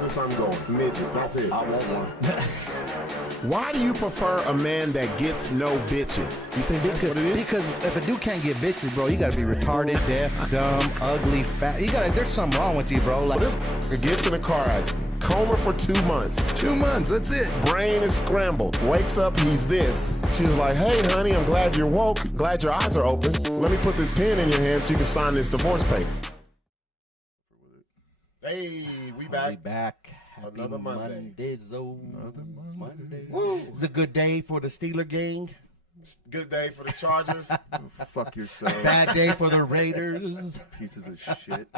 farthest I'm going. Midget. That's it. I want one. Why do you prefer a man that gets no bitches? You think that's what it is? Because if a dude can't get bitches, bro, you gotta be retarded, deaf, dumb, ugly, fat. There's something wrong with you, bro. Like this gets in a car accident. Coma for 2 months. 2 months, that's it. Brain is scrambled. Wakes up, he's this. She's like, hey, honey, I'm glad you're woke. Glad your eyes are open. Let me put this pen in your hand so you can sign this divorce paper. Hey, we back. We back. Happy Another Monday. Another Monday. Woo. It's a good day for the Steeler gang. Good day for the Chargers. Oh, fuck yourself. Bad day for the Raiders. Pieces of shit.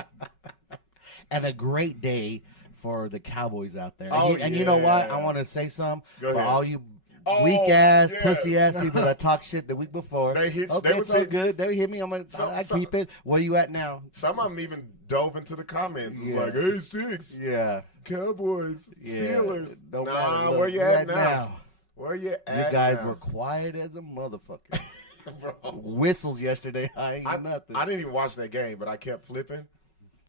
And a great day for the Cowboys out there. Oh, and you know what? I want to say something Go for ahead. all you weak-ass, yeah. pussy-ass people that talk shit the week before. They hit, okay, they was so hit, good. They hit me. I keep it. Where you at now? Some of them even dove into the comments. It's Yeah. like, hey, Sixx, Yeah. Cowboys, Yeah. Steelers. No Nah, matter, look, where you at now? Where you at You guys now? were quiet as a motherfucker. Bro. Whistles yesterday. I ain't nothing. I didn't even watch that game, but I kept flipping.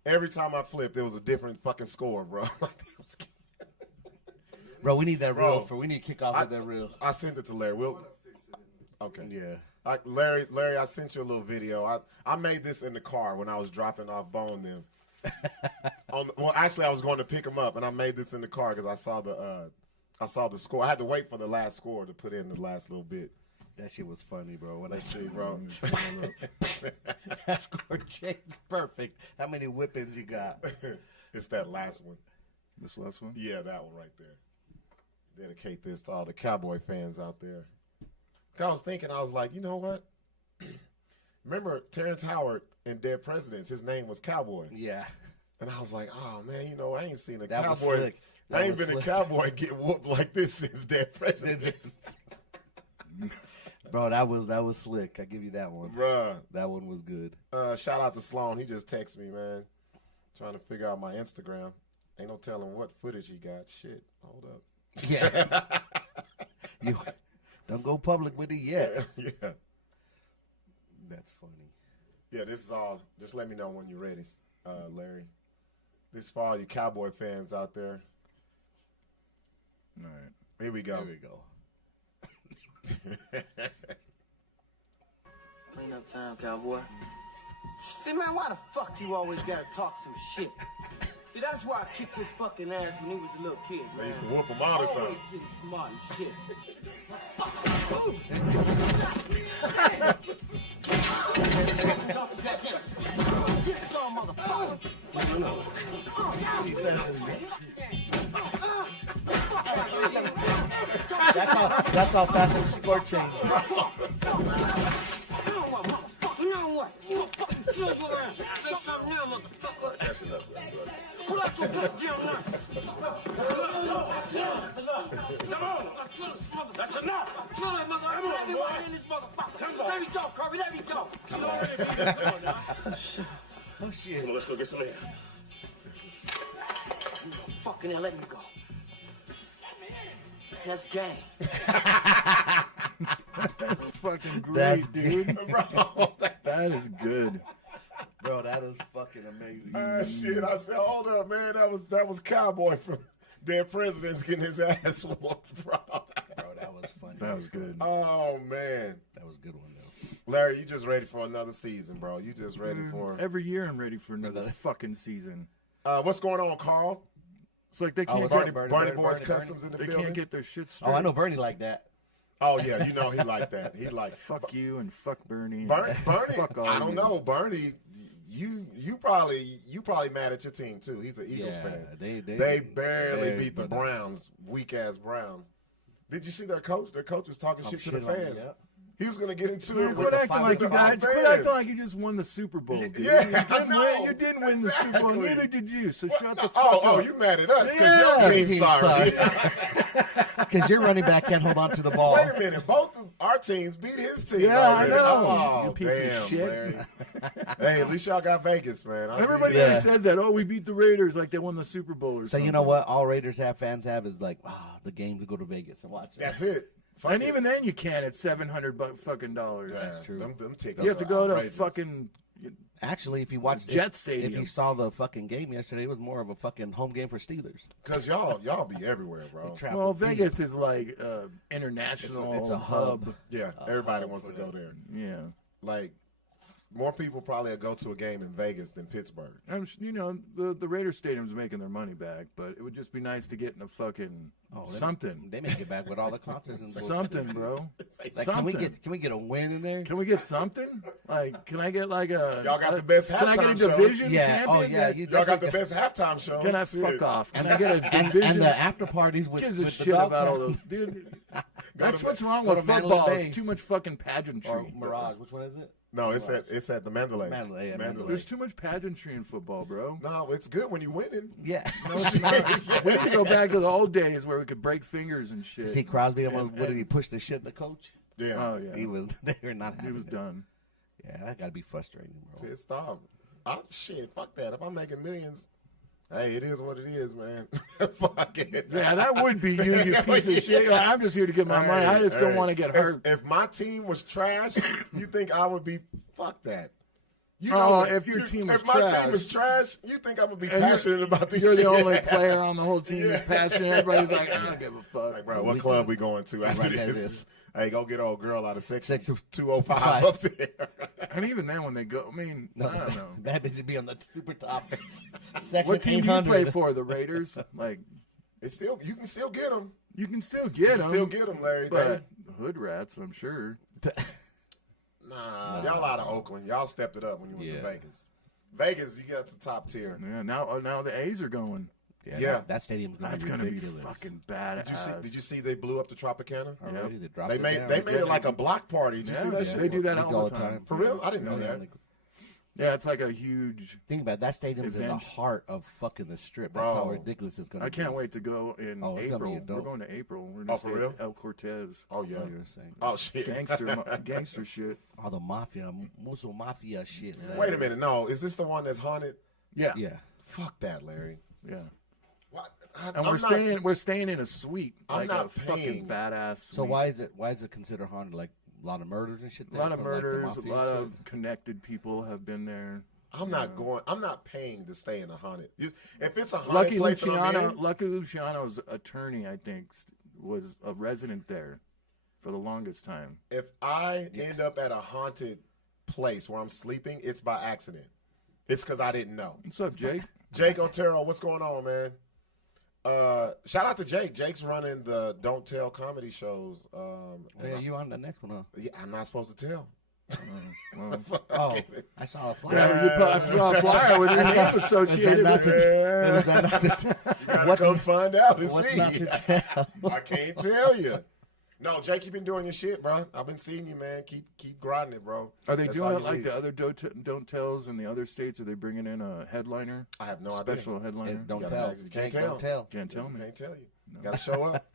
Every time I flipped, there was a different fucking score, bro. Bro, we need that Bro, reel. We need to kick off with that reel. I sent it to Larry. Okay. Yeah. Larry, I sent you a little video. I made this in the car when I was dropping off Bone them. Well, actually, I was going to pick him up, and I made this in the car because I saw the score. I had to wait for the last score to put in the last little bit. That shit was funny, bro. When I Let's see, bro. that score changed perfect. How many whippings you got? It's that last one. This last one? Yeah, that one right there. Dedicate this to all the Cowboy fans out there. I was thinking, I was like, you know what? Remember Terrence Howard in Dead Presidents? His name was Cowboy. Yeah. And I was like, oh, man, I ain't seen a That was Cowboy. slick. That I ain't was been slick. a Cowboy get whooped like this since Dead Presidents. Bro, that was slick. I give you that one. Bruh. That one was good. Shout out to Sloan. He just texted me, man. Trying to figure out my Instagram. Ain't no telling what footage he got. Shit. Hold up. Yeah. You don't go public with it yet. Yeah. That's funny. Yeah, this is all. Just let me know when you're ready, Larry. This is for all you Cowboy fans out there. All right. Here we go. There we go. Ain't no time, cowboy. See, man, why the fuck you always gotta talk some shit? See, that's why I kicked his fucking ass when he was a little kid, man. They used to whoop him all the time. Always getting smart and shit. Get some motherfucker. That's how fast the score changed. You know what? Say something now, motherfucker. Pull out your goddamn knife. That's enough. Kill him, mother. Everybody in this motherfucker. Let me go, Kirby. Let me go. Oh shit. Come on, let's go get some air. Fucking hell, let me go. That's gang. That's fucking great, That's dude. Bro, That is good. Bro, that is fucking amazing. shit. I said, hold up, man. That was Cowboy from Dead Presidents getting his ass whooped, bro. Bro, that was funny. That was good. Oh, man. That was a good one though. Larry, you just ready for another season, bro. You just ready for... Every year I'm ready for another fucking season. What's going on, Carl? It's like they can't Bernie get Boys Customs in the they building. can't get their shit straight. Oh, I know Bernie like that. Oh, yeah. You know he like that. He like... Fuck you and fuck Bernie. Bernie, Fuck all I don't you. know. Bernie, you probably mad at your team, too. He's an Eagles fan. They barely beat the Browns, weak-ass Browns. Did you see their coach? Their coach was talking shit to the fans. He was going to get into it with Quit acting like you guys. Quit fans. acting like you just won the Super Bowl. Dude. Yeah, You didn't win the Super Bowl. Exactly. Neither did you. So shut the fuck Oh, up. you mad at us because Yeah. your team's sorry. Because your running back can't hold on to the ball. Wait a minute. Both of our teams beat his team. Yeah, I already. know. Oh, You piece of damn, shit. Larry. Hey, at least y'all got Vegas, man. Everybody Yeah. always says that. Oh, we beat the Raiders like they won the Super Bowl or So something. you know what? All Raiders fans have is like, the game to go to Vegas and watch it. That's it. Fuck And it. even then, you can't at $700 fucking dollars. Yeah, That's true. Them tickets You have to are go to outrageous. fucking Actually, if you watched Jet Stadium. if you saw the fucking game yesterday, it was more of a fucking home game for Steelers. Cause y'all be everywhere, bro. Travel Well, deep. Vegas is like international. It's a hub. Yeah, everybody wants to go there. Yeah. Like, more people probably go to a game in Vegas than Pittsburgh. The Raiders Stadium's making their money back, but it would just be nice to get in a fucking something. They make it back with all the concerts and Something, bro. Like, something. can we get a win in there? Can we get something? Like, can I get like a? Y'all got the best Can I get a halftime shows. division Yeah. champion? Oh yeah. That- You Y'all got the definitely best halftime show. Can I fuck off? Can I get a and division? the after parties with gives a with the shit dog about all park- those, dude. That's to- what's wrong go with to Mandalay football. Bay. It's too much fucking or pageantry. Mirage. Which one is it? No, it's at the Mandalay. Mandalay, yeah, Mandalay. There's too much pageantry in football, bro. No, it's good when you're winning. Yeah. We can go back to the old days where we could break fingers and shit. See Crosby, what did he push the shit the coach? Yeah. Oh yeah, He was. They were not. he having was it. done. Yeah, that gotta be frustrating, bro. Pissed off. Shit, fuck that. If I'm making millions, hey, it is what it is, man. Fuck it. Yeah, that would be you piece of shit. I'm just here to get my money. I just don't want to get hurt. If my team was trash, you think I would be? Fuck that. You If your team was if my trash. team is trash, you think I'm gonna be And passionate about this? You're the shit? only player on the whole team that's passionate. Everybody's like, I don't give a fuck. Like, bro, what club we going to after Right after this? this. Hey, go get old girl out of section Section 205 up there. And even then, when they go, I mean, I don't know. That bitch would be on the super top. Section What team do you 800. play for? The Raiders? Like, It's still you can still get them. you can still get them. Still get them, Larry. But hood rats, I'm sure. Nah, y'all out of Oakland. Y'all stepped it up when you went to Yeah. Vegas. Vegas, you got the top tier. Yeah, now the A's are going. Yeah. That stadium's gonna That's be gonna be ridiculous. fucking badass. Did you see they blew up the Tropicana? Already, they dropped They it made down. it like a block party. Did you see that shit? They do that We all go the time. For real? I didn't know Yeah, that. like, Yeah, it's like a huge. think about it, that stadium's in the Event. heart of fucking the strip. That's how Bro. ridiculous it's gonna I be. can't wait to go in Oh, it's gonna be April. dope. We're going to April. We're Oh, gonna for stay real? at El Cortez. Oh yeah. Oh, you were saying. Oh shit. Gangster shit. All the mafia, Musso mafia shit. Wait a minute. No, is this the one that's haunted? Yeah, Yeah. Fuck that, Larry. yeah. What? And we're staying in a suite, I'm like not a fucking paying. badass. So suite. why is it considered haunted? Like a lot of murders and shit. A lot of there from, like, the murders, a mafia lot and of connected people have been there. I'm not going. I'm not paying to stay in a haunted. If it's a haunted place that I'm in, Lucky Luciano's attorney, I think, was a resident there for the longest time. if I end up at a haunted place where I'm sleeping, it's by accident. It's because I didn't know. What's up, Jake? Jake Otero, what's going on, man? Shout out to Jake. Jake's running the Don't Tell comedy shows. shit. Yeah, you on the next one, huh? Yeah, I'm not supposed to tell. Oh, I saw a flyer. Yeah, I saw a flyer with your name associated with it. Was that not the- You gotta What's- come find out and What's see. not to tell? I can't tell you. No, Jake, you been doing your shit, bro. I've been seeing you, man. Keep grinding it, bro. Are they That's doing all it you like need. the other don't tells in the other states? Are they bringing in a headliner? I have no Special idea. headliner? Don't You tell. gotta- you can't Jake, don't tell. Can't tell me. Can't tell you. Gotta show up.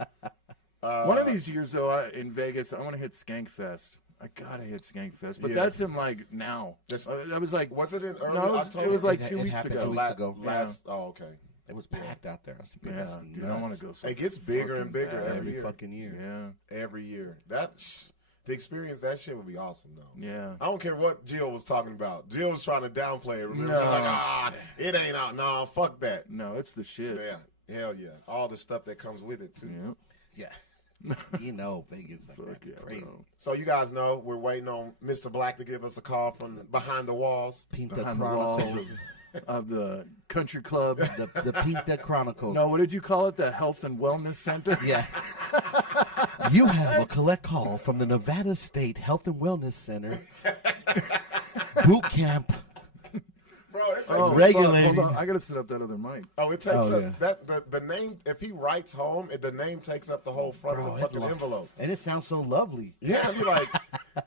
One of these years, though, in Vegas, I want to hit Skankfest. I gotta hit Skankfest, but Yeah. that's in like now. Just- That was like Was it in early no, it October? was like It 2 weeks happened ago. 2 weeks ago. Last. Oh, okay. It was packed out there. I was like, Yeah, that's dude, I want nuts. to go. So It gets bigger and fucking bigger bad. every every year. fucking year. Yeah, Every year. To experience that shit would be awesome, though. yeah. I don't care what Jill was talking about. Jill was trying to downplay it. Remember, No. like, it ain't out. No, fuck that. No, it's the shit. Yeah, hell yeah. All the stuff that comes with it too. Yeah. Yeah. You know, Vegas like Fuck that. yeah, Crazy. bro. So you guys know we're waiting on Mr. Blacc to give us a call from behind the walls. Pinta Behind the walls Chronicles. of the country club. The Pinta Chronicles. No, what did you call it? The Health and Wellness Center? Yeah. You have a collect call from the Nevada State Health and Wellness Center. Boot camp. Bro, it takes Oh, Regulating. fuck. Hold on. I gotta set up that other mic. Oh, it takes Oh, up yeah. the name. If he writes home, the name takes up the whole front Bro, of the it's fucking long. envelope. And it sounds so lovely. Yeah, I'd be like,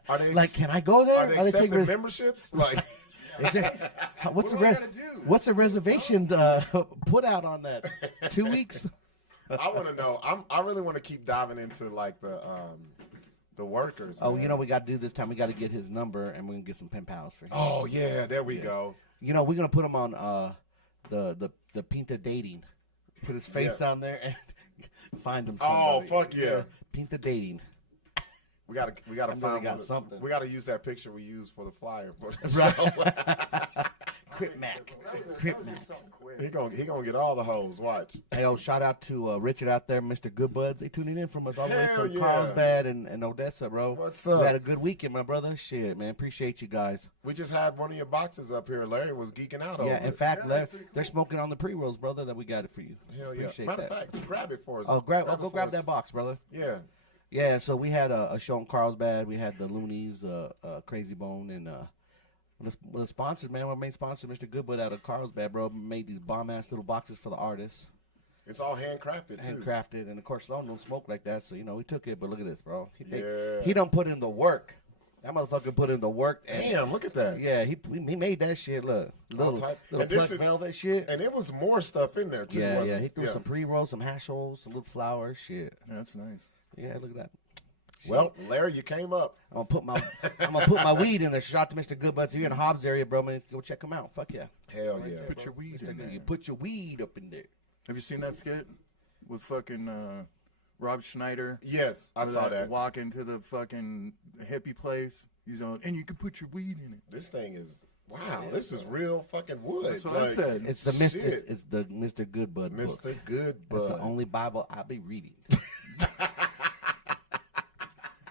are they Like, can I go there? are they accepting res- memberships? Like, is it, what's, What a do I re- gotta do? what's a reservation put out on that? 2 weeks? I want to know. I really want to keep diving into like the workers. Oh, man. you know we got to do this time. We got to get his number and we're gonna get some pen pals for him. Oh yeah, there we go. You know we're gonna put him on the Pinta dating. Put his face Yeah. on there and find him. Oh, Somebody. fuck yeah. Pinta dating. We gotta I know find we got one. something. We gotta use that picture we used for the flyer. Right. Quit Mac. Quit Mac. He gonna get all the hoes. Watch. Hey, shout out to Richard out there, Mr. Goodbuds. They tuning in from us all the way Hell from yeah. Carlsbad and Odessa, bro. What's We up? had a good weekend, my brother. Shit, man. Appreciate you guys. We just had one of your boxes up here. Larry was geeking out over Yeah, in it. fact, they're smoking on the pre-rolls, brother, that we got it for you. Hell yeah. Appreciate Matter that. of fact, grab it for us. Go it grab for that us. box, brother. Yeah. Yeah, so we had a show in Carlsbad. We had the Loonies, Crazy Bone, and the sponsors, man. Our main sponsor, Mr. Goodwood out of Carlsbad, bro, made these bomb-ass little boxes for the artists. It's all handcrafted, too. Handcrafted, and of course, Sloan don't smoke like that, so, we took it, but look at this, bro. Yeah. He don't put in the work. That motherfucker put in the work. And, Damn, look at that. yeah, he made that shit, look. Little type. little And this plush is- velvet shit. And it was more stuff in there, too. Yeah, wasn't yeah, it? he threw some pre-rolls, some hash rolls, some little flowers, shit. Yeah, that's nice. Yeah, look at that. Well, Larry, you came up. I'm gonna put my weed in there. Shout out to Mr. Goodbutts. If you're in the Hobbs area, bro, man, go check him out. Fuck yeah. Hell yeah. Put your weed in there. You put your weed up in there. Have you seen that skit with fucking Rob Schneider? Yes, I saw that. Walk into the fucking hippie place. He's on, and you can put your weed in it. This thing is, wow, this is real fucking wood. That's what I said. It's the Shit. Mr. It's the Mr. Goodbud book. Mr. Goodbud. It's the only Bible I'll be reading.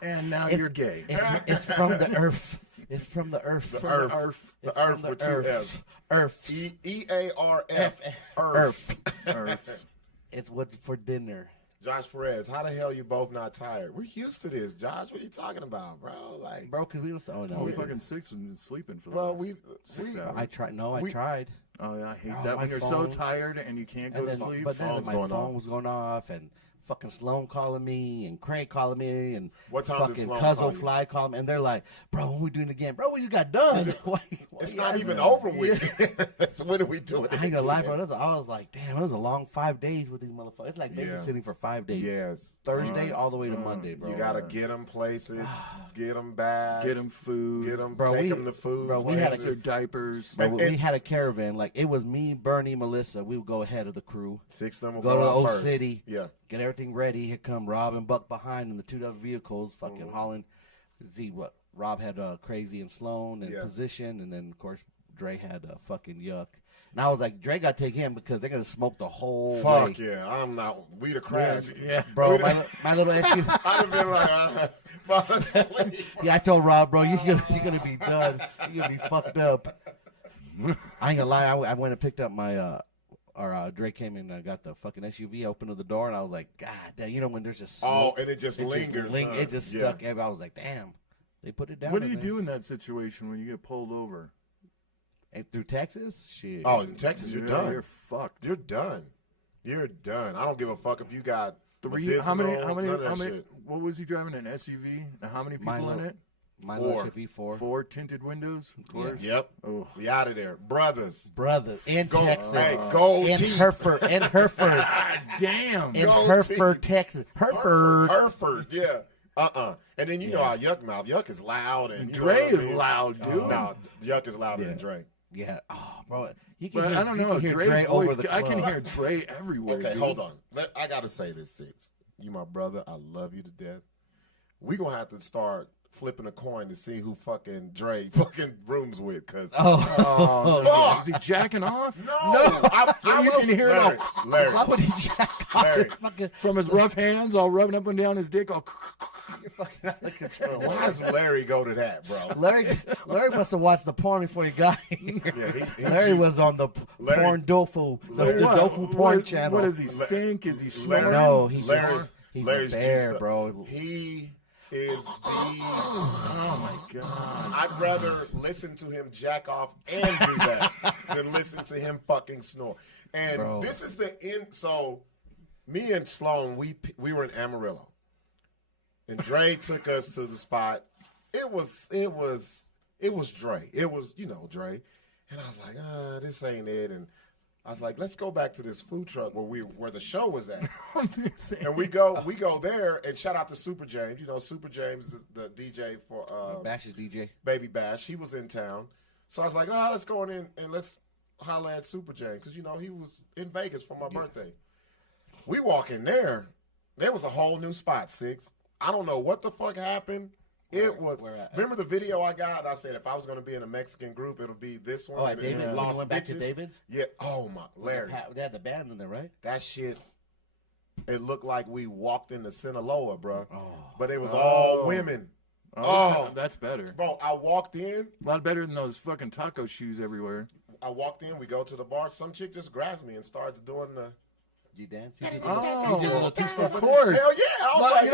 And now you're gay. It's from the earth. It's from the earth. The From earth. the earth. It's The earth from the with two earth. F's. Earth. E-A-R-F. Earth. Earth. It's what's for dinner. Josh Perez, how the hell you both not tired? We're used to this, Josh. What are you talking about, bro? Like, Bro, because we don't oh, no. Well, we- fucking Sixx was sleeping for the well, last we 6 hours. I tried. No, I We- tried. Oh, yeah, I hate Oh, that my when you're so phone. tired and you can't go And to then, sleep. but then Phone's my going phone off. was going off, and fucking Sloan calling me, and Craig calling me, and What time did fucking Sloan call Cuzzo you? Fly calling me, and they're like, "Bro, when we doing it again, bro? We just got done. Why it's you not guys- even over with. So when are we doing it? I ain't gonna lie, bro. again? I was like, damn, it was a long 5 days with these motherfuckers. It's like Yeah. babysitting for 5 days. Yes. Thursday all the way to Monday, bro. You gotta get them places, get them back, Get them food. get them, Bro, take we- them to food. bro, we Change had a- their diapers. Bro, And- we had a caravan. Like, it was me, Bernie, Melissa. We would go ahead of the crew, Six of them will go to out Old first. City. Yeah. get everything ready. Here come Rob and Buck behind in the 2 other vehicles, fucking hauling. See what Rob had Crazy and Sloan in Yeah. position, and then of course Dre had fucking Yuck. And I was like, Dre got to take him because they're gonna smoke the whole Fuck way. yeah, I'm not. We the crash. Yeah. Bro, We my little issue. I'd have been like, fall asleep. Yeah, I told Rob, bro, you're gonna be done. You're gonna be fucked up. I ain't gonna lie. I went and picked up my. Dre came in and got the fucking SUV, opened the door, and I was like, God damn, when there's just smoke, Oh, and it just lingers. huh? it just Yeah. stuck. I was like, damn, they put it down. What do in you there. do in that situation when you get pulled over? And through Texas? Shit. Oh, in Texas, you're Yeah, done. You're fucked. You're done. You're done. I don't give a fuck if you got How many? medicinal, none of that shit. What was he driving? An SUV? And how many people Milo. in it? My Four. little V4. 4 tinted windows, of course. Yep. Oh, We out of there, brothers. Brothers in Go, Texas. hey, go in team. Hereford. In Hereford. damn. in Go Hereford, team. Texas. Hereford. Hereford, yeah. And then you know how Yuck mouth. Yuck is loud and you know Dre what I is mean? loud, dude. No, Yuck is louder than Yeah. Dre. Yeah. Oh, bro. You can But hear, I don't you know. can hear Dre's Dre voice, over the I can club. hear Dre everywhere. Okay, dude. hold on. I got to say this, Sixx. You my brother. I love you to death. We going to have to start flipping a coin to see who fucking Dre fucking rooms with. Because Oh, fuck. Is he jacking off? No. I You can hear it all Larry, why would he jack off Larry. his fucking, from his rough hands, all rubbing up and down his dick. All you're fucking out of control? why does Larry go to that, bro? Larry must have watched the porn before he got here. Yeah, he Larry was on the Larry- porn dofu, the Larry- dofu porn what, channel. What is he? Stink? Is he snoring? No, he's Larry's a bear, juiced up. bro. He is the. Oh my god. I'd rather listen to him jack off and do that than listen to him fucking snore. And Bro. this is the end. So, me and Sloan, we were in Amarillo, and Dre took us to the spot. It was Dre. It was Dre, and I was like, this ain't it. And I was like, let's go back to this food truck where the show was at. And we go there, and shout out to Super James. You know, Super James is the DJ for Bash's DJ. Baby Bash. He was in town. So I was like, let's go in and let's holler at Super James. Because, he was in Vegas for my birthday. We walk in there. There was a whole new spot, Sixx. I don't know what the fuck happened. Where at? Remember the video I got? I said if I was going to be in a Mexican group, it'll be this one. Oh, at It's David, Lost went back to Bitches. David's? Yeah. Oh, my. Larry. They had the band in there, right? That shit, it looked like we walked into Sinaloa, bro. Oh. But it was all women. Oh. That's better. Bro, I walked in. A lot better than those fucking taco shoes everywhere. I walked in. We go to the bar. Some chick just grabs me and starts doing the. You dance? Oh, You did a little two-step of with it? course. Hell yeah! I was Well, like, you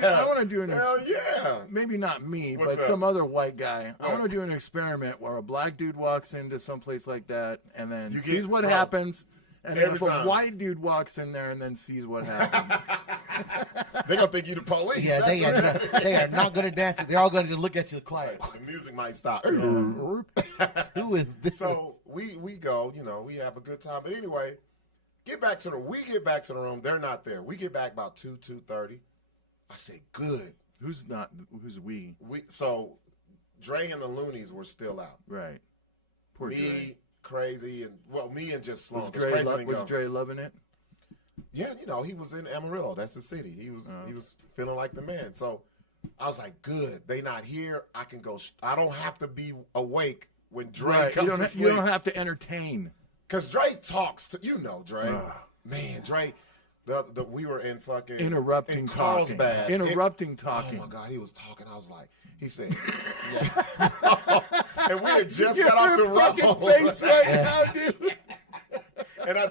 know, yeah. I want to do an Hell yeah! maybe not me, What's but up? some other white guy. I What? want to do an experiment where a black dude walks into some place like that and then You sees get- what bro, happens. And then every if a time. white dude walks in there and then sees what happens. They gonna think you the police. Yeah, That's what- they are not good at dancing. They're all going to just look at you quiet. The music might stop. Who is this? So we go, you know, we have a good time. But anyway, we get back to the room. They're not there. We get back about 2:30. I say, good. Who's we? So Dre and the Loonies were still out. Right. Poor Me, Dre. Crazy, and me and just Sloan. Was 'cause Crazy Dre, didn't was go. Dre loving it? Yeah, you know, he was in Amarillo. That's the city. He was feeling like the man. So I was like, good. They not here. I can go. I don't have to be awake when Dre Right. comes to You sleep. don't have to entertain. Because Dre talks to, you know, Dre. Man, Dre, we were in fucking. Interrupting in talking. Carlsbad. Interrupting Oh talking. my God, he was talking. I was like, he said, and we had just got off the Your fucking road. face right now, dude. And I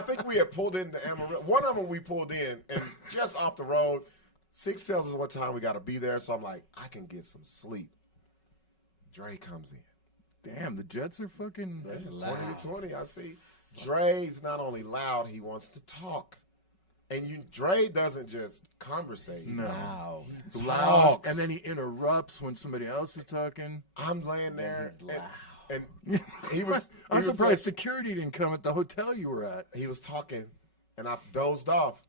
think we had pulled into Amarillo. One of them we pulled in, and just off the road, Sixx tells us what time we got to be there. So I'm like, I can get some sleep. Dre comes in. Damn, the Jets are fucking. Yeah, it's 20-20. I see. Dre's not only loud, he wants to talk. And Dre doesn't just conversate. No. Wow. It's loud, Talks. and then he interrupts when somebody else is talking. I'm laying there, He's loud. and he was. I'm he was surprised like- security didn't come at the hotel you were at. he was talking, and I dozed off,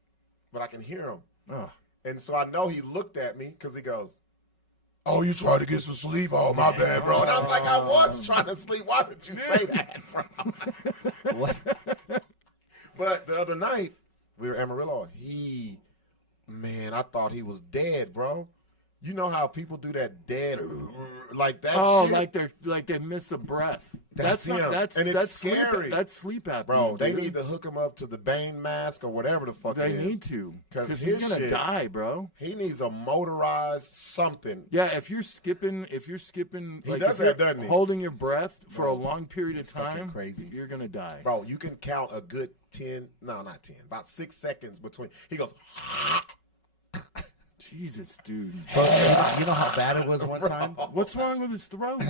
but I can hear him. Oh. And so I know he looked at me because he goes, "Oh, you tried to get some sleep? Oh, my bad, bro." And I was like, "I was trying to sleep. Why did you say that, bro?" What? But the other night, we were in Amarillo. I thought he was dead, bro. You know how people do that dead, like that Oh, shit? like they miss a breath. That's him. That's And it's that's scary. That's sleep apnea, Bro, they dude. need to hook him up to the Bane mask or whatever the fuck They it is. need to, 'Cause because his he's gonna shit- die, bro. He needs a motorized something. Yeah, if you're skipping, He like, does if you're that, doesn't he? holding your breath for a long period of fucking time, crazy. you're gonna die. Bro, you can count a good 10, no, not 10, about 6 seconds between. He goes, Jesus, dude. Bro, you know how bad it was one time? What's wrong with his throat?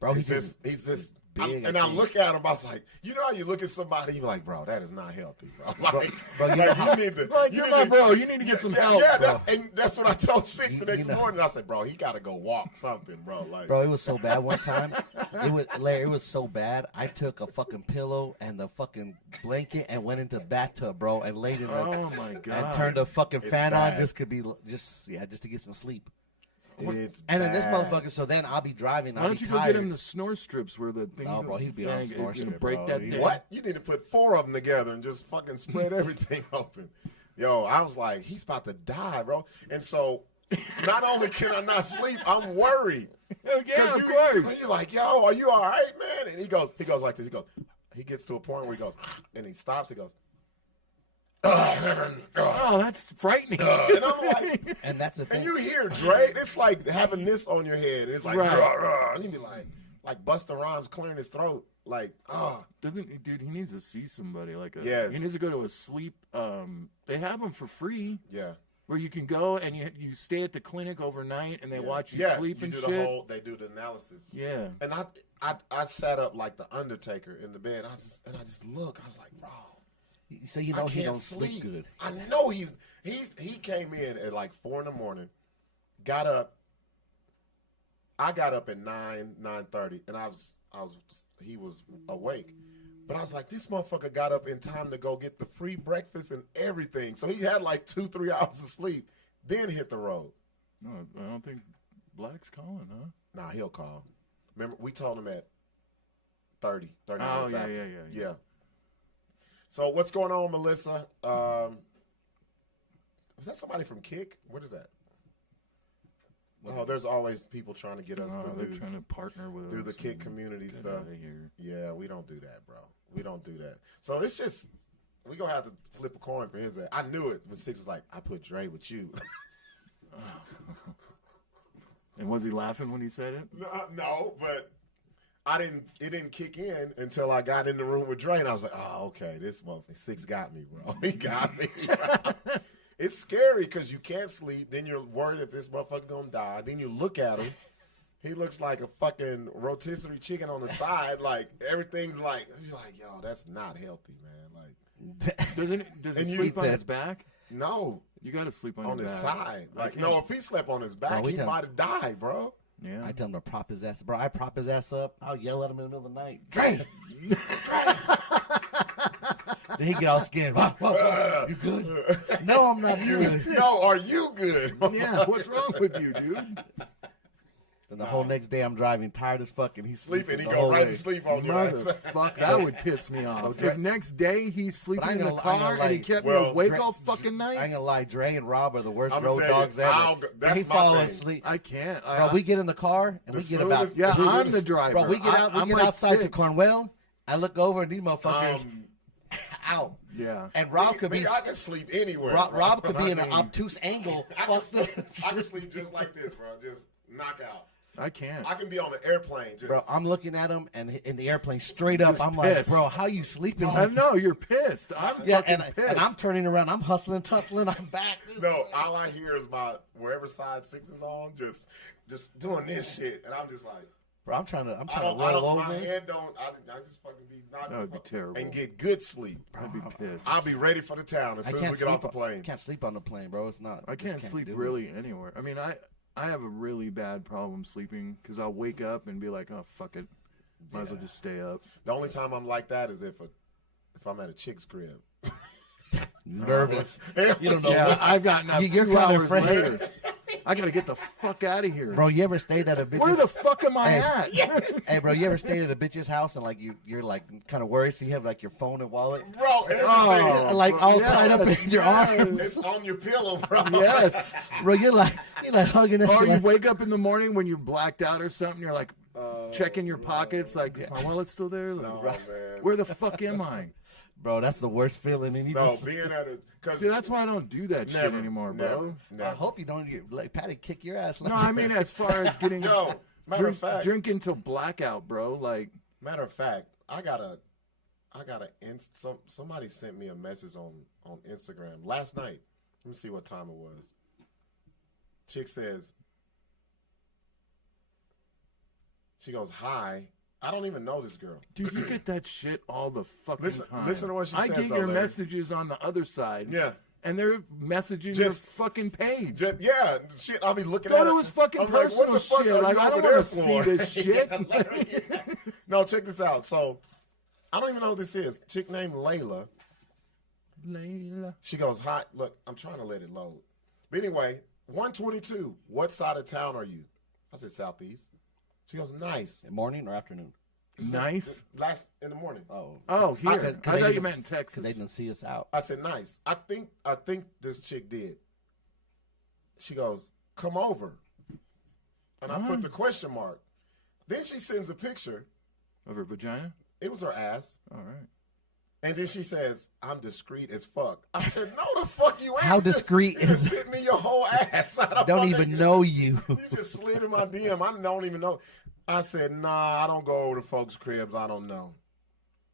Bro, he's just big, and I big. look at him, I was like, you know how you look at somebody, you're like, bro, that is not healthy, bro. Like, bro, you know like, how- you need to, Like, you you're need my to- bro. You need to get some help, bro. That's what I told Sixx the You next know- morning. I said, bro, he got to go walk something, bro. Like, Bro, it was so bad one time. It was so bad. I took a fucking pillow and the fucking blanket and went into the bathtub, bro, and laid in the Oh my god. and turned the fucking it's fan on bad. just to get some sleep. it's And then this bad. motherfucker. So then I'll be driving. Why I'll don't be you go tired. get him the snore strips where the thing? No, bro, he'd be on you're snore gonna strip, break bro. that He- thing. What? You need to put 4 of them together and just fucking spread everything open. Yo, I was like, he's about to die, bro. And so, not only can I not sleep, I'm worried. Oh, yeah, 'Cause of course. You're like, yo, are you all right, man? And he goes like this. He gets to a point where he goes, and he stops. He goes, Oh, that's frightening. and I'm like, And that's the thing. and you hear Dre, it's like having this on your head. It's like, Right. "Rah, rah," and he be like Busta Rhymes clearing his throat, like, Doesn't he, dude? He needs to see somebody. Yes. He needs to go to a sleep. They have them for free yeah. where you can go and you stay at the clinic overnight and they watch you Yeah, sleep you and do shit. they do the analysis. Yeah. And I sat up like the Undertaker in the bed. I just look. I was like, bro, So you I know can't he don't sleep. sleep good. I know he came in at like 4 a.m. Got up. I got up at 9:30, and he was awake. But I was like, this motherfucker got up in time to go get the free breakfast and everything. So he had like 2-3 hours of sleep, then hit the road. No, I don't think Black's calling, huh? Nah, he'll call. Remember, we told him at 30 Oh, minutes yeah, after. yeah. So what's going on, Melissa? Is that somebody from Kick? What is that? Oh, there's always people trying to get us to they're trying to partner with do us the Kick community get stuff. outta here. Yeah, we don't do that, bro. We don't do that. So it's just we gonna have to flip a coin for his ass. I knew it, but Sixx was like, I put Dre with you. And was he laughing when he said it? No, but it didn't kick in until I got in the room with Dre, and I was like, oh, okay, this motherfucker Sixx got me, bro. He got me. Bro. It's scary because you can't sleep. Then you're worried if this motherfucker gonna die. Then you look at him. He looks like a fucking rotisserie chicken on the side. Like everything's like, you're like, yo, that's not healthy, man. Like, Does he sleep on his back? No. You got to sleep on his back. side. Like, no, if he slept on his back, he might have died, bro. Yeah. I tell him to prop his ass. Bro, I prop his ass up. I'll yell at him in the middle of the night. Dre! Then he get all scared. You good? No, I'm not good. No, are you good? Yeah, what's wrong with you, dude? And the whole next day I'm driving, tired as fuck, and he's sleeping. He the go whole right way. to sleep on your ass. Motherfucker, that would piss me off. If next day he's sleeping in the car and he kept me awake all fucking night. I ain't gonna lie, Dre and Rob are the worst I'm road gonna tell you, dogs ever. that's he my follow thing. us sleep. I can't. Bro, we get in the car and we get about. Yeah, I'm the driver. Bro, we get out. We get outside to Sixx. Cornwell. I look over and these motherfuckers out. Yeah. And Rob could be. I can sleep anywhere. Rob could be in an obtuse angle. I can sleep just like this, bro. Just knock out. I can't. I can be on the airplane. Just, Bro, I'm looking at him and in the airplane straight up. Just I'm pissed. like, bro, how you sleeping? I know you're pissed. I'm Yeah, fucking pissed. and I'm turning around. I'm hustling, tussling. I'm back. no, all I hear is my wherever side Sixx is on, just doing this shit, and I'm just like, Bro, I'm trying to I roll don't, over. my head don't. I just fucking be not. That would be terrible. And get good sleep. I'd be pissed. I'll be ready for the town as soon as we get off the plane. I can't sleep on the plane, bro. It's not. I can't sleep really anywhere. I mean, I have a really bad problem sleeping because I'll wake up and be like, oh, fuck it. Might as well just stay up. The only time I'm like that is if I'm at a chick's crib. Nervous. You don't know. Yeah, I've gotten up You're 2 kinda hours afraid. later. I got to get the fuck out of here. Bro, you ever stayed at a bitch's? Where the fuck am I Hey. at? Hey, bro, you ever stayed at a bitch's house and like you're like kind of worried, so you have like your phone and wallet, Bro, everything. like all yes, tied up in your arms, It's on your pillow, bro. Yes. bro. You're like hugging this. Or shit you like, wake up in the morning when you're blacked out or something. You're like checking your pockets, like, is my wallet still there? Like, Oh, man. where the fuck am I? bro, that's the worst feeling. And you No, just, being at a because See, that's why I don't do that shit anymore, bro. I hope you don't get like Patty kick your ass. No, I mean as far as getting Yo, matter of fact, drinking till blackout, bro. Like, matter of fact, I gotta somebody sent me a message on Instagram last night. Let me see what time it was. Chick says, she goes, hi. I don't even know this girl. dude, you get that shit all the fucking time. Listen to what she I says, get though, your Larry. messages on the other side. Yeah. And they're messaging your fucking page. Yeah, shit. I'll be looking Go at to it. his fucking I'm like, what personal the fuck shit. are Like, you I don't over want there to see for? this shit. Yeah, Larry. No, check this out. So, I don't even know who this is. Chick named Layla. Layla. She goes, hi. Look, I'm trying to let it load. But anyway, 122. What side of town are you? I said southeast. She goes, nice. Morning or afternoon? Nice. Last in the morning. Oh, here. could I they thought you even- meant in Texas. Because they didn't see us out. I said, nice. I think this chick did. She goes, come over. And I put the question mark. Then she sends a picture. Of her vagina? It was her ass. All right. And then she says, I'm discreet as fuck. I said, no, the fuck you ain't. How discreet you just is- sent me your whole ass. I don't even know you. You just slid in my DM. I don't even know. I said, nah, I don't go over to folks' cribs. I don't know.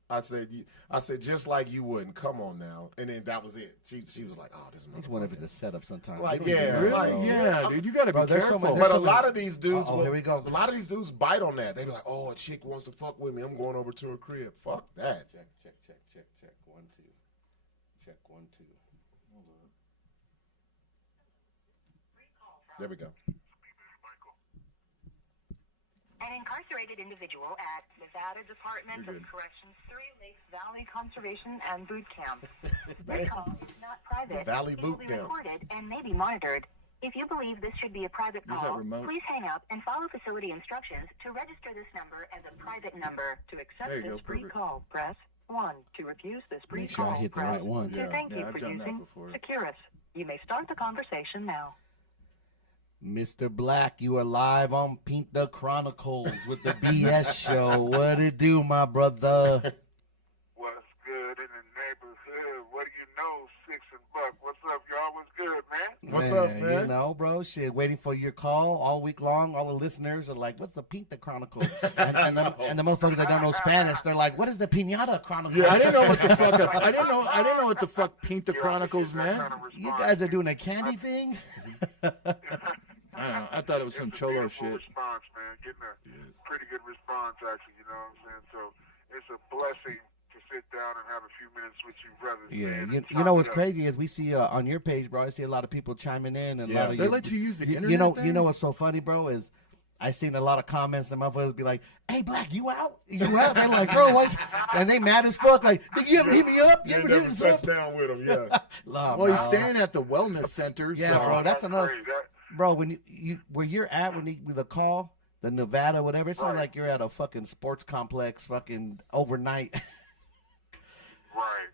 I said, just like you wouldn't. Come on now. And then that was it. She was like, oh, this It's one of it's a setup sometimes. Like, You don't even yeah, know, like, bro. Yeah, dude, you gotta Bro, be there's so careful. much- But a lot of these dudes, here we go. A lot of these dudes bite on that. They be like, "Oh, a chick wants to fuck with me. I'm going over to her crib." Fuck that. Check. 1, 2. Check 1, 2. There we go. An incarcerated individual at Nevada Department of You're good. Corrections 3 Lakes Valley Conservation and Boot Camp. This call is not private. Valley It will Boot be Camp. recorded and may be monitored. If you believe this should be a private Use that call, remote. please hang up and follow facility instructions to register this number as a private number. To accept There you this go, free perfect. call, press 1. To refuse this free Make sure I call, hit the press right one. 2. Yeah, Thank yeah, you I've for done that using before. Securus. You may start the conversation now. Mr. Blacc, you are live on Pinta Chronicles with the BS show. What it do, my brother? What's good in the neighborhood? What do you know, Sixx and Buck? What's up, y'all? What's good, man? What's up, man? You know, bro, shit, waiting for your call all week long. All the listeners are like, what's the Pinta Chronicles? And the motherfuckers that don't know Spanish, they're like, what is the Pinata Chronicles? Yeah, I didn't know what the fuck. I didn't know what the fuck Pinta Chronicles meant. You guys are doing a candy thing? I don't know. I thought it was some cholo shit. Response, man. Getting a pretty good response, actually. You know what I'm saying? So it's a blessing to sit down and have a few minutes with you brothers. Yeah, man, you know what's crazy is we see on your page, bro. I see a lot of people chiming in, and a lot of They let you use the internet. You know what's so funny, bro, is I seen a lot of comments and motherfuckers be like, "Hey, Blacc, you out? You out?" They're like, "Bro, what?" And they mad as fuck. Like, "Did you ever hit me up? You You ever never hit us touched up?" down with him, yeah. Nah, Well, he's bro. staying at the wellness center. Yeah, so. bro. That's another. crazy. Bro, when you where you're at with the call, the Nevada, whatever, it sounds Right. like you're at a fucking sports complex, fucking overnight. Right.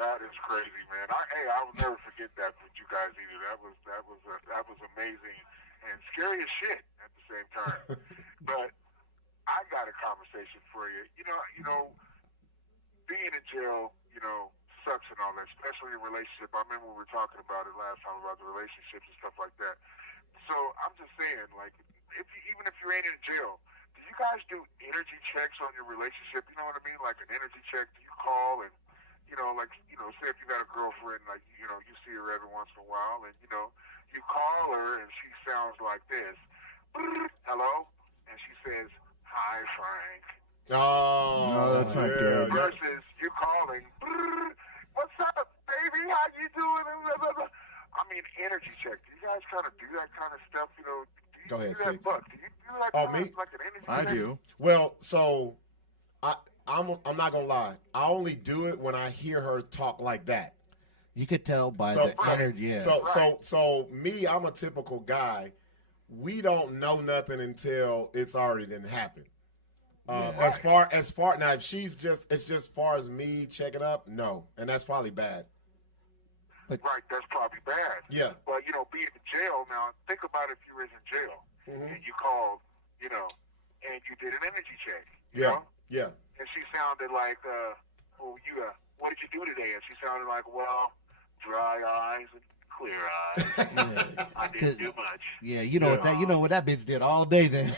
That is crazy, man. I will never forget that with you guys either. That was amazing and scary as shit at the same time. But I got a conversation for you. You know, being in jail, sucks and all that, especially in a relationship. I remember we were talking about it last time about the relationships and stuff like that. So I'm just saying, like, even if you ain't in jail, do you guys do energy checks on your relationship? You know what I mean? Like an energy check. Do you call and say if you got a girlfriend, like, you see her every once in a while, and, you call her and she sounds like this. Hello? And she says, "Hi, Frank." Oh, No, that's not good. Versus you calling, "What's up, baby? How you doing?" And blah, blah, blah. I mean, energy check. Do you guys kind of do that kind of stuff? Do you Go ahead, do that, Sixx. Buck? Do you do that Oh, kind me? of like an energy I check? do. Well, so I'm not gonna lie. I only do it when I hear her talk like that. You could tell by So- the energy. Yeah. So me, I'm a typical guy. We don't know nothing until it's already done happened. As far now, if it's just far as me checking up, no, and that's probably bad. Right, that's probably bad. Yeah. But, being in jail now, think about if you were in jail Mhm. and you called, and you did an energy check. You Yeah. know? Yeah. And she sounded like, what did you do today? And she sounded like, well, dry eyes and clear eyes. I didn't do much. Yeah, you know what that bitch did all day. Then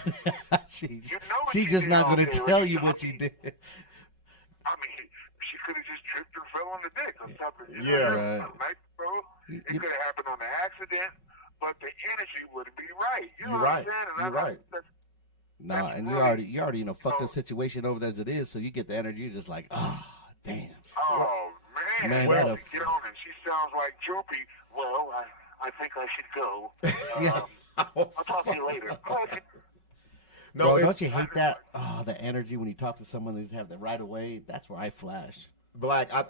she's just did not all gonna day. tell you what you did. I mean, she could have just tripped or fell on the dick or something. Yeah. Right. Bro. It You- could have happened on an accident, but the energy wouldn't be right. You know You're what right. I'm saying? And You're right. That's No, That's and right. you're already in a fucked up situation over there as it is. So you get the energy. You're just like, damn. Oh, man. Man, Well, that'll- get on it. She sounds like Droopy. Well, I think I should go. Yeah. I'll talk to you later. No, Bro, it's don't you hate that? Oh, the energy when you talk to someone that have the right away. That's where I flash. Black. Right.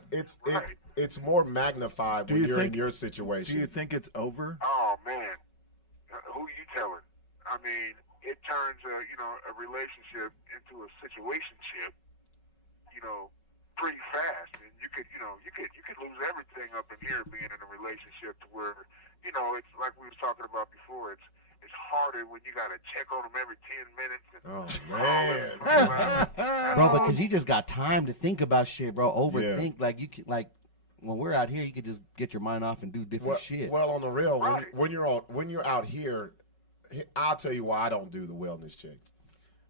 It's more magnified Do when you you're in think- your Do situation. you think it's over? Oh, man. Who you telling? I mean, it turns a relationship into a situationship, pretty fast, and you could lose everything up in here being in a relationship to where, it's like we was talking about before. It's harder when you gotta check on them every 10 minutes. And Oh man. Bro, because you just got time to think about shit, bro. Overthink. Like you can, like when we're out here, you could just get your mind off and do different shit. Well, on the real, Right. when you're out here, I'll tell you why I don't do the wellness checks.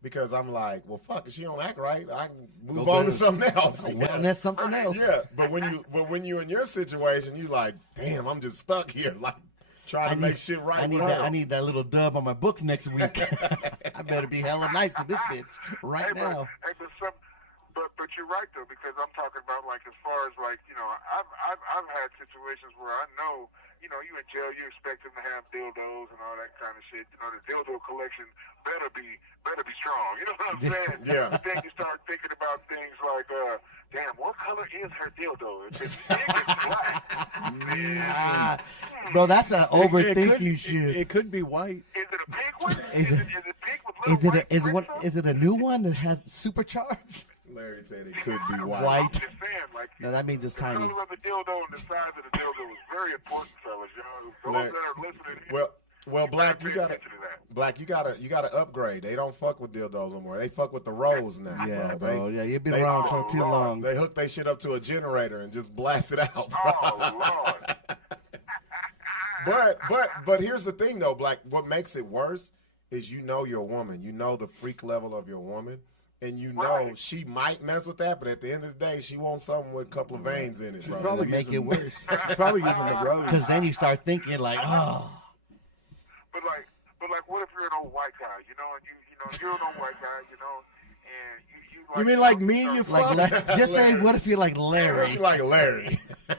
Because I'm like, well, fuck, if she don't act right, I can move Go on to get something else. Well, and that's something else. Yeah, but when you're in your situation, you like, damn, I'm just stuck here, like trying to make shit right. with her. I need that little dub on my books next week. I better be hella nice to this bitch right Hey, now. But you're right though, because I'm talking about like as far as like I've had situations where I know you in jail, you expect them to have dildos and all that kind of shit. The dildo collection better be strong. You know what I'm saying? Yeah. But then you start thinking about things like, damn, what color is her dildo? If it's pink, it's black. Bro, that's an overthinking it could, shit. It could be white. Is it a pink one? Is Is it pink with little white is pricks on it a new one that has supercharged? Larry said it could be white. White. I'm just saying, like, No, that means it's the tiny. color of the dildo and the size of the dildo was very important, fellas. You know, Larry- those that are listening. Well, Blacc, pay you gotta, attention to that. Blacc, you gotta upgrade. They don't fuck with dildos no more. They fuck with the rose now. Yeah, bro. bro. Yeah, you've been they- around for too long. They hook their shit up to a generator and just blast it out, bro. Oh Lord. But here's the thing though, Blacc. What makes it worse is you know your woman. You know the freak level of your woman. And you know Right. she might mess with that, but at the end of the day, she wants something with a couple of veins in it, bro. probably Make it using- worse. She's probably using the rose. Because then you start thinking like, oh. But like, what if you're an old white guy, you know, and you're an old white guy, you know, and you like. You mean like me? You fuck? Like, just say, what if you're like You Larry? like Larry. No,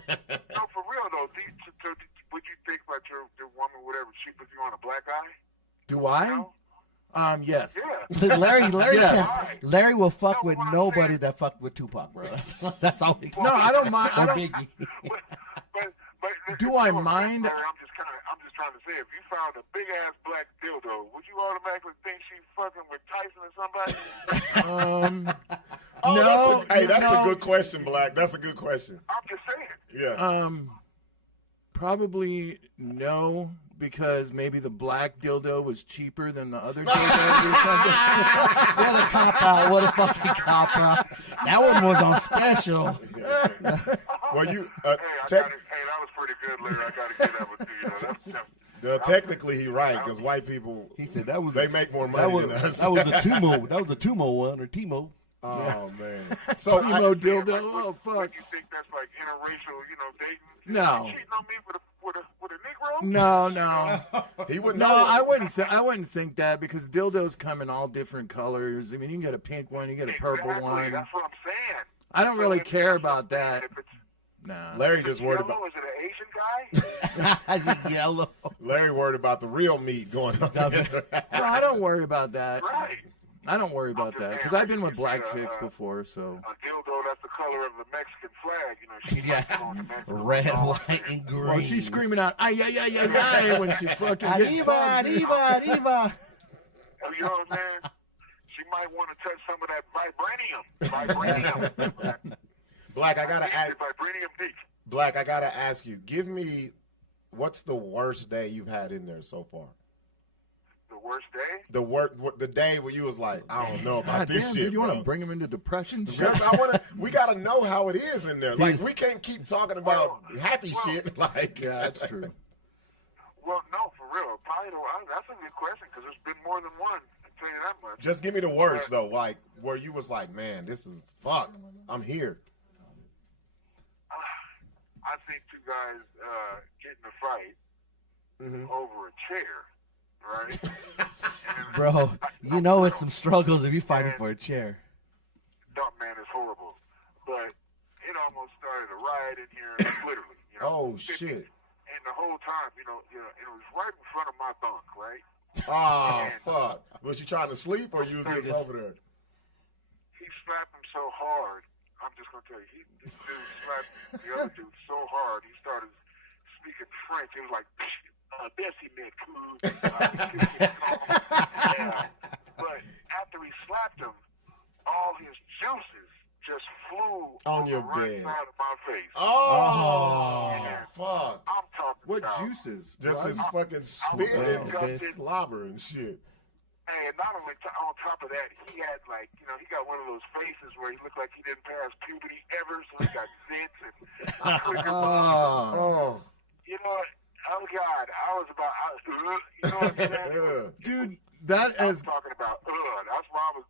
for real though. Would you think about your woman, whatever, she puts you on a black guy? Do I? You know? Yes. Yeah. Larry, Yes. Larry will fuck No, with what I'm nobody saying- that fucked with Tupac, bro. That's all he No, I don't mind. I Or don't. Biggie. But Do if I you were mind? Larry, I'm just trying to say, if you found a big ass black dildo, would you automatically think she's fucking with Tyson or somebody? Oh, No, that's no. a good question, Blacc. That's a good question. I'm just saying. Yeah. Probably no, because maybe the black dildo was cheaper than the other dildos or something. What a cop out. What a fucking cop out. That one was on special. Well, you Hey, that was pretty good, Larry. I gotta give that one to you. technically he right because white people He said that was they make more that money was than us. that was a Tumo. That was a Tumo one or Timo. Oh man. So Timo dildo. Like, Oh fuck. What, you think that's like interracial, dating? No. You cheating on me with a Negro? No. he would No, know. I wouldn't think that because dildos come in all different colors. I mean, you can get a pink one, you get a purple Exactly, one. That's what I'm saying. I don't really So if care it's- about that. If it's No. Larry just worried yellow, about is it an Asian guy? Yellow. Larry worried about the real meat going on. Stop in it. there. No, I don't worry about that. Right. I don't worry about that because I've been with black chicks Uh, before, so. A dildo that's the color of the Mexican flag. She Yeah. might go to Mexico. Red, Oh, white, and green. Well, she's screaming out, ay, ay, ay, ay, ay, when she fucking gets Ivan, fucked. Ivan. You know what I'm saying? She might want to touch some of that vibranium. Blacc, I gotta ask. Vibranium dick. Blacc, I gotta ask you. Give me what's the worst day you've had in there so far? The worst day? The day where you was like, I don't know about God this damn, shit. dude, you want bro. to bring him into depression? Shit? Because we gotta know how it is in there. Like we can't keep talking about happy shit. Like Yeah, that's true. Well, no, for real. Probably that's a good question because there's been more than one. I tell you that much. Just give me the worst though, like where you was like, man, this is fuck. I'm here. I think two guys get in a fight over a chair, right? Bro, you know it's some struggles if you're fighting for a chair. Dump man is horrible, but it almost started a riot in here, literally. Oh 50. shit. And the whole time, it was right in front of my bunk, right? Oh fuck. Was you trying to sleep or you was just over there? He slapped him so hard. I'm just gonna tell you, this dude slapped the other dude so hard. He started speaking French. It was like, Bessie met cool. Yeah. But after he slapped him, all his juices just flew On your the right bed. side of my face. Oh fuck. I'm talking What about. juices? Just What? his fucking spit and disgusted. slobber and shit. Hey, and not only on top of that, he had he got one of those faces where he looked like he didn't pass puberty ever, so he got zits and cricket balls. Oh. You know what? Oh God, I was about. You know what I'm saying? Dude, that I is. was talking about. That's why I was.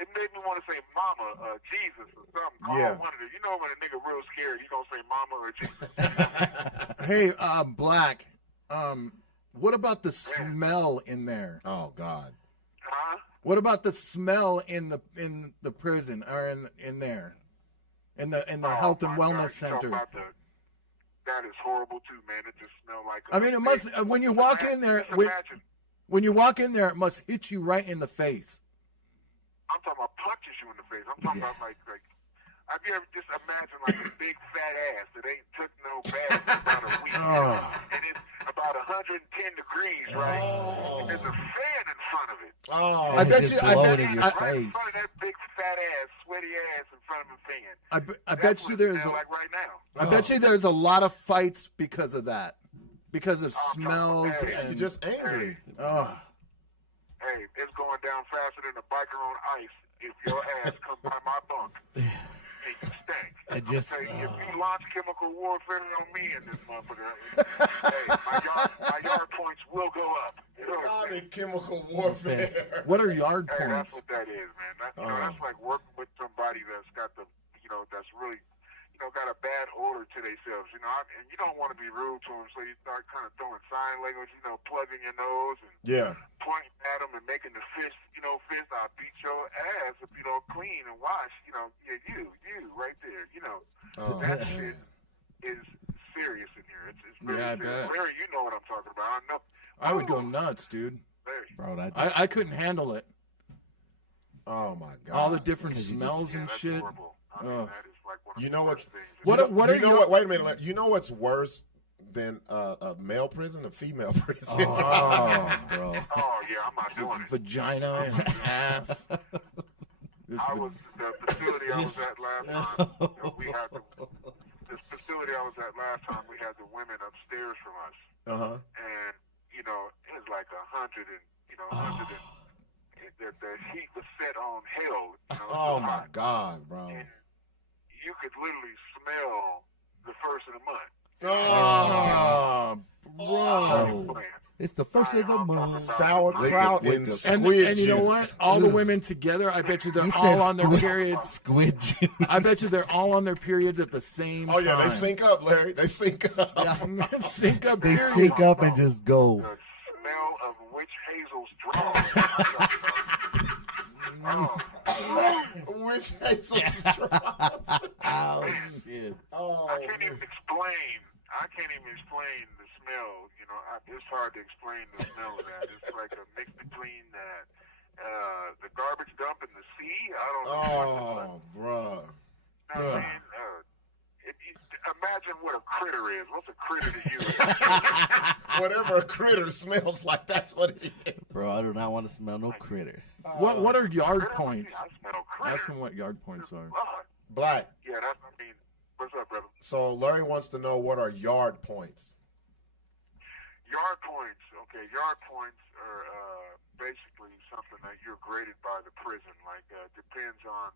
It made me want to say Mama, Jesus, or something. Call Yeah. one of them. You know when a nigga real scared, he gonna say Mama or Jesus. Hey, Blacc. What about the smell in there? Oh God. Huh? What about the smell in the prison or in there, in the Oh, health and my God, wellness you talking center? about that is horrible too, man. It just smelled like. I mean, it must. When you walk in there, Just imagine. when you walk in there, it must hit you right in the face. I'm talking about punches you in the face. I'm talking about like. Have you ever just imagine like a big fat ass that ain't took no bath in about a week, and it's about 110 degrees, right? And there's a fan in front of it. Oh. I bet Just you- I blow bet- it in your Right in face. front of that big fat ass, sweaty ass in front of a fan. I bet you there's like right now. I bet you there's a lot of fights because of that. Because of smells Hey, and You're just angry. oh, Hey, it's going down faster than a biker on ice if your ass come by my bunk and you stink. I just, If you launch chemical warfare on me in this motherfucker, hey, my yard points will go up. Chemical warfare. what are yard Hey, that's points? what that is, man. That's like working with somebody that's got the, that's really, got a bad odor to themselves, and you don't want to be rude to them, so you start kind of throwing sign language, plugging your nose and pointing at them and making the fist, I'll beat your ass if you don't clean and wash, you right there, That shit is serious in here. It's very Yeah, I serious. bet. Larry, you know what I'm talking about. I know. I would go nuts, dude. Larry. bro, I couldn't handle it. Oh my god. All the different Because you smells Yeah, and that's shit. horrible. I mean, Ugh. that is like one of You the know what- worst things. What are you know your- what? Wait a minute. You know what's worse than a male prison? A female prison. oh, bro. Oh yeah, I'm not doing it. Vagina and ass. This I was the facility I was at last time. We had this facility I was at last time. We had the women upstairs from us, and it was like 100 and 100 and the heat was set on hell. Oh my god, bro. And you could literally smell the first of the month. oh, Oh. bro. It's the first of the month. Sauerkraut and And, squid and you know juice. what? All the women together, I bet you they're He all said on their squid, periods. squid juice. I bet you they're all on their periods at the same Oh yeah, time. they sync up, Larry. They sync up. sync up. They period. sync up and just go. The smell of witch hazel's draw. Oh, Which hates some straws. Oh, shit. Oh, I can't even explain the smell. It's hard to explain the smell of that. It's like a mix between the garbage dump and the sea. I don't know. oh, bruh. I mean, imagine what a critter is. What's a critter to you? Whatever a critter smells like, that's what it is. Bro, I do not want to smell no critter. What are yard Critter? points? I smell critter. Ask them what yard points are. Black. Yeah, what's up, brother? So Larry wants to know, what are yard points? Yard points. Okay, yard points are basically something that you're graded by the prison. Like, depends on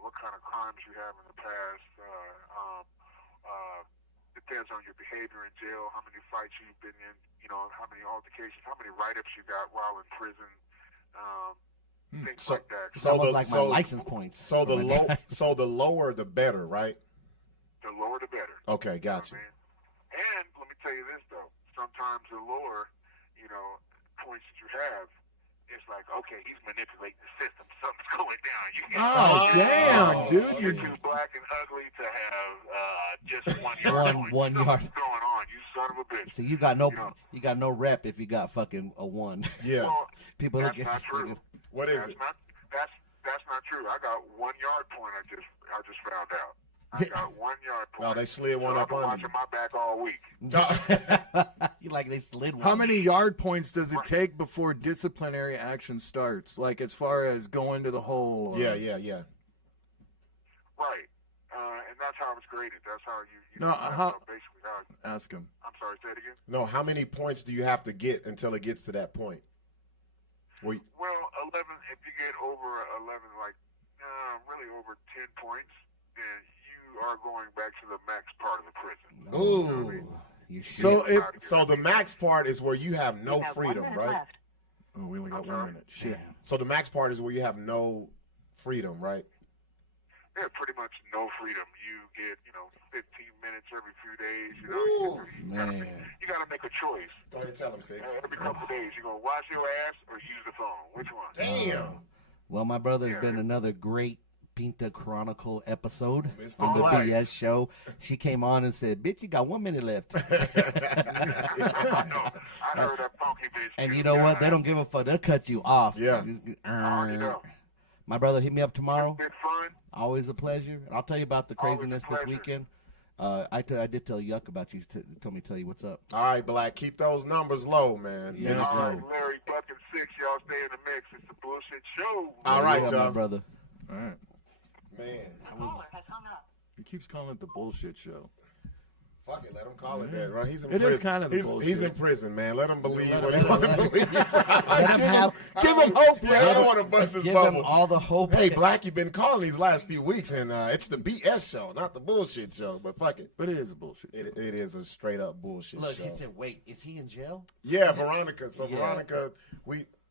what kind of crimes you have in the past. Depends on your behavior in jail, how many fights you've been in, how many altercations, how many write-ups you got while in prison, things So- like that. It's almost like my license points. So the lower the better, right? The lower the better. Okay, gotcha. Man. And let me tell you this though, sometimes the lower, points that you have, it's like, okay, he's manipulating the system. Something's going down. Oh, damn, dude. You're You, too black and ugly to have just 1 yard point. One yard. Something's going on, you son of a bitch. So you got no rep if you got fucking a 1. Yeah. Well, People that's look not at true. What is it? That's not true. I got 1 yard point. I just found out. I got 1 yard point. Oh, they slid one so up I've been on watching my back all week. you like they slid one. how many yard points does it take before disciplinary action starts? Like as far as going to the hole? Or... Yeah. Right. And that's how it's graded. That's how you No, basically how. Ask him. I'm sorry. Say it again. No, how many points do you have to get until it gets to that point? Well, 11. If you get over 11, like really over 10 points, then you are going back to the max part of the prison. Ooh. You should. So the max part is where you have no You have 1 freedom, minute right? left. Oh, we only got 1 minute. Shit. So the max part is where you have no freedom, right? Yeah, pretty much no freedom. You get 15 minutes every few days. Ooh, You got to make a choice. Go ahead and tell them, Sixx. Every couple of days, you gonna wash your ass or use the phone. Which one? Damn. Well, my brother has been another great Pinta Chronicle episode Mr. on the Blacc. BS show. She came on and said, "Bitch, you got 1 minute left." I know. I heard that funky bitch. And too. you know what? They don't give a fuck. They'll cut you off. Yeah. already know. My brother, hit me up tomorrow. Been fun. Always a pleasure. And I'll tell you about the Always a craziness this pleasure. weekend. I did tell Yuck about you. Told me to tell you what's up. All right, Blacc, keep those numbers low, man. Yeah. Minute All right, two. Larry, Buck, and Sixx, y'all stay in the mix. It's the bullshit show. All right, Yeah, y'all. my brother. All right. Man, Caller has hung up. He keeps calling it the bullshit show. fuck it, let him call it that, right? He's in It prison. is kind of the he's bullshit. in prison, man. Let him believe Let what him- he wants to believe. Give him hope, Yeah, man. I don't want to bust his Give bubble. him all the hope. Hey, Blacc, you've been calling these last few weeks, and it's the BS show, not the bullshit show. But fuck it. But it is a bullshit show. It is a straight up bullshit Look, show. he said, "Wait, is he in jail?" Yeah, Veronica. So Yeah. Veronica,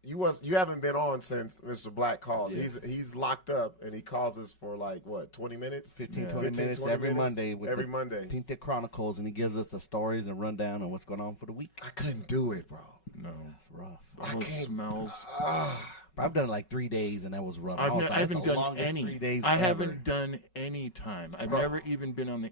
you haven't been on since Mr. Blacc calls. Yeah. He's locked up, and he calls us for like what, 20 minutes? 15, Yeah. 20 15, minutes 20 every minutes Monday with every the Monday. Pinta Chronicles, and he gives us the stories and rundown on what's going on for the week. I couldn't do it, bro. No. It's rough. All those smells. I've done it like 3 days, and that was rough. I was like, haven't "That's the done longest any. 3 days I ever." haven't done any time. I've never even been on the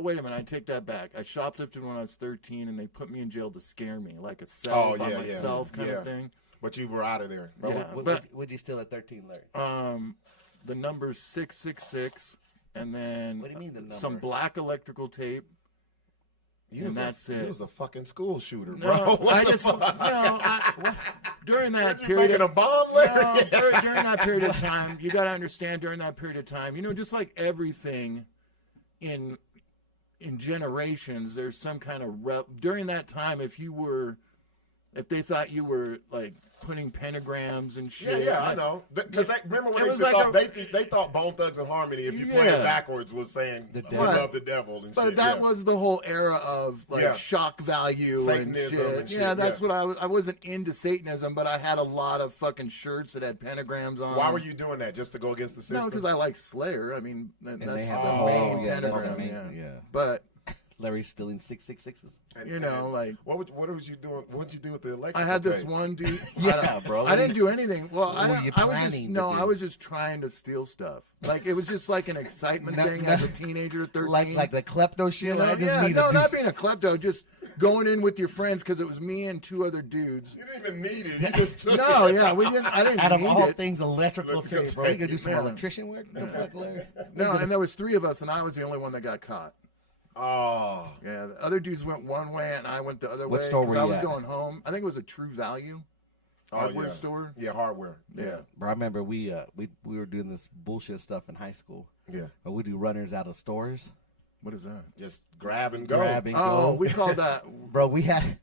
wait a minute, I take that back. I shoplifted when I was 13, and they put me in jail to scare me, like a cell by myself kind of thing. But you were out of there. Bro, Yeah, what would you steal at 13, Larry? The number's 666, and then What do you mean the number? some black electrical tape. And that's it. You was a fucking school shooter, No, bro. What I the just fuck? during that You period. making a bomb, Larry? No, during that period of time, you got to understand. During that period of time, just like everything in generations, there's some kind of during that time. If they thought you were like putting pentagrams and shit, Yeah, I know. Because remember when It they was used to like thought they thought Bone Thugs and Harmony, if you play it backwards, was saying we devil. love the devil and But shit. that yeah. was the whole era of like Yeah. shock value Satanism and shit, Yeah, that's yeah. what I wasn't into Satanism, but I had a lot of fucking shirts that had pentagrams on. Why them. were you doing that? Just to go against the system? No, because I like Slayer. I mean, And that's they have the the main that's the pentagram. main- yeah. yeah. But Larry's stealing 666s. And- like what was you doing? What'd you do with the electrical I had this tape? one dude. Yeah, bro. I didn't do anything. Well, What were you I was just planning to do? I was just trying to steal stuff. Like it was just like an excitement Not- thing not- as a teenager, 13. Like the klepto shit. You know, I just yeah, need to no, do not being a klepto, just going in with your friends because it was me and two other dudes. You didn't even need it. You just took No, it. yeah, we didn't. I didn't out of need all it. things, electrical tape, bro. You gonna do some Yeah. electrician work? The fuck, Larry? No, and there was three of us, and I was the only one that got caught. Oh, Yeah, the other dudes went one way, and I went the other What way store because were I you was at? going home. I think it was a True Value hardware yeah. store. Yeah, hardware. Yeah. Bro, I remember we were doing this bullshit stuff in high school. Yeah. But we do runners out of stores. What is that? Just grab and go. Grab and Oh, go. we called that. Bro, we had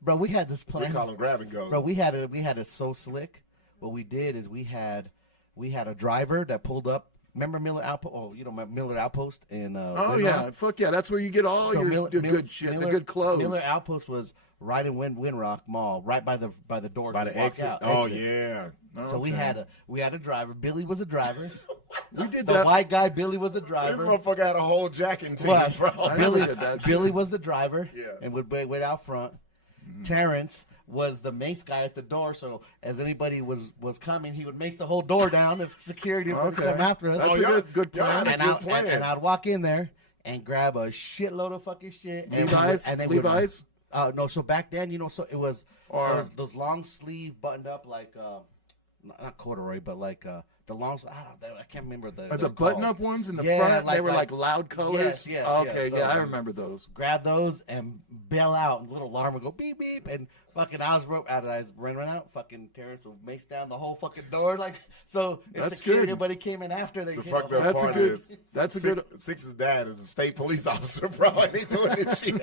this We plan. call them grab and go. Bro, we had it so slick. What we did is we had a driver that pulled up. Remember Miller Outpost? Oh, Miller Outpost in. Oh Winrock? yeah, fuck yeah! That's where you get all So your good shit, the good clothes. Miller Outpost was right in Winrock Mall, right by the door. By to the walk exit. out, Oh exit. yeah. So we Okay. had a driver. Billy was a driver. We did The that. white guy Billy was a This driver. motherfucker had a whole jacking team, What? bro. I Billy, never did that shit. Billy was the driver, Yeah. and would wait out front. Terrence was the mace guy at the door, so as anybody was coming, he would mace the whole door down if security would Okay. come after us. That's Oh, a y'all- good y'all plan. had a and, good plan. I'd walk in there and grab a shitload of fucking shit. Levi's? And they Levi's? No, so back then, so it was Or- those long sleeve buttoned up like not corduroy, but like the long. I can't remember the. Are they're the called. button-up ones in the Yeah, front? like- They were like- like loud colors. Yes, Okay, so, yeah, I remember those. Grab those and bail out, and the little alarm would go beep beep, and fucking I was running out. Fucking Terrence would mace down the whole fucking door, like so. If That's security good. anybody came in after, they The hit fucked the up whole- That's a part good- is that's a good- Six's dad is a state police officer, bro, and he's doing this shit.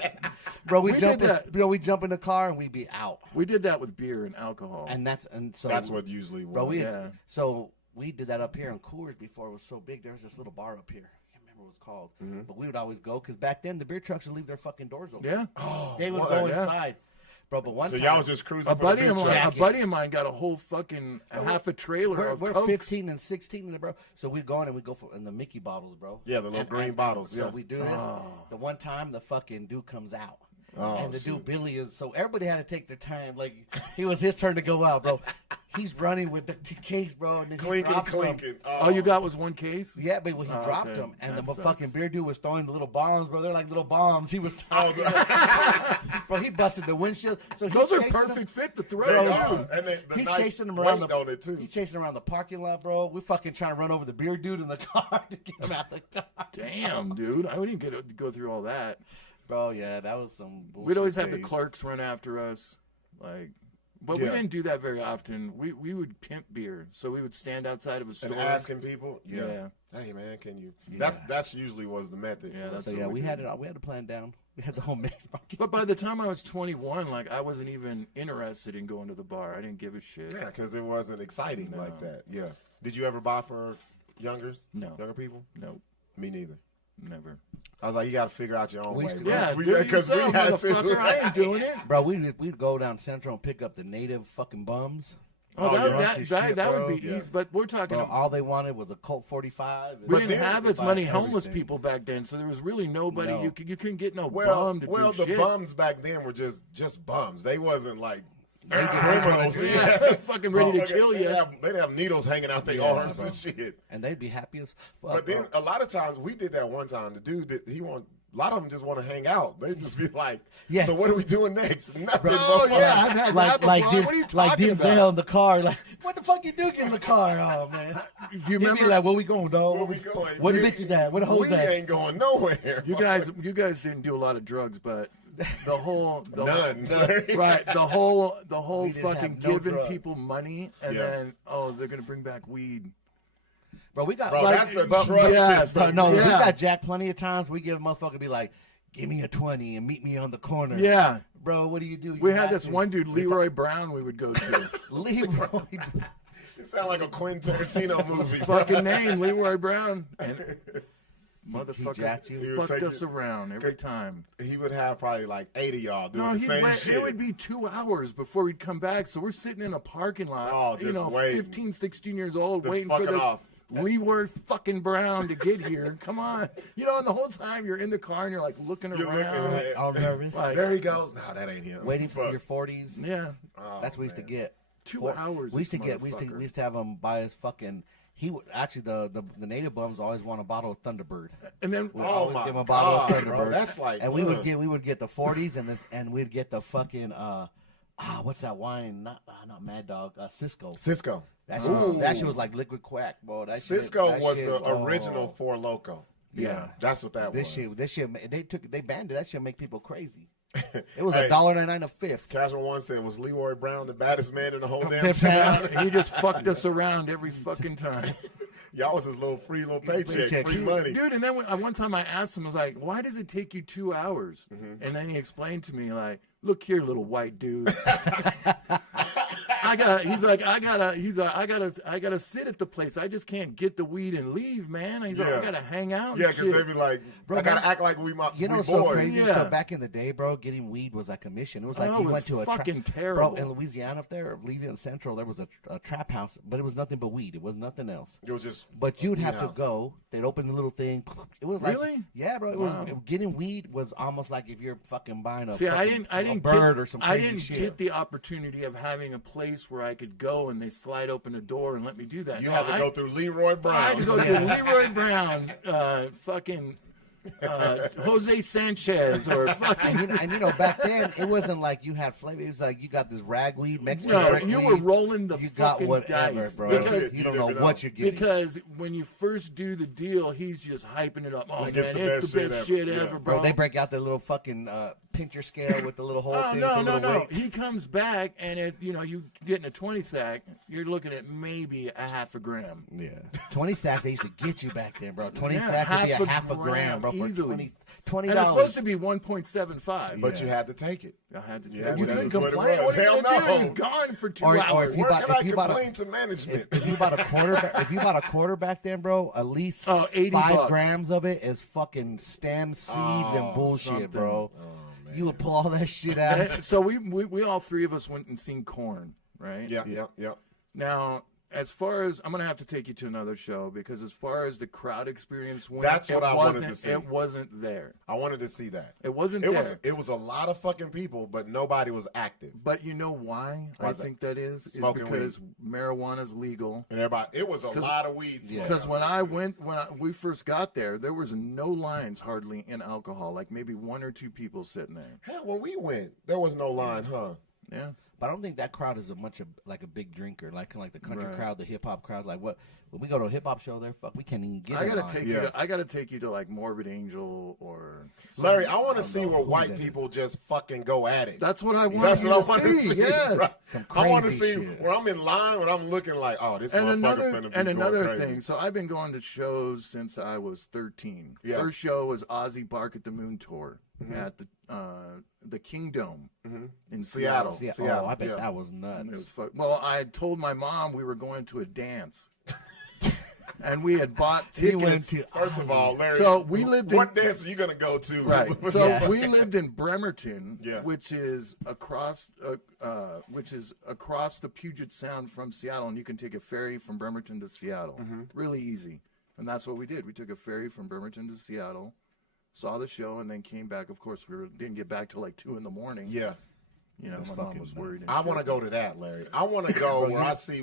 Bro, we We jump did in, that. bro, we jump in the car and we be out, We did that with beer and alcohol. and so That's what usually. bro. Yeah. So we did that up here in Coors before it was so big. There was this little bar up here. I can't remember what it's called, but we would always go because back then the beer trucks would leave their fucking doors open. Yeah. They would what? go Yeah. inside, bro. But one So time, y'all was just cruising. A for the buddy big of mine, truck. a buddy of mine got a whole fucking half a trailer of we're Cokes. 15 and 16 in there, bro. So we go in and we go for in the Mickey bottles, bro. Yeah, the little green bottles, So yeah. we do this. The one time the fucking dude comes out. Oh, and the dude shit. Billy is so everybody had to take their time. Like it was his turn to go out, bro. He's running with the case, bro, and then he Clinking, drops them. clinking. All you got was one case? Yeah, but he Oh, dropped okay. them, and That the sucks. fucking beer dude was throwing the little bombs, bro. They're like little bombs. He was Oh, tossing, bro. He busted the windshield. So he's Those are chasing them. perfect fit to throw, They too. are. And the He's knife chasing them around weight on it too. He's chasing around the parking lot, bro. We fucking trying to run over the beer dude in the car to get him out the car. Damn, dude. I wouldn't get to go through all that. Bro, yeah, that was some bullshit. We'd always have the days. clerks run after us. Like, But we didn't do that very often. We would pimp beer, so we would stand outside of a store And asking people, Yeah. hey man, can you? Yeah. That's usually was the method. Yeah, that's So what yeah, we did. had it. We had the plan down. We had the whole menu. But by the time I was 21, like I wasn't even interested in going to the bar. I didn't give a shit. Yeah, because it wasn't exciting No. like that. Yeah. Did you ever buy for younger people? Nope, Me neither. never. I was like, you got to figure out your own We way. used to- bro. Yeah, we, do it because we yourself, had motherfucker. I ain't doing it. Bro, we'd go down Central and pick up the native fucking bums. Oh, Oh, yeah. that Shit, would bro. be Yeah. easy. But we're talking. Bro, all they wanted was a Colt 45. we But didn't then- have as buy many homeless everything. people back then, so there was really nobody. No. You couldn't get no Well, bum to do the shit. bums back then were just bums. They wasn't like They criminals. Yeah, fucking ready to kill you. They'd have needles hanging out their Yeah, arms bro. and shit. And they'd be happy as fuck. But then bro. a lot of times we did that one time. The dude that a lot of them just want to hang out. They just be like, Yeah. so what are we doing next? Nothing. Oh, motherfucker. yeah, I've had that like before. like What are you like talking Denzel about? in the car. Like, what the fuck you do get in the car? Oh man, You you be remember? like, where we going, dog? Where we going? Where the We- bitches at? Where the hoes we at? ain't going nowhere. You guys didn't do a lot of drugs, but the whole None. right, the whole We didn't fucking have no giving drugs. people money and Yeah. then they're gonna bring back weed. Bro, we got. Bro, Like, that's the but- trust yeah, system. So, no, we Yeah. got Jack plenty of times. We get a motherfucker be like, give me a 20 and meet me on the corner. Yeah, Bro, what do you do? we You had got this to- one dude, Leroy Brown, we would go to. Leroy. It sounds like a Quentin Tarantino movie. bro. Fucking name, Leroy Brown, and jacked you? motherfucker He would fucked take us it- around every time. He would have probably like 8 of y'all doing No, the same shit. it would be 2 hours before we'd come back. So we're sitting in a parking lot, Oh, just waiting. 15, 16 years old, Just waiting for fucking the off. Leroy fucking Brown to get here. Come on. And the whole time you're in the car and you're like looking You're looking around. at- All nervous. Like, There he goes. No, that ain't him. Waiting for Fuck. your 40s. yeah. Oh, That's what we used to man. get. 2 hours. We used to this get. We used motherfucker. to have him buy his fucking. He would actually the native bums always want a bottle of Thunderbird. And then We Oh always my give him a bottle God, of bro. Thunderbird. That's like, and we ugh. would get the 40s and we'd get the fucking what's that wine? Not Mad Dog. Cisco. Cisco. That shit was like liquid quack, bro. That shit- Cisco that was shit- the oh. original Four Loco. yeah. That's what that This was. shit, they banned it. That shit make people crazy. It was Hey. $1.99 a fifth. Casual One said, was Leroy Brown the baddest man in the whole damn Fifth town? town. He just fucked us around every fucking time. Y'all was his little free paycheck, Paycheck. free money. Dude, and then one time I asked him, I was like, why does it take you 2 hours? Mm-hmm. And then he explained to me, like, look here, little white dude. I gotta sit at the place. I just can't get the weed and leave, man. He's like, Yeah. I gotta hang out. Yeah, and because shit. they be like, Bro, I gotta bro, act like we You know, we what's so boys. crazy. Yeah. So back in the day, bro, getting weed was like a mission. It was like Oh, you it was went to a fucking Bro, terrible. in Louisiana up there, Louisiana Central, there was a trap house, but it was nothing but weed. It was nothing else. It was just, But you'd have Yeah. to go. They'd open the little thing. It was like, Really? yeah, bro. It Wow. was getting weed was almost like if you're fucking buying a See, I fucking- didn't a bird or some I crazy didn't shit. get the opportunity of having a place where I could go and they slide open a door and let me do that. you No, had to I- go through Leroy Brown. I had to go through Leroy Brown, fucking Jose Sanchez, or fucking. And you know, back then it wasn't like you had flavor. It was like you got this ragweed, Mexican No, brick you weed. were rolling the You got fucking whatever, dice bro. because You don't You know never know. what you're getting. because when you first do the deal, he's just hyping it up. Oh Like man, it's the it's the best best shit shit ever. ever, Yeah. bro. Bro, they break out the little fucking pincher scale with the little hole Oh thing. no, with the no, little no! weight. He comes back and you getting a 20 sack. You're looking at maybe a half a gram. Yeah, 20 sacks they used to get you back then, bro. 20 Yeah, sacks would be half a a half a gram, gram, bro. For easily. $20. And it's supposed to be 1.75. But you had to take it. I had to Yeah, tell you. that's couldn't what it complain. was. What are you Hell gonna no. do? He's gone for 2 Or hours. if you Where bought- can I if you bought a- complain to management? If you bought a quarterback, if you bought a quarterback, then bro, at least 80 5 bucks. grams of it is fucking stem seeds and bullshit, something. bro. Oh, You would pull all that shit out. And so we all three of us went and seen Korn, right? Yeah. Now, as far as I'm gonna have to take you to another show because as far as the crowd experience went, That's what I wanted wasn't- to see. It wasn't there. I wanted to see that. It wasn't It there. was a lot of fucking people, but nobody was active. But you know why? Why I is that? think that is Smoking because marijuana's legal. And everybody, it was a lot of weed. Yeah. Because when we first got there was no lines hardly in alcohol, like maybe 1 or 2 people sitting there. Hell, when we went, there was no line, huh? Yeah. But I don't think that crowd is a much of like a big drinker, like kind of like the country Right. crowd, the hip hop crowd. Like what when we go to a hip hop show, there, fuck, we can't even get. I in gotta line. take you. I gotta take you to like Morbid Angel or Larry, I want to see know where who white that is. people just fucking go at it. That's what I want That's you what to I want to see. Yes. Right? Some I want to crazy see shit. where I'm in line, when I'm looking like, oh, this And motherfucker finna be another going crazy. thing. So I've been going to shows since I was 13. Yeah. First show was Ozzy Bark at the Moon Tour at the Kingdom in Seattle. Yeah, Seattle, oh, I bet yeah. that was And it was nuts. well, I told my mom we were going to a dance, and we had bought You went tickets. to First of all, Larry, So we lived in- what dance are you gonna go to? Right. So Yeah. we lived in Bremerton, Yeah. which is across the Puget Sound from Seattle, and you can take a ferry from Bremerton to Seattle. Really easy. And that's what we did. We took a ferry from Bremerton to Seattle, saw the show, and then came back. Of course, didn't get back till like 2 in the morning. Yeah, You know, That's my mom fucking was worried. and I shit. want to go to that, Larry. I want to go where I see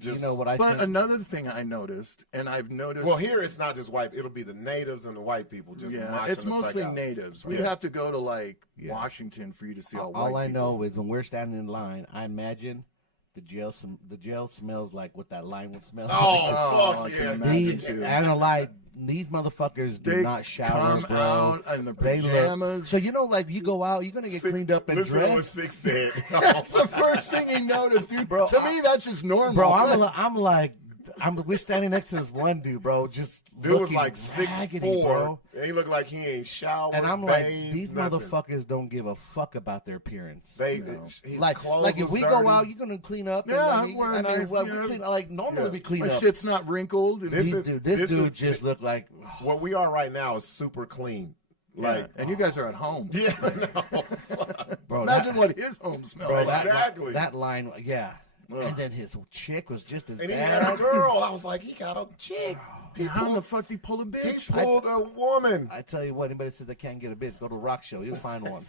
just. You know what I But think? another thing I noticed, and I've noticed. Well, here it's not just white. It'll be the natives and the white people just. yeah, moshing it's the fuck mostly out. natives. We'd Yeah. have to go to like Yeah. Washington for you to see all white All I people. know is when we're standing in line, I imagine the jail smells like what that line would smell Oh, I fuck can yeah! imagine. These, too. I don't lie. These motherfuckers do They not shower, come bro. out in the They pajamas. look, so you know, like you go out, you're gonna get cleaned up and Listen to what dressed, Six said. That's the first thing you notice, dude. Bro, To me, that's just normal. bro. We're standing next to this one dude, bro. Just Dude was looking like raggedy, 6'4", bro. and he looked like he ain't showered. And I'm like, bathed, these nothing. motherfuckers don't give a fuck about their appearance. His like clothes if was we dirty. go out, you're gonna clean up. Yeah, and, I'm wearing nice, well, you we know, clean, like normally yeah. we clean my up. shit's not wrinkled. And This This is- dude this is- just looked like. What we are right now is super clean. Like, and you guys are at home. yeah, no, Bro, Imagine what his home smells bro, like. Exactly. that line, yeah. Ugh. And then his chick was just as and he bad. had a girl. I was like, he got a chick. How in the fuck did he pull a He bitch? pulled a woman. I tell you what, anybody says they can't get a bitch, go to a rock show. You'll find one.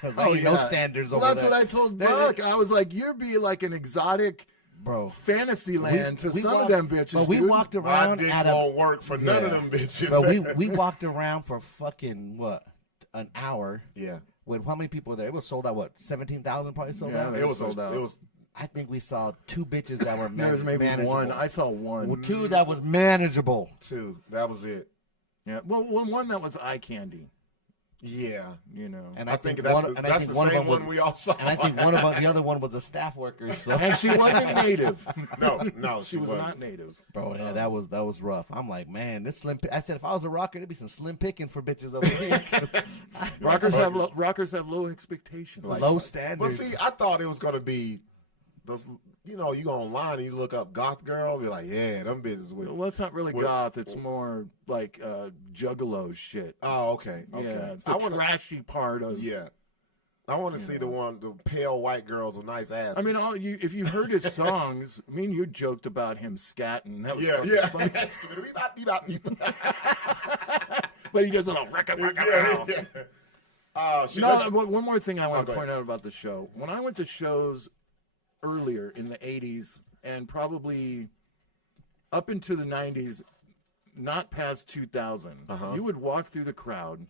'Cause Oh, ain't no yeah. standards Well, over that's there. what I told There- Buck. I was like, you're being like an exotic bro. fantasy land to some walked- of them bitches, But we dude. walked My around dick at a. won't work for none of Yeah. them bitches. But we walked around for fucking what, an hour. yeah, With how many people were there? It was sold out. What, 17,000 probably sold Yeah, out. they it was sold out. It was I think we saw 2 bitches that were There was maybe manageable. one. I saw one. Well, 2 that was manageable. 2. That was it. Yeah. Well, one that was eye candy. Yeah, You know. And I think that's the one of same them was, one we all saw. And I think the other one was a staff worker. So. And she wasn't native. no, She was wasn't. not native. Bro, yeah, that was rough. I'm like, man, this slim. I said, if I was a rocker, there'd be some slim picking for bitches over here. Rockers have low expectations. Low But standards. see, I thought it was gonna be the. You know, you go online and you look up goth girl, you're like, yeah, them bitches with. Well, it's not really Well- goth. It's more like juggalo shit. Oh, okay, okay. Yeah, it's the I wanna, trashy part of. yeah, I want to see the pale white girls with nice asses. I mean, if you heard his songs, me and you joked about him scatting. That was yeah, fucking yeah. funny. But he does it all record. Yeah. She No, listen- one more thing I want go to point ahead. out about the show. When I went to shows earlier in the 80s and probably up into the 90s, not past 2000, you would walk through the crowd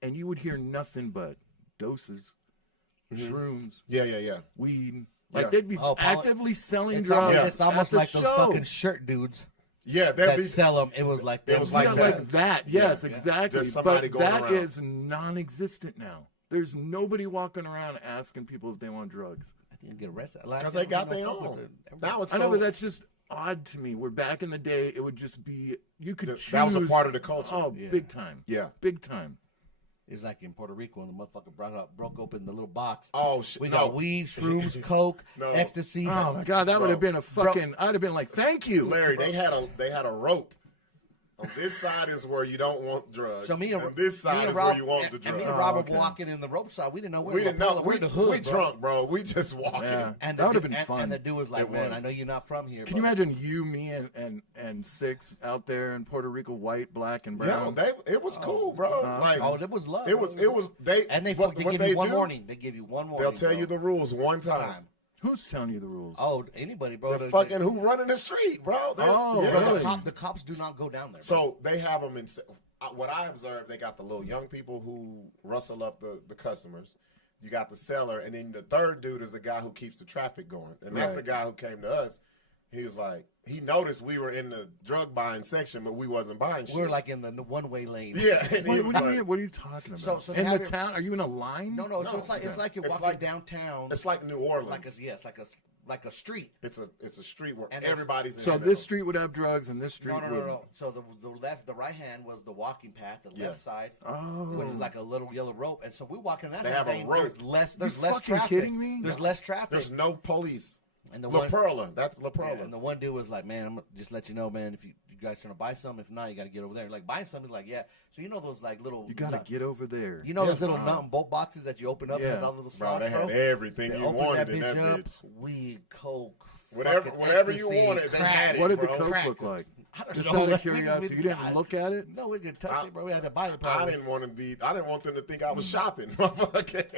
and you would hear nothing but doses, shrooms, yeah. weed. Like Yeah. they'd be Oh, actively selling it's drugs. almost, it's almost at the like show. those fucking shirt dudes Yeah, that that'd be. sell them. It was like It them. was like yeah, that. like that. Yes, Yeah. exactly. Just somebody But going that around. is non-existent now. There's nobody walking around asking people if they want drugs. I didn't get arrested. Like, Because they got you their know, fuck own. with it. Now it's I know, so- but that's just odd to me. Where back in the day, it would just be you could choose. That was a part of the culture. Oh, Yeah. big time. Yeah. Big time. It's like in Puerto Rico when the motherfucker broke open the little box. Oh shit! We no. got weed, shrooms, coke, No. ecstasy. Oh my god, that would have been a fucking. I'd have been like, thank you, Larry, they had a rope. On this side is where you don't want drugs. So me and this side is where you want the and drugs. me and Robert walking in the rope side. We didn't know where we didn't know. We're We, in the hood, we bro. drunk, bro. We just walking. Yeah. And That the would've dude- been fun. And the dude was like, It "Man, was. I know you're not from here." Can you imagine you, me, and Sixx out there in Puerto Rico, white, black, and Yeah, brown? it was cool, bro. Like Oh, it was love. it was they And they what give they you one do, warning. They give you one warning. They'll tell bro. you the rules one time. Who's telling you the rules? Oh, anybody, bro. The fucking who running the street, bro. Oh, yeah. Bro, really? the cops do not go down there. Bro. So they have them in. What I observed, they got the little young people who rustle up the customers. you got the seller, and then the third dude is the guy who keeps the traffic going. And that's the guy who came to us. He was like, he noticed we were in the drug buying section, but we wasn't buying shit. We were like in the one-way lane. Yeah. And he was What like, are you talking about? So in they the have town? Are you in a line? No. So it's like you're It's walking like- downtown. it's like New Orleans. Like a street. It's a street where And everybody's in So the this middle. street would have drugs, and this street would. No. So the right hand was the walking path. The left side, Oh. which is like a little yellow rope. And so we're walking. That They have a thing, rope. There's You less fucking traffic. kidding me? There's less traffic. There's no police. And the La one, Perla. That's La Perla. and the one dude was like, "Man, I'm gonna just let you know, man. If you guys trying to buy some, if not, you got to get over there." Like buying something, like So you know those like little. You gotta get over there. You know those little nut and bolt boxes that you open up Yeah. and all the little Bro, slots, they had everything They you opened wanted that in that bitch up. bitch. Weed, coke, Whatever fucking you ecstasy, wanted, they crack. had it. What did the bro. coke Crack. look like? I don't Just know. out of We curiosity, you didn't look at it? No, we didn't touch it, bro. We had to buy it. I Probably. didn't want them to think I was Mm. shopping.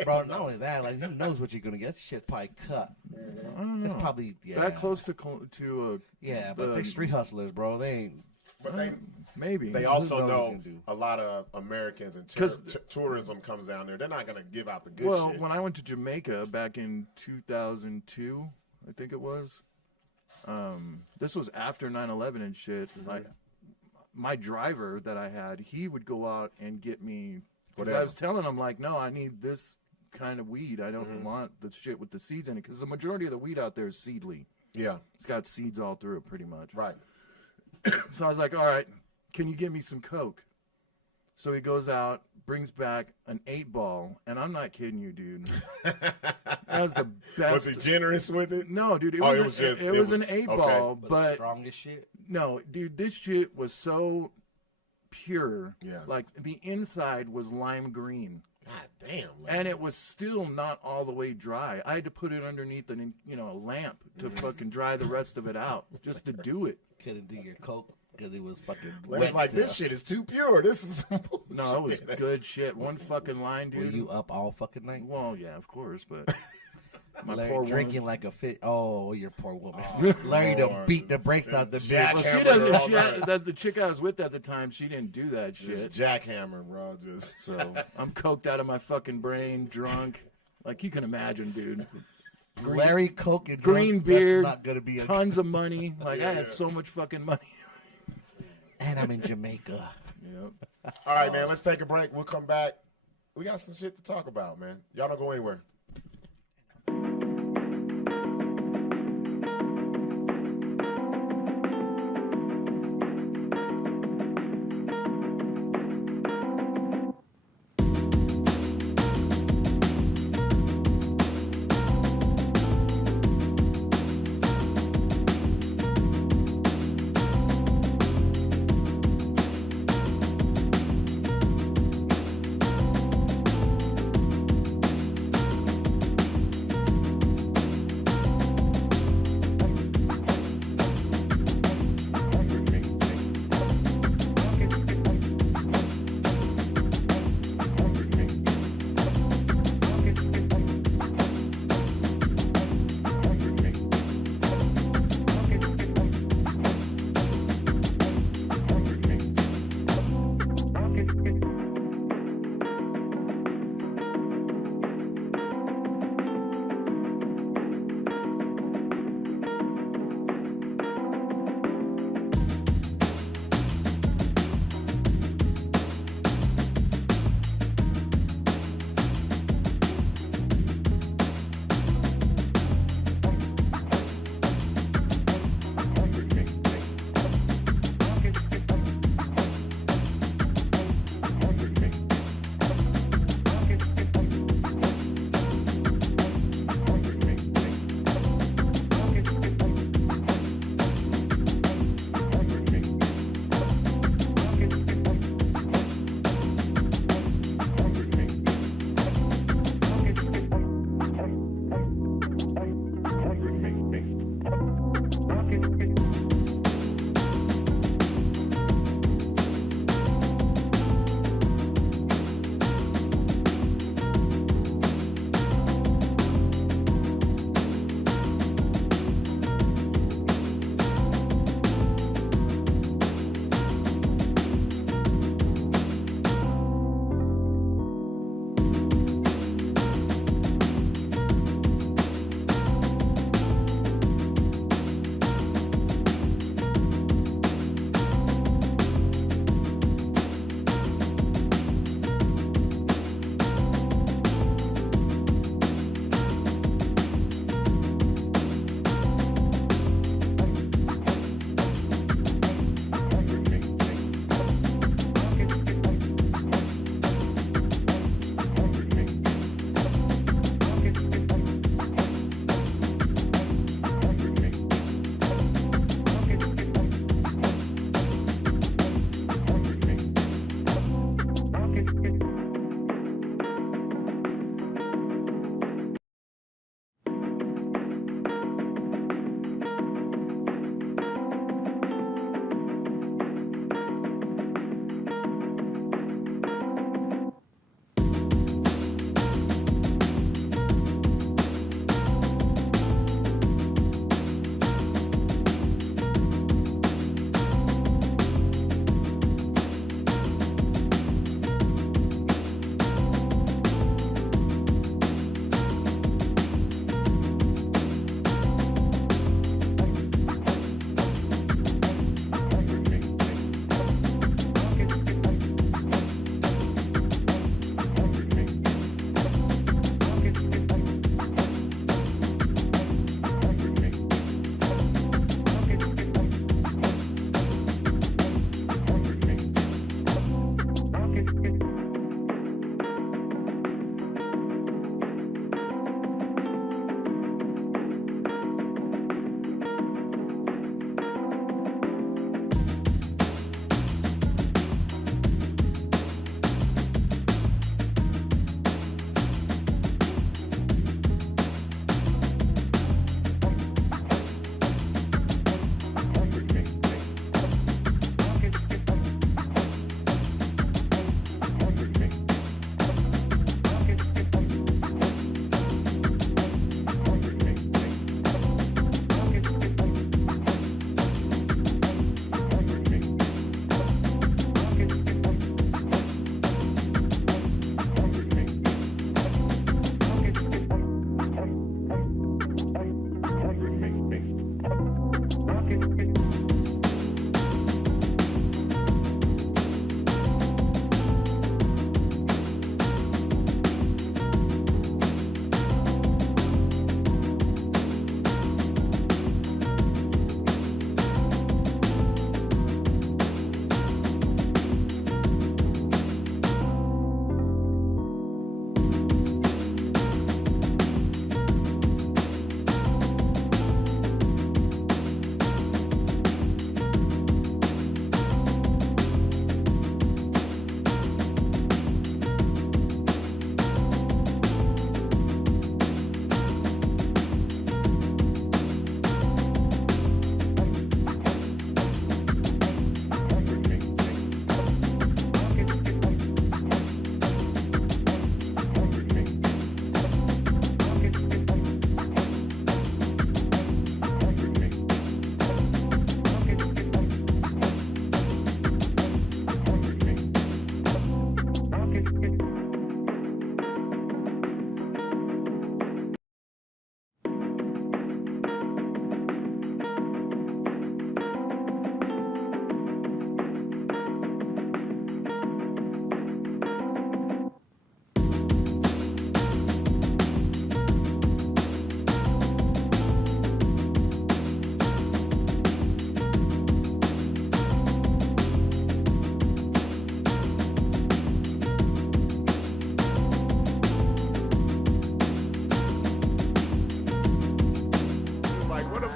Bro, not only that, like who knows what you're gonna get? That shit probably cut. I don't know. It's probably That close to but they street hustlers, bro. They ain't. But maybe. they knows also what you know can do. a lot of Americans and 'Cause- tourism comes down there. They're not going to give out the good Well, shit. when I went to Jamaica back in 2002, I think it was. This was after 9/11 and shit. Like my driver that I had, he would go out and get me. Because I Whatever. was telling him like, no, I need this kind of weed. I don't want the shit with the seeds in it. Because the majority of the weed out there is seedly. Yeah, It's got seeds all through it, pretty much. right. So I was like, all right, can you give me some coke? So he goes out, brings back an 8-ball, and I'm not kidding you, dude. That's the best. Was he generous with it? No, dude, it Oh, was an 8-ball, But the but strongest shit. no, dude, this shit was so pure. Yeah. Like the inside was lime green, God damn. and it was still not all the way dry. I had to put it underneath a lamp to fucking dry the rest of it out, just to do it. Couldn't do your coke because it was fucking. Larry's like, still. this shit is too pure. This is some bullshit. No, it was good shit. One fucking line, Were dude. you up all fucking night? Well, yeah, of course, but my Larry poor drinking woman. like a fit. Oh, your poor woman. Oh, Larry to Lord. beat the brakes out the Jack- bitch. Well, she Hammer doesn't. all She night. the chick I was with at the time, she didn't do that Just shit. jackhammer, bro. Just So I'm coked out of my fucking brain, drunk. Like you can imagine, dude. Larry coke and Green drunk, beard, That's not gonna be a. tons of money. Like I Yeah. had so much fucking money. And I'm in Jamaica. Yep. all right, man. Let's take a break. We'll come back. We got some shit to talk about, man. Y'all don't go anywhere.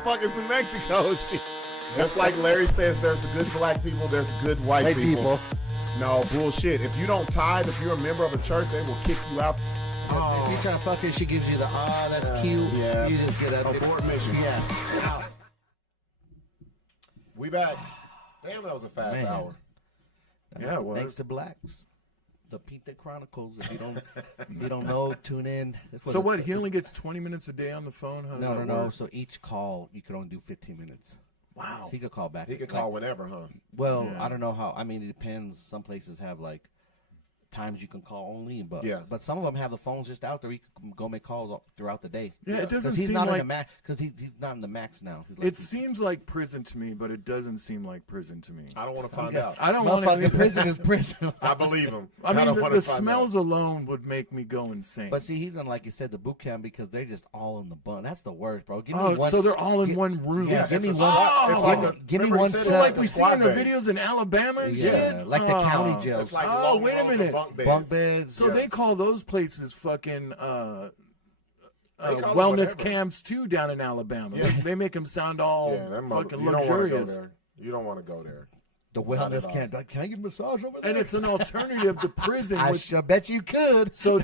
fuck is New Mexico? Shit. Just like Larry says, there's good black people, there's good white people. No, bullshit. If you don't tithe, if you're a member of a church, they will kick you out. If you're trying to fuck her, she gives you the, that's cute. Yeah. You just get a Abort mission. Yeah. We back. Damn, that was a fast hour. Yeah, it was. Thanks to Blacks. The Pinta Chronicles. If you don't know, tune in. So what? He only gets 20 minutes a day on the phone? How does that No. work? So each call, you can only do 15 minutes. Wow. He could call back. He could call whenever, huh? Well, I don't know how. I mean, it depends. Some places have like times you can call only, but some of them have the phones just out there. You can go make calls throughout the day. Yeah, it doesn't he's seem not like in the max because he's not in the max now. it seems like prison to me, but it doesn't seem like prison to me. I don't want to find out. I don't want to. Prison is prison. I believe him. I mean, don't wanna the find smells alone would make me go insane. But see, he's in, like you said, the boot camp because they're just all in the bun. That's the worst, bro. Give me oh, one, so they're all in one room. Yeah, give me It's one. it's like a, give me remember he one said So set. like we see in the squad bed. videos in Alabama and Yeah, shit? like the county jails. It's like Oh, long wait a rows of minute. Bunk beds. So they call those places fucking They call it wellness whatever. camps too down in Alabama. Yeah. They make them sound all that fucking you don't want to go luxurious. there. You don't want to go there. The Not at wellness all. camp. Can I get a massage over there? And it's an alternative to prison. I Which, sure bet you could. so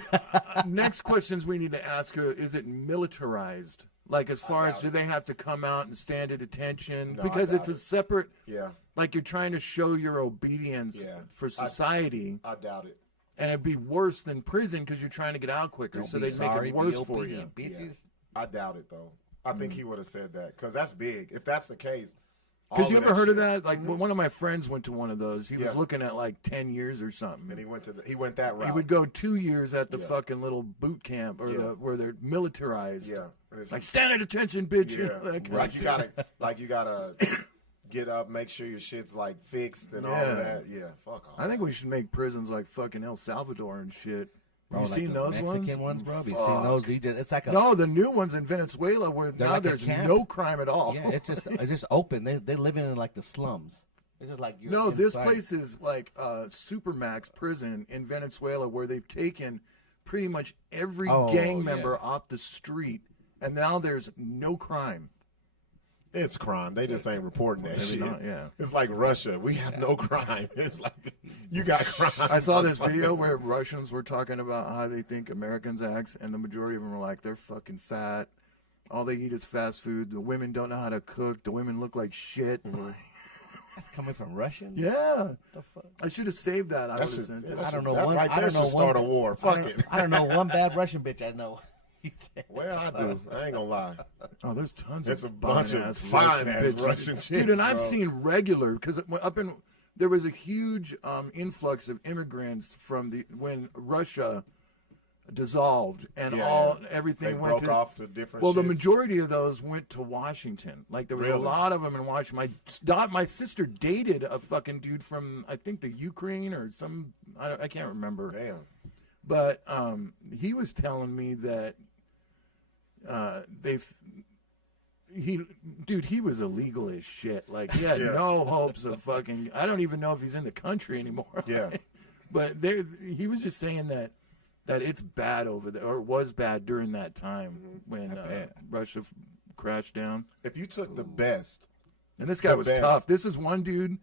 next questions we need to ask her, is it militarized? Like as far as do they have to come out and stand at attention? No, I Because doubt it's a it. separate, Yeah, like you're trying to show your obedience Yeah. for society. I doubt it. And it'd be worse than prison because you're trying to get out quicker. Don't So be they'd make sorry, it be worse for you. obedient, bitches. I doubt it though. I think he would have said that because that's big. If that's the case, Because you all ever heard of shit- that? Like one of my friends went to one of those. He Yeah. was looking at like 10 years or something. And he went that route. He would go 2 years at the Yeah. fucking little boot camp or Yeah. where they're militarized. Yeah, and it's- Like stand at attention, bitch. yeah. That kind Like of you shit. gotta get up, make sure your shit's like fixed and all Yeah. of that. Yeah, fuck off. I think we should make prisons like fucking El Salvador and shit. Bro, you like seen the those Mexican ones? bro? Have you Fuck. seen those? It's like a No, the new ones in Venezuela where They're now like a there's camp. no crime at all. Yeah, it's just open. They living in like the slums. It's just like you're No, this inside. place is like a supermax prison in Venezuela where they've taken pretty much every Oh, gang yeah. member off the street, and now there's no crime. It's crime. They just ain't reporting that Maybe shit. not, yeah. It's like Russia. We have no crime. It's like you got crime. I saw this video where Russians were talking about how they think Americans act, and the majority of them were like, they're fucking fat. All they eat is fast food. The women don't know how to cook. The women look like shit. That's coming from Russian. Yeah. The fuck? I should have saved that. I would That's have just, sent it. I don't know that one. right I there don't know should one. start a war. Fuck it. I don't know one bad Russian bitch I know. He said- Well, I do. I ain't gonna lie. Oh, there's tons It's a of bunch of fine-ass fine-ass bitches. Russian Dude, chicks, and I've bro. seen regular, because there was a huge influx of immigrants from when Russia dissolved, and Yeah, everything They went broke to off to different. well, the shits. majority of those went to Washington. Like there was a Really? lot of them in Washington. My sister dated a fucking dude from I think the Ukraine or some I can't remember. Damn. But he was telling me that he was illegal as shit. Like he had Yeah. no hopes of fucking. I don't even know if he's in the country anymore. Yeah. But he was just saying that it's bad over there, or it was bad during that time when Russia crashed down. If you took the best, And this guy The was best. tough. This is one dude.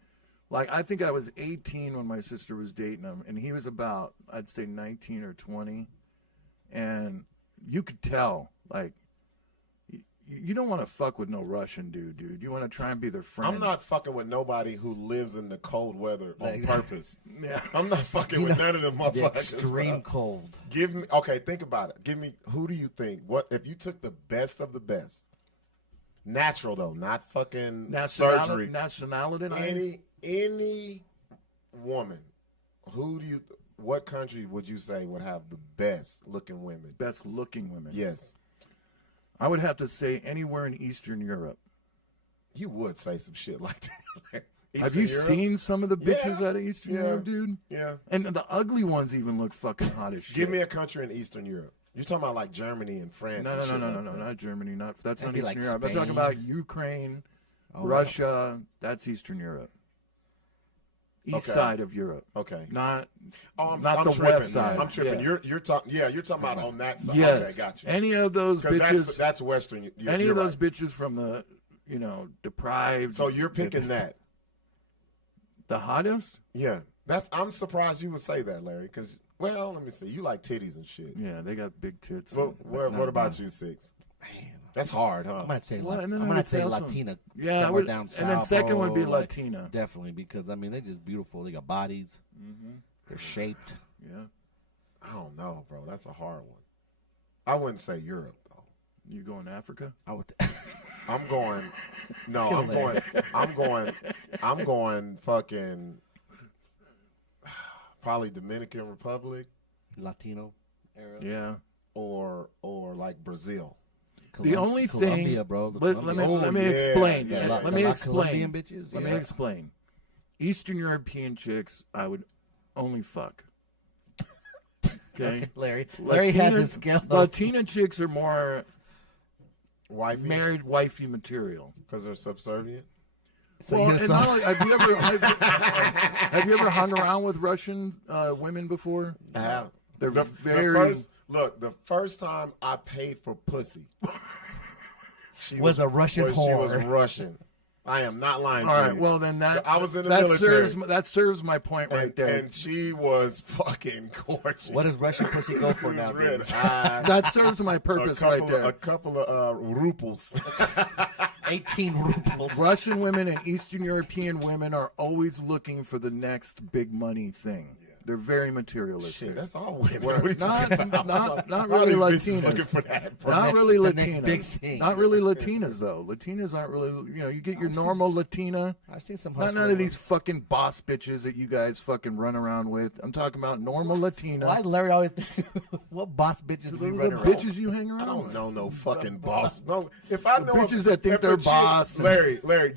Like I think I was 18 when my sister was dating him, and he was about I'd say 19 or 20, and you could tell like you don't want to fuck with no Russian dude. You want to try and be their friend. I'm not fucking with nobody who lives in the cold weather on Like- purpose. Yeah. I'm not fucking with none of them The motherfuckers. extreme bro. cold. Give me okay. Think about it. Give me who do you think? What if you took the best of the best? Natural though, not fucking surgery. Nationality. Any woman, what country would you say would have the best looking women? Best looking women. Yes, I would have to say anywhere in Eastern Europe. you would say some shit like that. Have you Eastern Europe? seen some of the bitches Yeah. out of Eastern Yeah. Europe, dude? Yeah. And the ugly ones even look fucking hot as shit. Give me a country in Eastern Europe. You're talking about like Germany and France. No, and shit like that. not Germany. That's not Maybe Eastern like Europe. I'm talking Spain. about Ukraine, Oh, Russia. That's Eastern Europe. East Okay. side of Europe. Okay. Not I'm the tripping, west man. side. I'm tripping. Yeah. You're talking. Yeah, you're talking about on that side. yes. Okay, got you. Any of those 'Cause bitches. that's Western. Any you're of those right. bitches from the deprived. So you're picking that. The hottest? Yeah. I'm surprised you would say that, Larry, because, well, let me see. You like titties and shit. Yeah, they got big tits. Well, what about you, Sixx? Man, That's hard, huh? I'm gonna say, Well, and then I'm I gonna would say say also- Latina. Yeah, somewhere down south. and then second would be like, Latina. definitely, because I mean they're just beautiful. They got bodies. They're shaped. Yeah. I don't know, bro. That's a hard one. I wouldn't say Europe, though. You going to Africa? I would. I'm going. No, Kill I'm Larry. going. I'm going. Fucking. Probably Dominican Republic Latino era. Yeah. or like Brazil. The only Colombia, thing, bro. the let Colombia. me yeah. explain. Yeah, Let the me La explain. Colombian bitches. Let yeah. me explain. Eastern European chicks, I would only fuck. Okay. Larry has his skill. Latina chicks are more Wifey, married wifey material. because they're subservient. So Well, you're and so- not only, have you ever hung around with Russian women before? I have. They're The very. the first time I paid for pussy, she Was a Russian She was whore. Russian. I am not lying All to right. you. Well, then I was in the military. that serves my point right there. And she was fucking gorgeous. What does Russian pussy go for She now? was red dude? eyes, That serves my purpose right a there. couple of ruples. 18 rubles. Russian women and Eastern European women are always looking for the next big money thing. They're very materialistic. Shit, that's all women. Well, What are you talking about? not All really these bitches Latinas. looking for that. bro. Not next- really the next big Latinas. thing. Not really Latinas though. Latinas aren't really. You get your normal Latina. I've seen some. Not none of these fucking boss bitches that you guys fucking run around with. I'm talking about normal Latina. Why Larry always? What boss bitches do Those you are run the around? bitches you hang I around don't with. know no fucking boss. No, if I know bitches that think if they're a chick- boss and- Larry,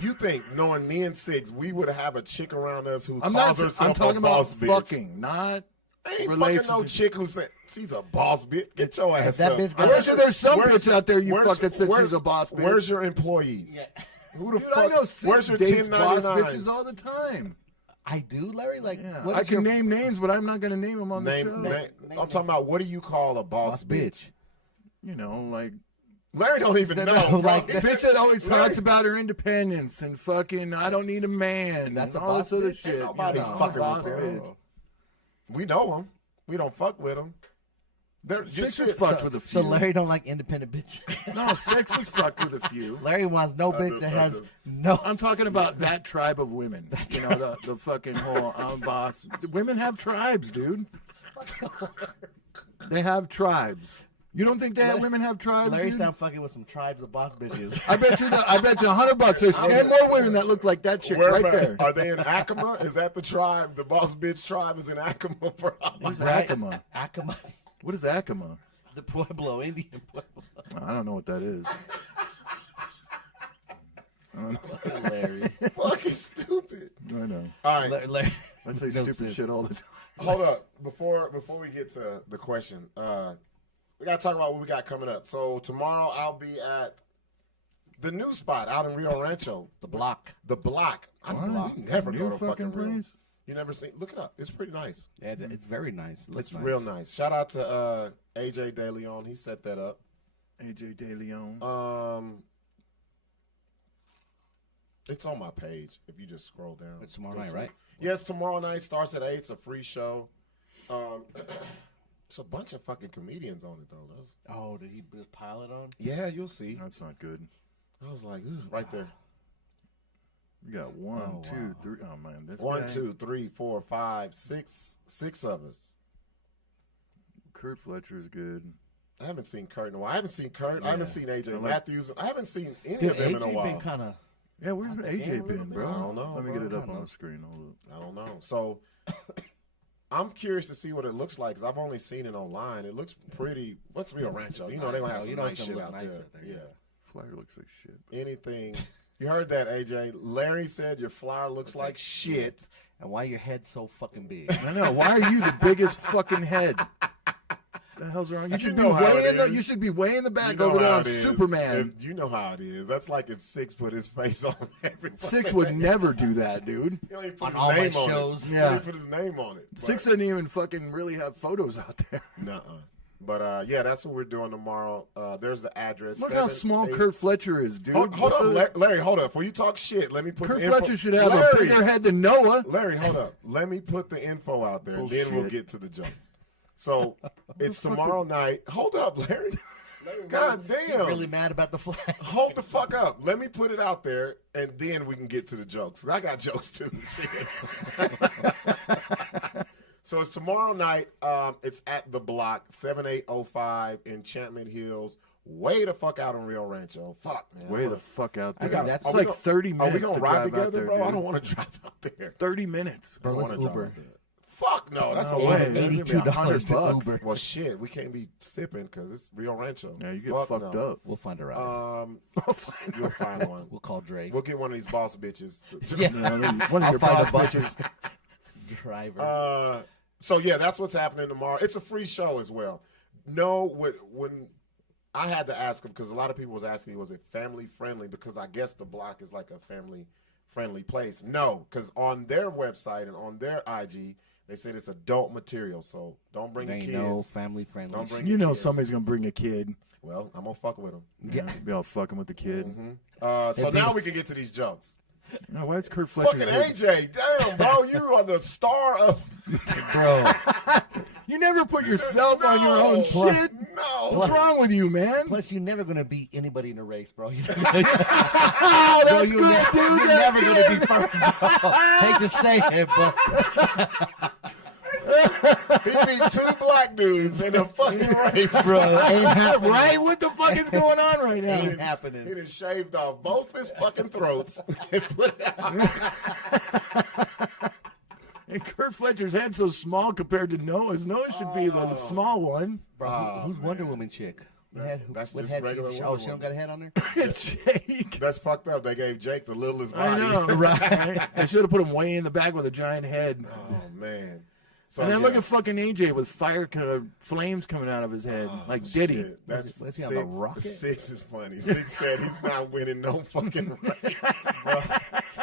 you think knowing me and Sixx, we would have a chick around us who I'm calls not. herself I'm talking a about boss bitch? fucking, not. I ain't fucking no relationship. chick who said she's a boss bitch. Get your ass that up. bitch I bet you there's some Where's- bitch out there you where's- fuck that said where's- she's a boss bitch. Where's your employees? Yeah. Who the Dude, fuck? I know where's your dates boss 1099? bitches all the time. I do, Larry. Like, Yeah. what I is can your name names, but I'm not going to name them on the show. Name, I'm talking about what do you call a boss bitch? You know, like Larry don't even No, know. bro. like the bitch that always Larry- talks about her independence and fucking I don't need a man. That's and a all boss this other bitch? shit. Ain't nobody you know, fucking boss with her. bitch. We know them. We don't fuck with them. They're Sixx shit. has fucked with a few. So Larry don't like independent bitches. No, Sixx has fucked with a few. Larry wants no bitch do, that I has do. no. I'm talking about that tribe of women. You know, the fucking whole I'm boss. Women have tribes, dude. They have tribes. You don't think that women have tribes? Larry dude? sound fucking with some tribes of boss bitches. I bet you $100. There's 10 more women that look like that chick Where right am I- there. Are they in Acoma? Is that the tribe? The boss bitch tribe is in Acoma, bro. Where's Right? Acoma? Acoma, What is Acoma? the Pueblo, Indian Pueblo. I don't know what that is. Larry. Fucking stupid. I know. All right, Larry. I say No stupid sense. shit all the time. hold up. Before we get to the question, we gotta talk about what we got coming up. So tomorrow I'll be at the new spot out in Rio Rancho, The block. the Block. I What? never New go to fucking Rio. place? You never seen? Look it up. It's pretty nice. Yeah, it's very nice. It looks It's nice. real nice. Shout out to AJ De Leon. He set that up. AJ De Leon. It's on my page if you just scroll down. It's tomorrow Go night, to right? it. Yes, tomorrow night starts at 8. It's a free show. It's a bunch of fucking comedians on it though. Oh, did he just pile it on? Yeah, you'll see. That's not good. I was like, ugh, right there. You got one, Oh, two, wow. three. Oh man, this 1, guy, 2, 3, 4, 5, 6, 6 of us. Kurt Fletcher's good. I haven't seen Kurt in a while. I haven't seen Kurt. I haven't seen AJ I like- Matthews. I haven't seen any Dude, of them AJ in a while. been kind of. Yeah, where's AJ been, bro? I don't know, Let me bro. get it up I don't on know. the screen. Hold up. I don't know. So I'm curious to see what it looks like because I've only seen it online. It looks pretty. What's Rio Rancho? You know they're gonna have some You know nice it's shit gonna look out nice there. out there, Yeah. yeah. Flyer looks like shit. Anything. You heard that, AJ? Larry said your flyer looks like shit. And why your head so fucking big? I know. Why are you the biggest fucking head? The hell's wrong? You should be know how way it in the. is. You should be way in the back You know over there how on it is. Superman. You know how it is. That's like if Sixx put his face on everything. Sixx would never do that, dude. He don't even put On his all my name on shows. it. He Yeah. don't even put his name on it. Sixx doesn't even fucking really have photos out there. Nuh-uh. But yeah, that's what we're doing tomorrow. There's the address. Look how small 8 Kurt Fletcher is, dude. Hold up, Larry. Hold up. Before you talk shit, let me put Kurt the info. Fletcher should have a bigger head than Noah. Larry, hold up. Let me put the info out there, and then we'll get to the jokes. So it's tomorrow night. Hold up, Larry. God damn. You're really mad about the flag. Hold the fuck up. Let me put it out there, and then we can get to the jokes. I got jokes too. So it's tomorrow night. It's at the Block, 7805 Enchantment Hills. Way the fuck out in Rio Rancho. Fuck, man. Way the fuck out there. That's It's like 30 minutes Are we gonna to ride drive together, out there, bro? dude. I don't want to drive out there. 30 minutes. Bro, I let's wanna drive Uber. out there. Fuck no, that's No a lot. way. Give me $82 to $100. Uber. Well, shit, we can't be sipping because it's Rio Rancho. Yeah, you get Fuck fucked no. up. We'll find a route. You'll find one. We'll call Drake. We'll get one of these boss bitches. Yeah. One of your find a boss bus bitches. driver. So yeah, that's what's happening tomorrow. It's a free show as well. No, when I had to ask them because a lot of people was asking me, was it family friendly? Because I guess the Block is like a family friendly place. No, because on their website and on their IG, they said it's adult material. So don't bring your Ain't kids. no family friendly. Don't bring You your know kids. somebody's going to bring a kid. Well, I'm gonna fuck with them. Yeah. Be all fucking with the kid. So now we can get to these jokes. You know, why is Kurt Fletcher? Fucking AJ, damn, bro, you are the star of. Bro. You never put yourself on your own shit. No, What's wrong with you, man? Plus, you're never going to beat anybody in a race, bro. Oh, that's you're good, dude. You're That's never going to be first, bro. Hate to say it, but he beat 2 black dudes in a fucking race, bro, ain't happening. Right? What the fuck is going on right now? Ain't happening. He done shaved off both his fucking throats and put it out. And Kurt Fletcher's head so small compared to Noah's. Noah should be the small one. Bro, who's Wonder Woman chick? That's What just head regular she Wonder don't Woman. got a head on her? Jake. That's fucked up. They gave Jake the littlest I body. know, right? I should have put him way in the back with a giant head. Oh man. So And then yeah. look at fucking AJ with flames coming out of his head, like Diddy. Shit, that's Was he on the rocket? Sixx is funny. Sixx said he's not winning no fucking race, bro.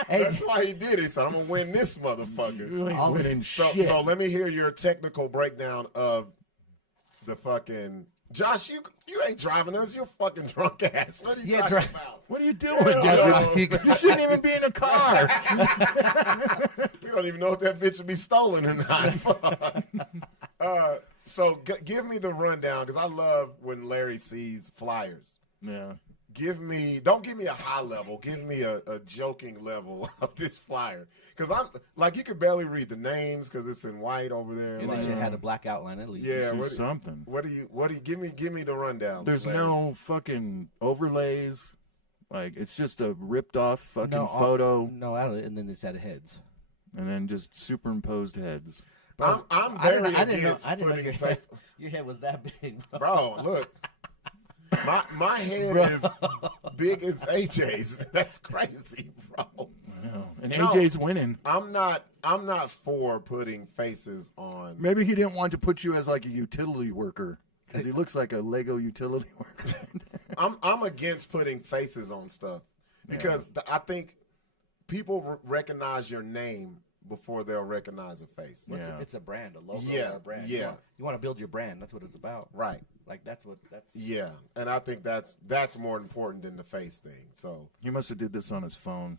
Hey, That's why he did it. So I'm gonna win this motherfucker. You ain't winning So, shit. so let me hear your technical breakdown of the fucking Josh. You ain't driving us. You're fucking drunk ass. What are you talking about? What are you doing, Yeah, dude? You shouldn't even be in a car. We don't even know if that bitch would be stolen or not. So give me the rundown because I love when Larry sees flyers. Yeah. Don't give me a high level. Give me a joking level of this flyer. Because I'm like, you can barely read the names because it's in white over there. and Like, they should have a black outline at least. yeah, Do something. what do you give me the rundown? There's Larry. no fucking overlays. Like, it's just a ripped off fucking No, photo No, I don't, and then it's out of heads. and then just superimposed heads. I'm I very didn't know against your putting head, your head was that big, bro. Bro, look. My head is big as AJ's. That's crazy, bro. I know. And No. AJ's winning. I'm not for putting faces on. Maybe he didn't want to put you as like a utility worker because he looks like a Lego utility worker. I'm against putting faces on stuff because I think people recognize your name before they'll recognize a face. Well, Yeah. It's a brand, a logo, Yeah, or a brand. yeah. You want to build your brand. That's what it's about. Right. Like that's. Yeah, and I think that's more important than the face thing. So He must have did this on his phone.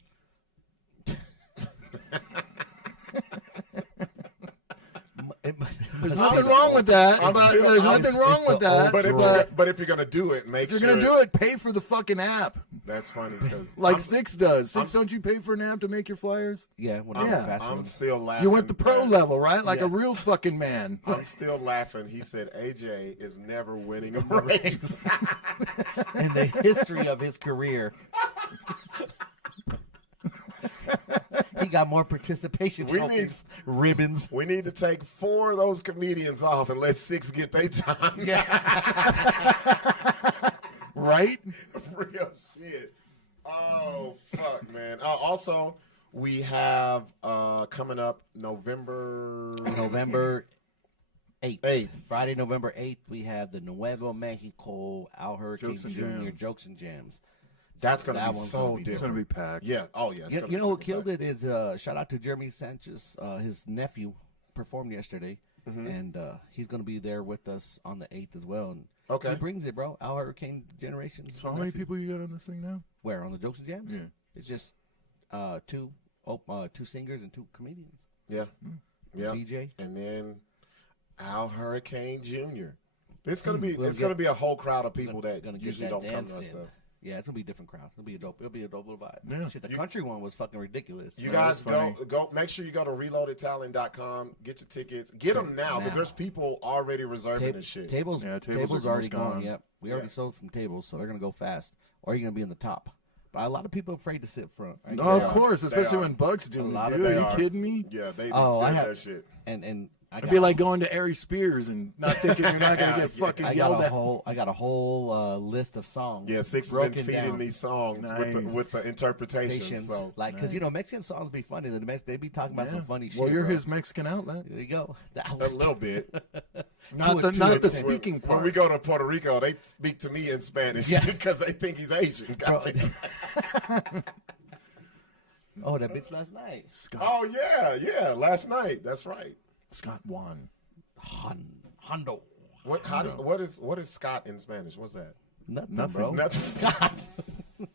There's nothing wrong with that. There's nothing wrong with that. but if you're gonna do it, make if you're sure gonna do it, pay for the fucking app. That's funny because Like Sixx does. Sixx, don't you pay for an app to make your flyers? Yeah, when Yeah. I'm fast I'm ones. still laughing. You went the pro that- level, right? Like Yeah. a real fucking man. I'm still laughing. He said AJ is never winning a race. In the history of his career. He got more participation We trophies, ribbons. We need to take 4 of those comedians off and let Sixx get their time. Yeah. Right? Real shit. Oh fuck, man. Also, we have coming up November 8th. Friday, November 8th, we have the Nuevo Mexico Al Hurricane Jokes and Jr. Jam. Jokes and Jams. That's gonna That be one's so gonna be It's going different. to be packed. Yeah. Oh yeah. You know what killed it is shout out to Jeremy Sanchez. His nephew performed yesterday. and he's going to be there with us on the 8th as well. And Okay. he brings it, bro. Our Hurricane Generation. So how many people you got on this thing now? Where on the Jokes and Jams? Yeah. It's just two singers and 2 comedians. Yeah. Yeah. DJ. And then Al Hurricane Jr. It's gonna be We'll it's gonna be a whole crowd of people that gonna get usually that don't come dance to us in. stuff. Yeah, it's gonna be a different crowd. It'll be a dope little vibe. Yeah. Shit, the country one was fucking ridiculous. You Yeah, guys that's funny. go make sure you go to reloadedtalent.com, get your tickets, get them now because Now. there's people already reserving this shit. Tables, Yeah, tables tables are already almost gone. gone. Yep, we already sold from tables, so they're gonna go fast, or you're gonna be in the top. But a lot of people are afraid to sit front. I No, get of that. course, especially are. when Buck's doing A lot it. of Dude, are they you are. kidding me? Yeah, they Oh, scared I of have- that shit. and I It'd got, be like going to Ari Spears and not thinking you're not going to get fucking I yelled got a at. whole list of songs. Yeah, Sixx has been broken feeding down. these songs Nice. with the interpretation. Patience. So Like, because, Mexican songs be funny. They be talking about some funny shit. Well, you're bro. his Mexican outlet. There you go. a little bit. Not the To it. speaking When part. we go to Puerto Rico, they speak to me in Spanish Yeah. because they think he's Asian. Bro, oh, that bitch last night. Scott, Oh yeah, last night. That's right. Scott won. Hondo. What is Scott in Spanish? What's that? Nothing, Nothing. bro. Nothing.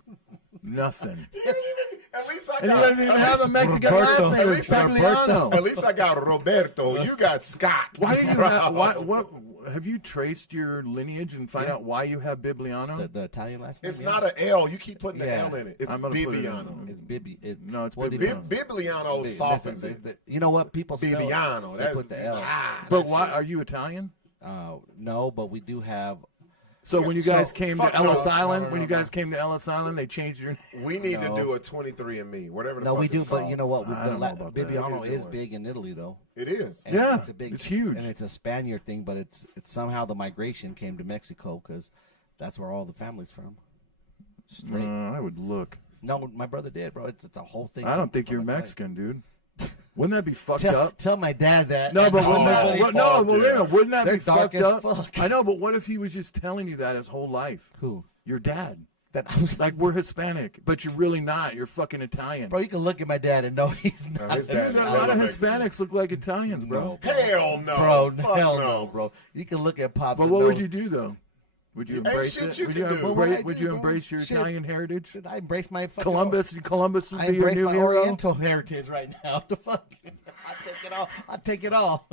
Nothing. At least I And he got. doesn't even have a Mexican Roberto. last name. At It's least I- Tagliano. At least I got Roberto. You got Scott. Why do you Bro. have? What? Have you traced your lineage and find out why you have Bibliano? The Italian last name. It's yeah. not an L. You keep putting the Yeah. L in it. It's I'm gonna put it in. Bibiano. It's Bibi. No, it's what do Bibiano. you- Bibliano they- softens listen, it. you know what? People spell it. Bibiano. They put the L. But why are you Italian? No, but we do have. So when you guys So, came fuck to Ellis no. Island, No, when you no. guys came to Ellis Island, they changed your name. We need No. to do a 23andMe, whatever the No, fuck we it's do, but called. you know what? I don't know about that. Bibiano What are you is doing? big in Italy, though. It is. And Yeah, it's a big, it's huge. and it's a Spaniard thing. But it's somehow the migration came to Mexico because that's where all the family's from. Straight. I would look. No, my brother did, bro. It's a whole thing. I don't think from you're my dad. Mexican, dude. Wouldn't that be fucked Tell, up? tell my dad that. No, but Oh, wouldn't that, holy what, no, fuck, well, yeah. wait a minute, wouldn't that They're be dark fucked as up? fuck. I know, but what if he was just telling you that his whole life? Who? Your dad. That I was Like, we're Hispanic, but you're really not. You're fucking Italian. bro. You can look at my dad and know he's No, not. his dad is A not lot of Mexican. Hispanics look like Italians, bro. No, Hell no. bro, Fuck hell no. no, bro. You can look at pops. But and what know- would you do, though? Would you Ain't embrace shit it? you Would can you, do. What would I would do, you bro? embrace your Shit. Italian heritage? Should I embrace my fucking Columbus would I be your embrace new my hero. Oriental heritage right now. The fuck? I take it all. I take it all.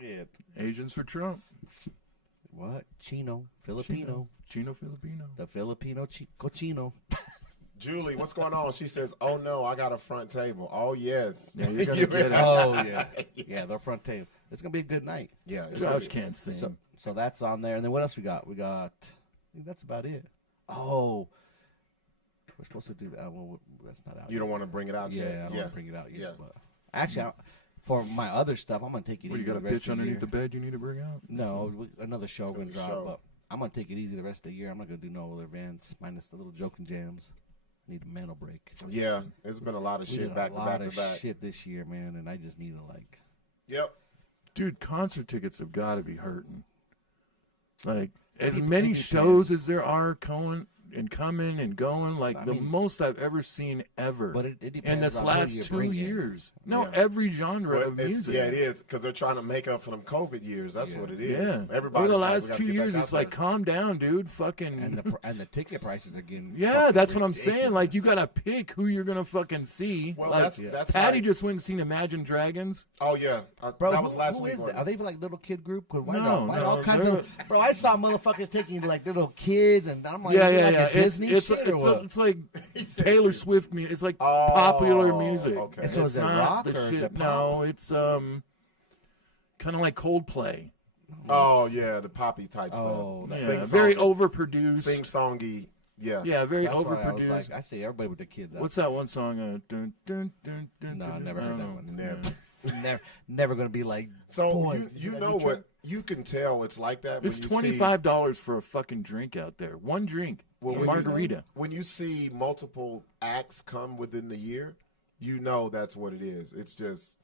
Shit. Asians for Trump. What? Chino, Filipino, Chino Filipino. the Filipino cochino. Julie, what's going on? She says, "Oh no, I got a front table." Oh yes. Yeah, you're gonna You- get it. Oh yeah, yeah. The front table. It's gonna be a good night. Yeah. it's gonna Josh be- can't sing. So that's on there. And then what else we got? I think that's about it. Oh, we're supposed to do that. Well, that's not out. You don't want to bring it out Yeah, yet. I don't want to bring it out yet. Yeah. But actually, for my other stuff, I'm gonna take it What, easy. you got a the rest bitch of the underneath the year. bed you need to bring out? No, another show gonna Another drop. show. But I'm gonna take it easy the rest of the year. I'm not gonna do no other events minus the little joking jams. Need a mental break. Yeah, it's been a lot of We shit did back a to lot back to of back. shit this year, man, and I just need to like. Yep. Dude, concert tickets have got to be hurting. Like, as It many depends. shows as there are coming and going, like I the mean- most I've ever seen ever. But it depends in this on who last you 2 bring in. years. No, Yeah. every genre Well, of it's- music. yeah, it is because they're trying to make up for them COVID years. That's Yeah. what it is. Yeah. Everybody. Over the last 2 years, it's like, calm down, dude. Fucking. And the ticket prices are getting. yeah, fucking that's what I'm saying. Like, you ridiculous. got to pick who you're going to fucking see. Well, like, that's Patty like- just went and seen Imagine Dragons. Oh yeah, Bro, that was last who week. is that? wasn't Are it? they like little kid group? 'Cause why No, not? Why no, all kinds they're- of. Bro, I saw motherfuckers taking like little kids, and I'm like, Yeah, is it yeah, like yeah. a Disney It's shit or what? it's like He said- Taylor Swift music. It's like Oh, popular music. okay. So It's is it not rock the or is shit. it pop? No, it's kind of like Coldplay. Oh yeah, the poppy type Oh, stuff. that's Yeah, Sing very song- overproduced. sing songy. Yeah. Yeah, very That's why I was overproduced. like, I see everybody with their kids out. What's that one song? Dun, dun, dun, dun, No, I dun, never heard that don't one. know. Never. never gonna be like. So boy, you did you know like what? You can tell it's like that. It's when you see- $25 for a fucking drink out there. One drink, Well, a when you- margarita. When you see multiple acts come within the year, you know that's what it is. It's just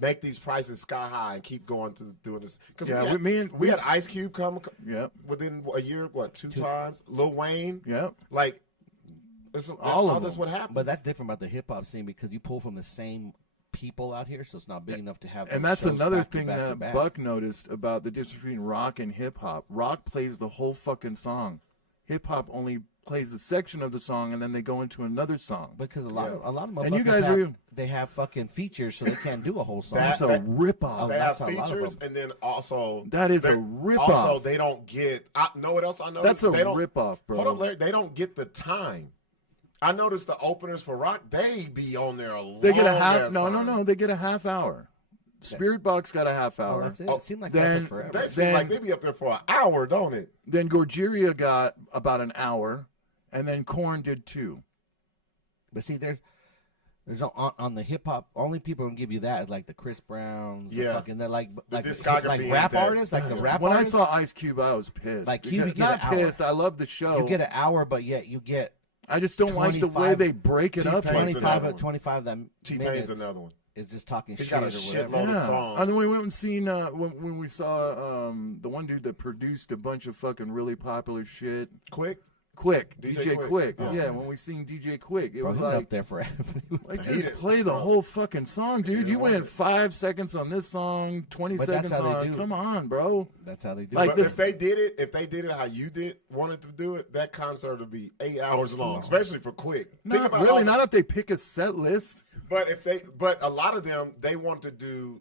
make these prices sky high and keep going to doing this. Because Yeah, we had Ice Cube come Yep, within a year. What, two times? Lil Wayne. yep. Like, All of that's them. what happened. But that's different about the hip hop scene because you pull from the same people out here, so it's not big enough to have. And those that's shows another back to thing back to that back. Buck noticed about the difference between rock and hip hop. Rock plays the whole fucking song. Hip hop only plays a section of the song, and then they go into another song. Because a lot of And you motherfuckers guys have, they have fucking features, so they can't do a whole song. That's a ripoff. They have that's a lot of features, them. and then also That is a they're- ripoff. Also, they don't get. I know what else I know. That's a they don't, ripoff, bro. Hold up, Larry. They don't get the time. I noticed the openers for rock. They be on there a long. They get a half. ass No, time. they get a half hour. Spirit Box got a half Oh, hour. that's it. Oh, It seemed like then- that forever. That seems Then- like they be up there for an hour, don't it? Then Gorgeria got about an hour, and then Korn did 2. But see, there's on the hip hop, only people who can give you that is like the Chris Browns, Yeah. the fucking that like discography like ain't rap that. artists, like the rap When I artists. saw Ice Cube, I was pissed. Like, Because- you get not an hour. pissed. I love the show. You get an hour, but yet you get I just don't like the way 25 they break it up. T-Pain's Like another that. one. 25 that T-Pain's minutes another one. is just talking He's shit got a or whatever. shitload of Yeah. songs. And then we went and seen when we saw the one dude that produced a bunch of fucking really popular shit. Quick. DJ Quick. Quick. Oh, Yeah, man. when we seen DJ Quick, it Bro, was he was like up there forever. Like, He just did. play the whole fucking song, dude. Yeah, You went wonder. 5 seconds on this song, 20 But that's seconds how they on. do it. Come on, bro. That's how they do Like it. But this- if they did it how you wanted to do it, that concert would be 8 hours long, Oh. especially for Quick. Think Not about really. all- Not if they pick a set list. But a lot of them, they want to do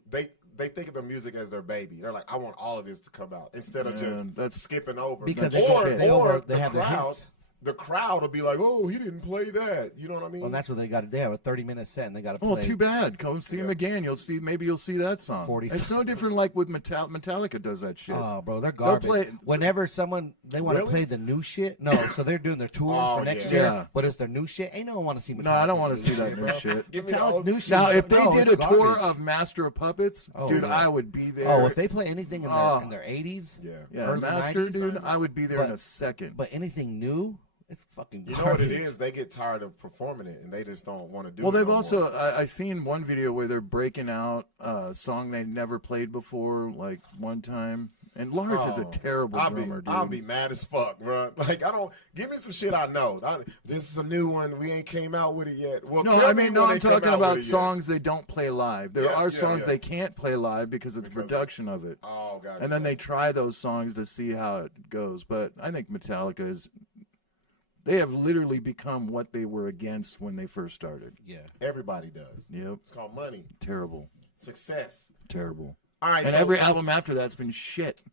they think of the music as their baby. They're like, I want all of this to come out instead of Man, just that's- skipping over. Because they or go- they or they the have their crowd, hits. the crowd will be like, oh, he didn't play that. You know what I mean? Well, that's what they got to do. They have a 30-minute set, and they got to play. Oh, too bad. Come see him Yeah. again. Maybe you'll see that song. 40 It's no different like with Metallica does that shit. Oh, bro, they're They'll garbage. play- Whenever they want to Really? play the new shit, no. So they're doing their tour Oh, for next yeah. year, Yeah. but it's their new shit. Ain't no one want to see. No, I don't want to Metallica's see new that new bro. shit. Give me Metallica's all- new shit. Now, if they no, did it's a tour garbage. of Master of Puppets, Oh, dude, yeah. I would be there. Oh, if they play anything in Oh. their 80s, Yeah. yeah, early Master, 90s, dude, I would be there in but- a second. but anything new, it's fucking You garbage. know what it is? They get tired of performing it, and they just don't want to do Well, it. they've no also more. I seen one video where they're breaking out a song they never played before, like one time. And Lars is a Oh, terrible drummer, dude. I'll be mad as fuck, bro. Like, I don't give me some shit I know. This is a new one. We ain't came out with it yet. Well, No, tell I me mean, when no, they I'm come talking out about with it yet. songs they don't play live. There Yeah, are yeah, songs yeah. they can't play live because of the Because- production of it. Oh, God. And then they try those songs to see how it goes. But I think Metallica they have literally become what they were against when they first started. Yeah. Everybody does. Yep. It's called money, Terrible. success. Terrible. All right, And so every album after that's been shit.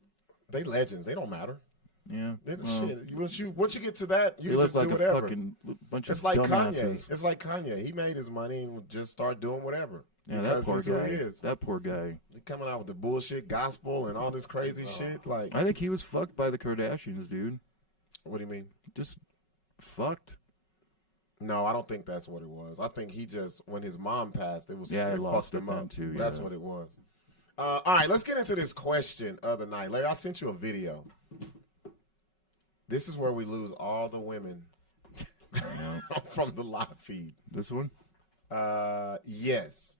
they legends. They don't matter. Yeah. They're the Well, shit. Once you get to that, you They can look just like do a whatever. fucking bunch It's of like dumbasses. Kanye. It's like Kanye. He made his money and would just start doing whatever. Yeah, that Because poor that's who guy. he is. That poor guy. He coming out with the bullshit gospel and all this crazy shit. Like, I think he was fucked by the Kardashians, dude. what do you mean? Just fucked. No, I don't think that's what it was. I think he just, when his mom passed, it was Yeah, he it lost fucked him it then up. too, That's yeah. what it was. All right, let's get into this question of the night. Larry, I sent you a video. This is where we lose all the women from the live feed. This one? Yes.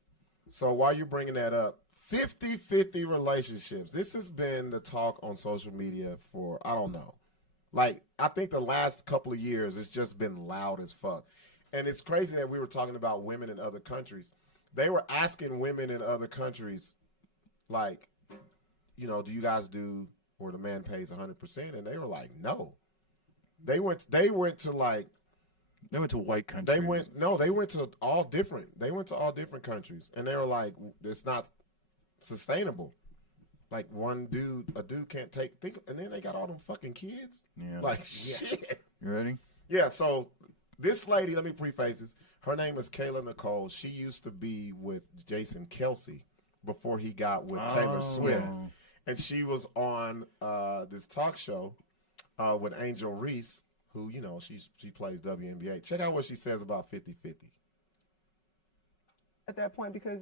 So while you're bringing that up, 50-50 relationships. This has been the talk on social media for, I don't know. Like, I think the last couple of years, it's just been loud as fuck. And it's crazy that we were talking about women in other countries. They were asking women in other countries, like, you know, do you guys do where the man pays 100%? And they were like, no. They went to like, They went to white countries. they went to all different. They went to all different countries, and they were like, "It's not sustainable." Like a dude can't think, and then they got all them fucking kids. Yeah. Like shit. You ready? Yeah. So this lady, let me preface this. Her name is Kayla Nicole. She used to be with Jason Kelsey before he got with Taylor Swift, and she was on this talk show with Angel Reese, who, you know, she plays WNBA. Check out what she says about 50-50. At that point, because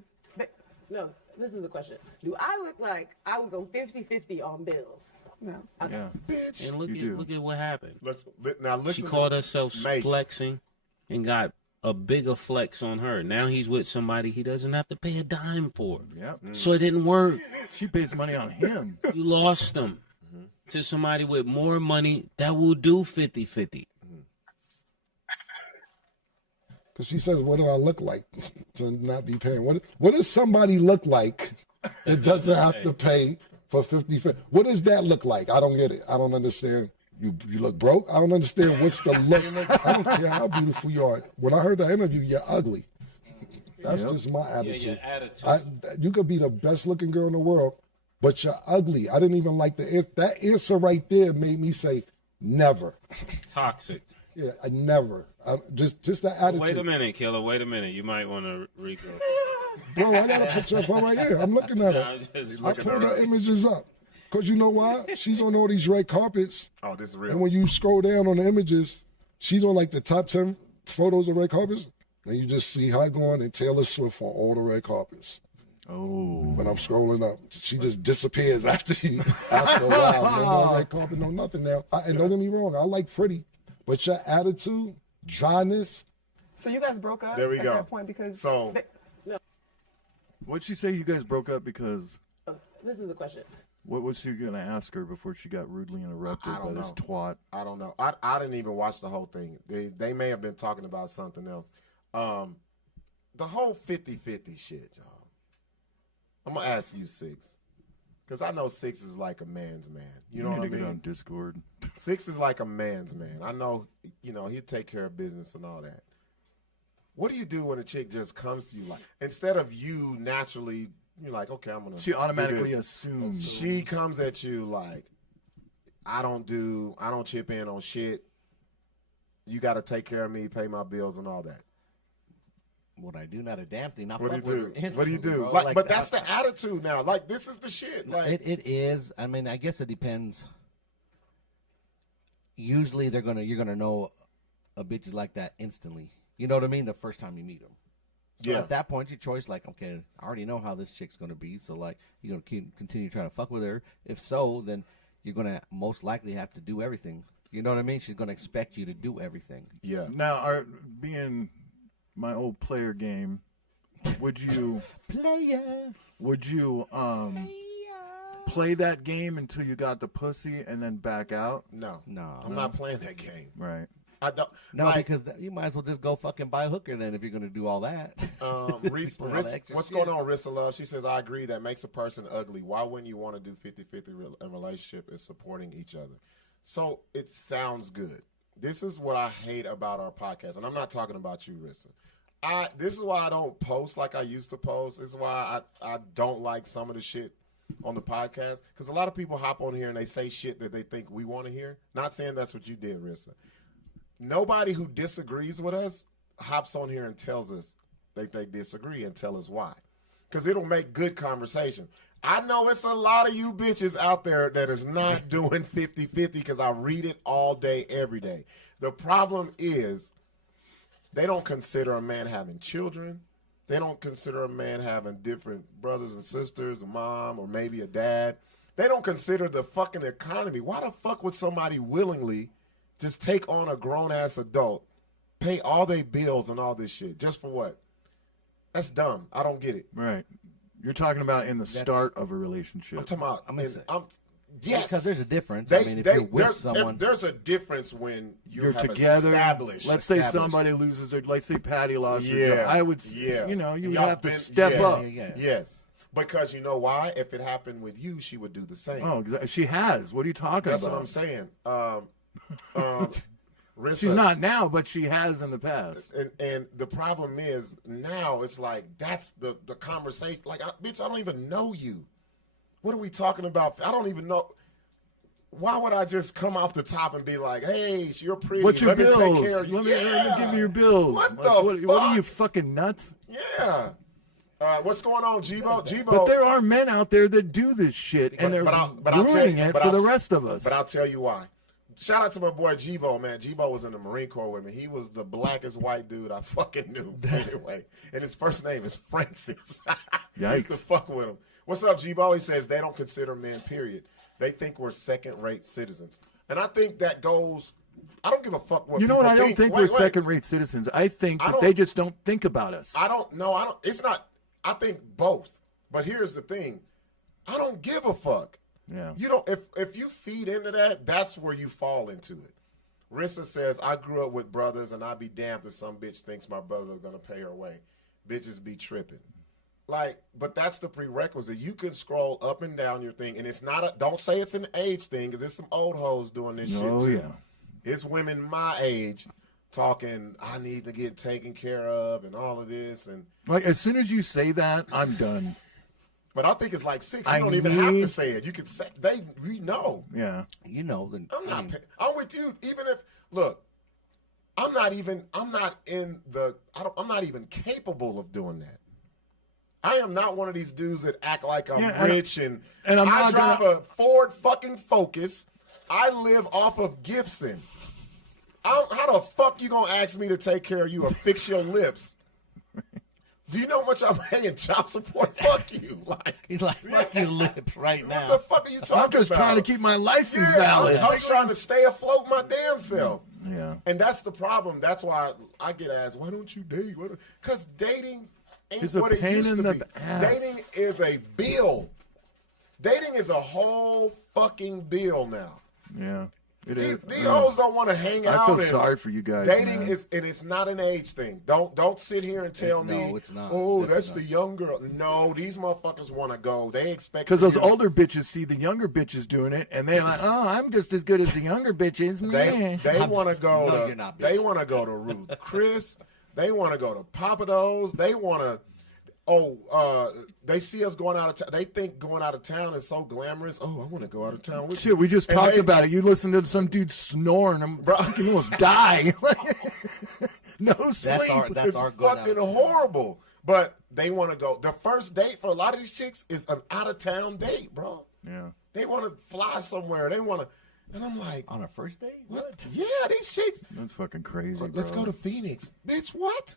no, this is the question. Do I look like I would go 50-50 on bills? No. Yeah. Bitch. And look at what happened. Now listen. She called herself Mace. flexing and got a bigger flex on her. Now he's with somebody he doesn't have to pay a dime for. Yep. So it didn't work. She pays money on him. You lost them to somebody with more money that will do 50-50. Because she says, what do I look like to not be paying? What does somebody look like that doesn't have to pay for 50? What does that look like? I don't get it. I don't understand. You look broke? I don't understand what's the look. I don't care how beautiful you are. When I heard the interview, you're ugly. That's just my attitude. Yeah, your attitude. You could be the best looking girl in the world, but you're ugly. I didn't even like that answer right there made me say never. Toxic. Yeah, I never. Just that attitude. Wait a minute, Killer. Wait a minute. You might want to Rico. Bro, I got a picture of her right here. I'm looking at her. I pulled her images up. Because you know why? She's on all these red carpets. Oh, this is real. And when you scroll down on the images, she's on like the top 10 photos of red carpets. And you just see her going and Taylor Swift on all the red carpets. Oh. When I'm scrolling up, she just disappears after a while. No red carpet, no nothing now. And don't get me wrong, I like pretty. But your attitude, dryness. So you guys broke up There we at go. that point because So, What'd she say? You guys broke up because this is the question. what was she gonna ask her before she got rudely interrupted I by don't this know. twat? I don't know. I didn't even watch the whole thing. They may have been talking about something else. The whole 50-50 shit, y'all. I'm going to ask you, Sixx. Because I know Sixx is like a man's man. You know need what I to get mean? on Discord. Sixx is like a man's man. I know, he'd take care of business and all that. What do you do when a chick just comes to you like, instead of you naturally, you're like, okay, I'm going to. She automatically assumes. She comes at you like, I don't chip in on shit. You got to take care of me, pay my bills and all that. What I do, not a damn thing. What do you do? What do you do? Bro. But that's the attitude now. Like, this is the shit. Like, it is. I mean, I guess it depends. Usually, you're gonna know a bitch is like that instantly. You know what I mean? The first time you meet them. So yeah. At that point, your choice, like, okay, I already know how this chick's gonna be. So, like, you're gonna continue trying to fuck with her. If so, then you're gonna most likely have to do everything. You know what I mean? She's gonna expect you to do everything. Yeah. Now, being my old player game, would you play that game until you got the pussy and then back out? No. No. I'm not playing that game. Right. I don't. No, like, because you might as well just go fucking buy a hooker then if you're gonna do all that. What's going on, Rissa Love? She says, I agree that makes a person ugly. Why wouldn't you want to do 50-50 in relationship is supporting each other? So it sounds good. This is what I hate about our podcast, and I'm not talking about you, Rissa. This is why I don't post like I used to post. This is why I don't like some of the shit on the podcast, because a lot of people hop on here and they say shit that they think we want to hear. Not saying that's what you did, Rissa. Nobody who disagrees with us hops on here and tells us that they disagree and tell us why, because it'll make good conversation. I know it's a lot of you bitches out there that is not doing 50-50 because I read it all day, every day. The problem is they don't consider a man having children. They don't consider a man having different brothers and sisters, a mom or maybe a dad. They don't consider the fucking economy. Why the fuck would somebody willingly just take on a grown-ass adult, pay all their bills and all this shit, just for what? That's dumb. I don't get it. Right. You're talking about in the start of a relationship. I'm talking about, yes. Because there's a difference. I mean, if you're with someone. There's a difference when you're have together. Established. Let's say somebody loses their, let's say Patty lost her job. I would, yeah. you would Y'all have to step up. Yes. Because you know why? If it happened with you, she would do the same. Oh, exactly. She has. What are you talking That's about? what I'm saying. Rissa, she's not now, but she has in the past. And the problem is now it's like that's the conversation. Like, bitch, I don't even know you. What are we talking about? I don't even know. Why would I just come off the top and be like, "Hey, you're pretty. What's your bills? Me take care of you." Let me give you your bills. What like, the what fuck? are you fucking nuts? Yeah. What's going on, Jibo? But there are men out there that do this shit, and they're ruining it for the rest of us. But I'll tell you why. Shout out to my boy Jibo, man. Jibo was in the Marine Corps with me. He was the blackest white dude I fucking knew, anyway. And his first name is Francis. I used to fuck with him. What's up, Jibo? He says they don't consider men, period. They think we're second-rate citizens. And I think that goes, I don't give a fuck what you know what? I don't think we're wait. second-rate citizens. I think that they just don't think about us. It's not, I think both. But here's the thing. I don't give a fuck. Yeah. You don't. If you feed into that, that's where you fall into it. Rissa says, I grew up with brothers, and I'd be damned if some bitch thinks my brothers are going to pay her way. Bitches be tripping. Like, but that's the prerequisite. You can scroll up and down your thing, and it's not don't say it's an age thing, because there's some old hoes doing this shit too. Oh, yeah. It's women my age talking, I need to get taken care of and all of this. And like, as soon as you say that, I'm done. But I think it's like Sixx. You don't even have to say it. You can say, we know. Yeah. You know. I'm with you. Even if, look, I'm not even capable of doing that. I am not one of these dudes that act like I'm rich and I drive a Ford fucking Focus. I live off of Gibson. How the fuck you gonna ask me to take care of you or fix your lips? Do you know how much I'm paying child support? Fuck you. Like, he's like, fuck your lips right now. What the fuck are you talking about? I'm just trying to keep my license valid. I'm trying to stay afloat my damn self. Yeah. And that's the problem. That's why I get asked, why don't you date? Because dating ain't it's a what it pain used in to the be. ass. Dating is a bill. Dating is a whole fucking bill now. Yeah. It is. These hoes don't want to hang out. I feel sorry for you guys. Dating man. is, and it's not an age thing. Don't sit here and tell me, no, it's not. Oh, that's the young girl. No, these motherfuckers want to go. They expect because those older bitches see the younger bitches doing it, and they're like, "Oh, I'm just as good as the younger bitches." They want to go. No, you're not, bitch. They want to go to Ruth Chris. They want to go to Papados. They want to. They see us going out of town. They think going out of town is so glamorous. Oh, I want to go out of town with you. Shit, we just talked about it. You listen to some dude snoring, and you almost die. No sleep. It's fucking horrible. But they want to go. The first date for a lot of these chicks is an out of town date, bro. Yeah. They want to fly somewhere. They want to. And I'm like, on a first date? What? Yeah, these chicks. That's fucking crazy. Let's bro. go to Phoenix, bitch. What?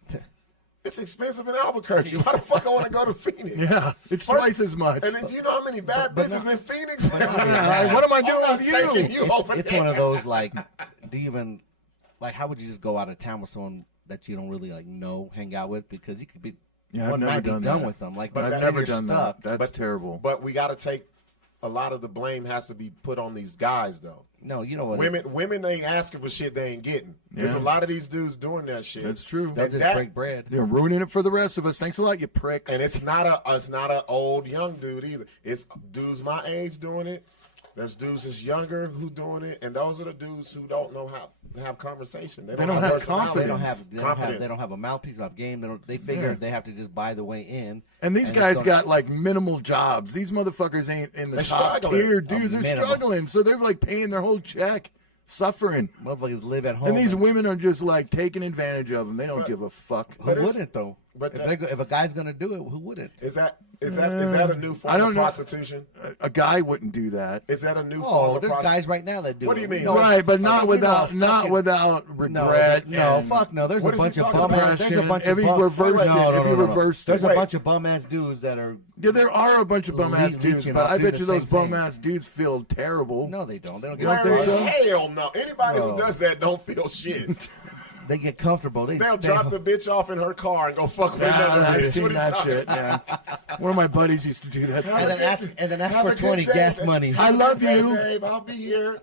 It's expensive in Albuquerque. Why the fuck I want to go to Phoenix? Yeah, it's twice as much. And then do you know how many bad bitches in Phoenix? What am I doing with you? It's one of those like, do you even like? How would you just go out of town with someone that you don't really like know, hang out with, because you could be I've never done done that with them. Like, I've never done that. That's terrible. But we got to take a lot of the blame has to be put on these guys though. No, you know what? Women ain't asking for shit they ain't getting. There's a lot of these dudes doing that shit. That's true. They just break bread. They're ruining it for the rest of us. Thanks a lot, you pricks. And it's not a old young dude either. It's dudes my age doing it. There's dudes that's younger who doing it, and those are the dudes who don't know how to have conversation. They don't have confidence. They don't have a mouthpiece, they don't have game. They figure they have to just buy the way in. And these guys got like minimal jobs. These motherfuckers ain't in the top tier dudes. They're struggling, so they're like paying their whole check, suffering. Motherfuckers live at home. And these women are just like taking advantage of them. They don't give a fuck. Who wouldn't though? But if a guy's gonna do it, who wouldn't? Is that a new form of prostitution? A guy wouldn't do that. Is that a new form of prostitution? There's guys right now that do it. What do you mean? Right, but not without regret. No, fuck no. There's a bunch of bum ass. There's a bunch of if you reversed it, there's a bunch of bum ass dudes that are. Yeah, there are a bunch of bum ass dudes, but I bet you those bum ass dudes feel terrible. No, they don't. They don't. You don't think so? Hell no. Anybody who does that don't feel shit. They get comfortable. They'll drop the bitch off in her car and go fuck with another bitch. I've seen that shit. Yeah. One of my buddies used to do that. And then ask for 20 gas money. I love you, babe. I'll be here.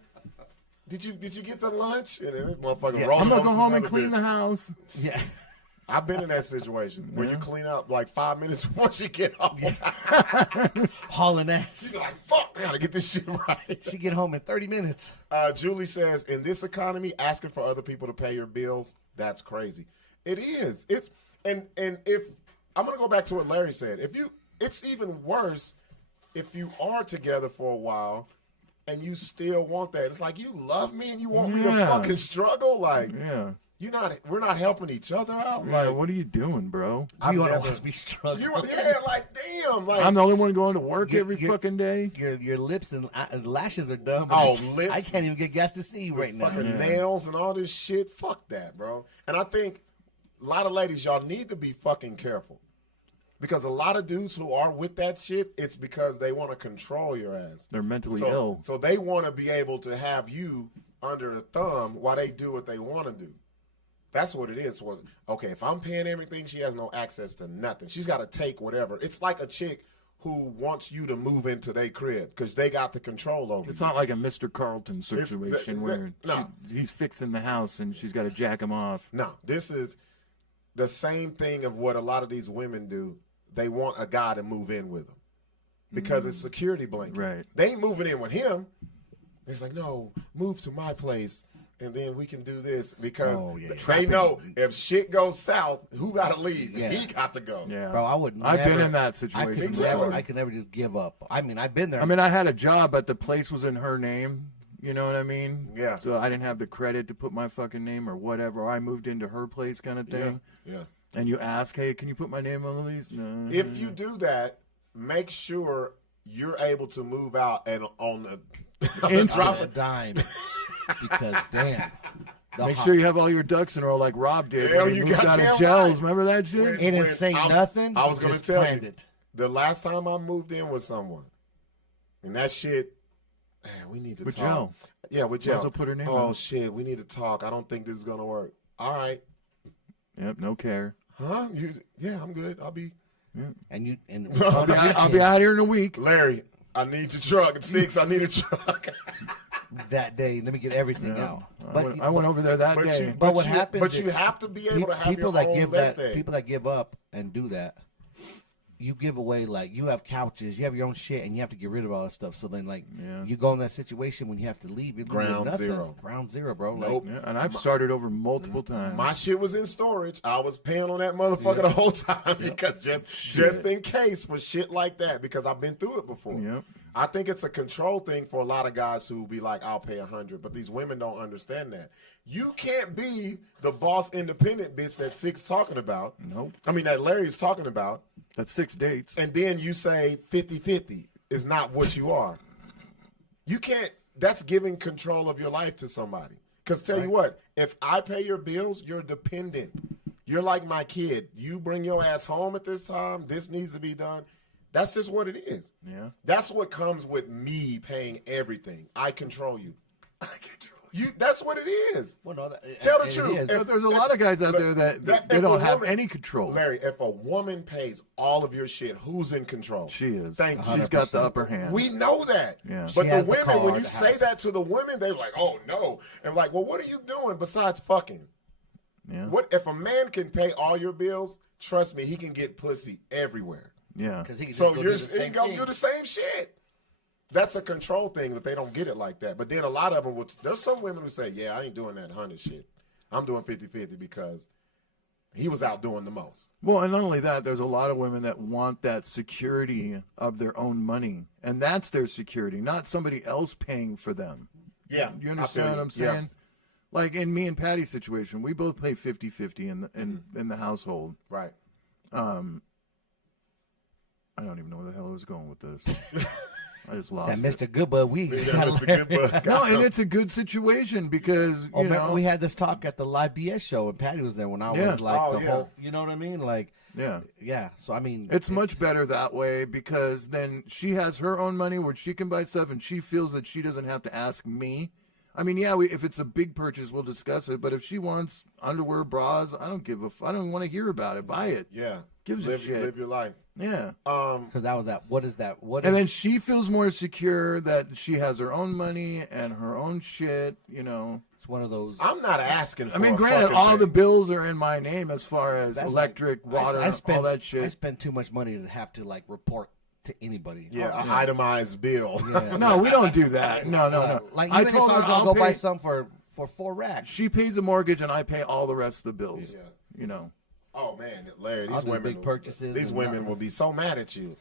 Did you get the lunch? And then this motherfucker I'm gonna go home and clean the house. Yeah. I've been in that situation where you clean up like 5 minutes before she get home. Hauling ass. She's like, fuck, I gotta get this shit right. She get home in 30 minutes. Julie says, in this economy, asking for other people to pay your bills, that's crazy. It is. And if I'm gonna go back to what Larry said, it's even worse if you are together for a while and you still want that. It's like, you love me and you want me to fucking struggle? Like, we're not helping each other out. Like, what are you doing, bro? You want to watch me struggle? Like, damn. Like, I'm the only one going to work every fucking day. Your lips and lashes are dumb. Lips. I can't even get gas to see you right now. Fucking nails and all this shit. Fuck that, bro. And I think a lot of ladies, y'all need to be fucking careful. Because a lot of dudes who are with that shit, it's because they want to control your ass. They're mentally ill. So they want to be able to have you under the thumb while they do what they want to do. That's what it is. Okay, if I'm paying everything, she has no access to nothing. She's got to take whatever. It's like a chick who wants you to move into their crib because they got the control over It's you. not like a Mr. Carlton situation where no. he's fixing the house and she's got to jack him off. No, this is the same thing of what a lot of these women do. They want a guy to move in with them because it's security blanket. Right. They ain't moving in with him. It's like, no, move to my place, and then we can do this because they know if shit goes south, who got to leave? Yeah. He got to go. Yeah, Bro, I would. I've been never- in that situation. I could never just give up. I mean, I've been there. I mean, I had a job, but the place was in her name. You know what I mean? Yeah. So I didn't have the credit to put my fucking name or whatever. Or I moved into her place kind of thing. Yeah. And you ask, hey, can you put my name on the lease? No. If you do that, make sure you're able to move out and on the drop a dime because damn. Make sure you have all your ducks in a row like Rob did. Hell, when he you moved got out of damn gels. right. Remember that shit? He didn't say nothing. I was going to just tell planned you, it. the last time I moved in with someone, and that shit, man, we need to With talk. Joe. Yeah, with Might as Joe. well put her name Oh, on it. shit, we need to talk. I don't think this is going to work. All right. Yep, no care. Huh? Yeah, I'm good. I'll be. And you and I'll be out here in a week. Larry, I need your truck. At Sixx, I need a truck. that day, let me get everything out. I went over there that day. But what happens? But is you have to be able to have people your that own give nest that egg. people that give up and do that. You give away, like, you have couches, you have your own shit, and you have to get rid of all that stuff. So then, like, you go in that situation when you have to leave. You leave with Ground nothing. zero. Ground zero, bro. Nope. Yeah, and I've started over multiple times. My shit was in storage. I was paying on that motherfucker the whole time because just in case for shit like that because I've been through it before. Yep. I think it's a control thing for a lot of guys who be like, I'll pay $100, but these women don't understand that. You can't be the boss independent bitch that Sixx talking about. Nope. I mean, that Larry's talking about. That's 6 dates. And then you say 50-50 is not what you are. You can't, that's giving control of your life to somebody. Because tell you what, if I pay your bills, you're dependent. You're like my kid. You bring your ass home at this time. This needs to be done. That's just what it is. Yeah. That's what comes with me paying everything. I control you. You. That's what it is. Well, no, Tell the it truth. is. But there's a lot of guys out there that they if don't a have woman- any control. Larry, if a woman pays all of your shit, who's in control? She is. Thank you. She's got the upper hand. We know that. Yeah. But She the has the women, car, when you the say house. that to the women, they're like, oh no. And like, well, what are you doing besides fucking? Yeah. What if a man can pay all your bills? Trust me, he can get pussy everywhere. Yeah. 'Cause he can So just go you're do the same gonna thing. do the same shit. That's a control thing that they don't get it like that. But then a lot of them there's some women who say, yeah, I ain't doing that 100 shit. I'm doing 50-50 because he was out doing the most. Well, and not only that, there's a lot of women that want that security of their own money. And that's their security, not somebody else paying for them. Yeah. You understand what I'm saying? Like in me and Patty's situation, we both pay 50-50 in the household. Right. I don't even know where the hell I was going with this. I just lost That it. Mr. Goodbud, we Mr. Goodbud. No, and it's a good situation because, you remember know. we had this talk at the live BS show, and Patty was there when I was like whole. You know what I mean? Like, yeah. So I mean, It's much better that way because then she has her own money where she can buy stuff and she feels that she doesn't have to ask me. I mean, yeah, if it's a big purchase, we'll discuss it. But if she wants underwear, bras, I don't want to hear about it. Buy it. Yeah. Gives a shit. Live your life. Yeah. because that was that. What is that? What? And is, then she feels more secure that she has her own money and her own shit, you know. it's one of those. I'm not asking for I mean, a granted, fucking all thing. the bills are in my name as far as That's electric, water, I spend, all that I shit. spend too much money to have to like report to anybody. Yeah, an itemized bill. Yeah. No, we don't do that. No. Like I even told if her I was gonna I'll go buy pay. some for 4 racks. She pays the mortgage and I pay all the rest of the bills. Yeah. You know. Oh man, Larry, I'll these do women, big purchases These and women not- will be so mad at you.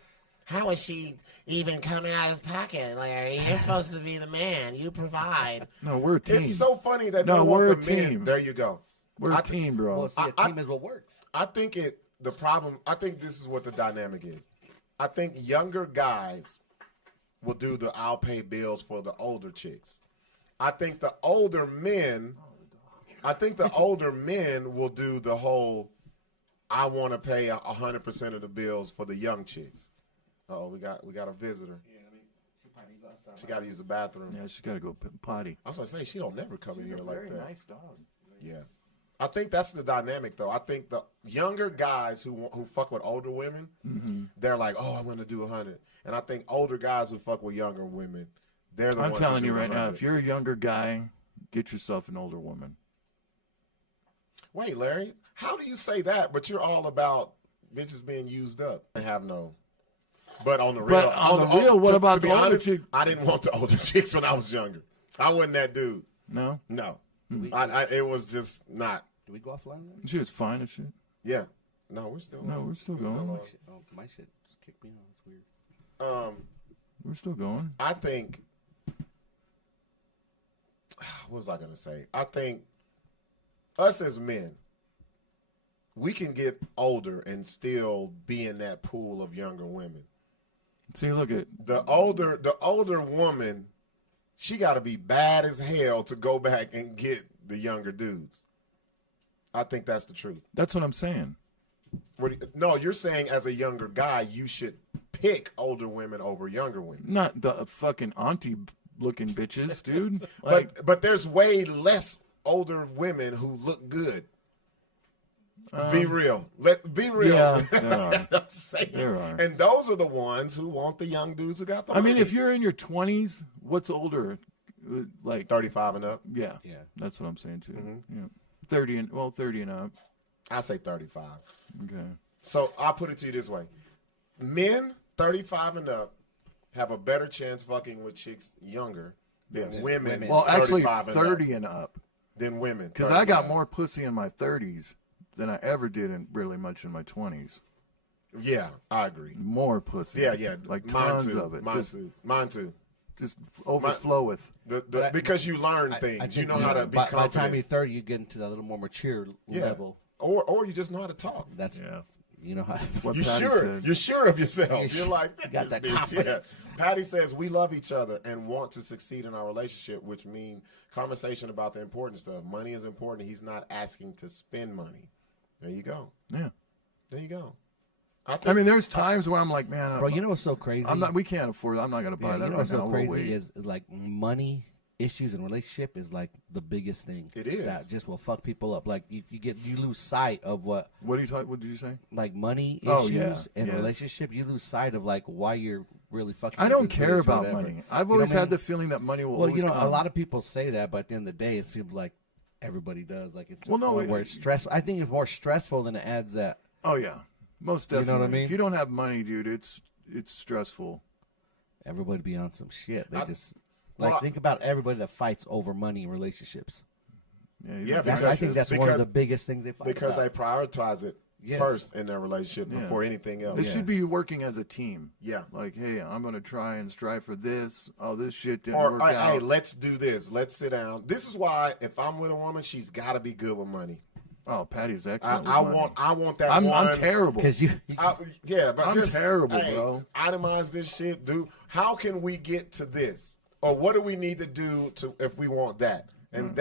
How is she even coming out of pocket, Larry? You're supposed to be the man. You provide. No, we're a team. It's so funny that No, they want we're the a men. team. There you go. We're a team, bro. Well, see, a team is what works. I think the problem. I think this is what the dynamic is. I think younger guys will do the I'll pay bills for the older chicks. I think the older men. I think the older men will do the whole. I want to pay 100% of the bills for the young chicks. Oh, we got a visitor. She got to use the bathroom. Yeah, she's got to go potty. I was gonna say she don't never come in here like that. Nice dog. Yeah, I think that's the dynamic, though. I think the younger guys who fuck with older women, they're like, oh, I'm going to do 100. And I think older guys who fuck with younger women, they're the ones who telling do you right 100. now, if you're a younger guy, get yourself an older woman. Wait, Larry, how do you say that, but you're all about bitches being used up? I have no. But on the real, But on the real, what about to be the older honest, chick? I didn't want the older chicks when I was younger. I wasn't that dude. No? No. We- It was just not. Do we go offline then? She was fine and shit. Yeah. No, we're still No, on. we're still We're going. on. Oh, my shit just kicked me off. It's weird. We're still going. I think. What was I gonna say? I think us as men, we can get older and still be in that pool of younger women. See, look at The older woman, she got to be bad as hell to go back and get the younger dudes. I think that's the truth. that's what I'm saying. No, you're saying as a younger guy, you should pick older women over younger women. Not the fucking auntie looking bitches, dude. Like, But there's way less older women who look good. Be real. Let's be real. Yeah, there are. I'm saying. There are. And those are the ones who want the young dudes who got the I mean, money. if you're in your 20s, what's older? Like 35 and up, yeah, Yeah. that's what I'm saying too. Yeah, 30 and up. I say 35. Okay. So I'll put it to you this way. Men 35 and up have a better chance fucking with chicks younger than Yes. women. Well, actually, 35 and 30 up and up. than women. Because I got 35. more pussy in my 30s than I ever did in really much in my 20s. Yeah, I agree. More pussy. Yeah. Like Mine tons too. of it. Mine too. Mine too. Just overfloweth. Because you learn I things. think You know how to be by the time confident. you're 30, you get into that little more mature level. Or you just know how to talk. That's you know how. What You're Patty sure. said. You're sure of yourself. You're like, You got that this bitch, confidence. yeah. Patty says we love each other and want to succeed in our relationship, which means conversation about the important stuff. Money is important. He's not asking to spend money. There you go. Yeah. There you go. I mean, there's times where I'm like, man, Bro, you know what's so crazy? I'm not. We can't afford it. I'm not going to buy Yeah, that you know right what's now. so We'll crazy wait. is like money issues in relationship is like the biggest thing. It is. That just will fuck people up. Like you lose sight of what What are you talking? What did you say? like money issues Oh, yeah. in Yes. relationship. You lose sight of like why you're really fucking. I with don't this care bitch or about whatever. money. I've You know always what I had mean? the feeling that money will Well, always you know, come. a lot of people say that, but at the end of the day, it seems like everybody does. Like it's Well, no, where it's stressful. I think it's more stressful than it adds that. Oh yeah, most You definitely. know what I mean? If you don't have money, dude, it's stressful. Everybody be on some shit. They just well, like think about everybody that fights over money in relationships. Yeah, I think that's one of the biggest things they fight because about. they prioritize it Yes. first in their relationship Yeah. before anything else. They should be working as a team. Yeah. Like, hey, I'm going to try and strive for this. Oh, this shit didn't Or work hey, out. let's do this. Let's sit down. This is why if I'm with a woman, she's got to be good with money. Oh, Patty's excellent. I with money. want that. I'm one. terrible. Because Yeah, but I'm just, terrible, hey, bro. Itemize this shit, dude. How can we get to this? Or what do we need to do to if we want that? And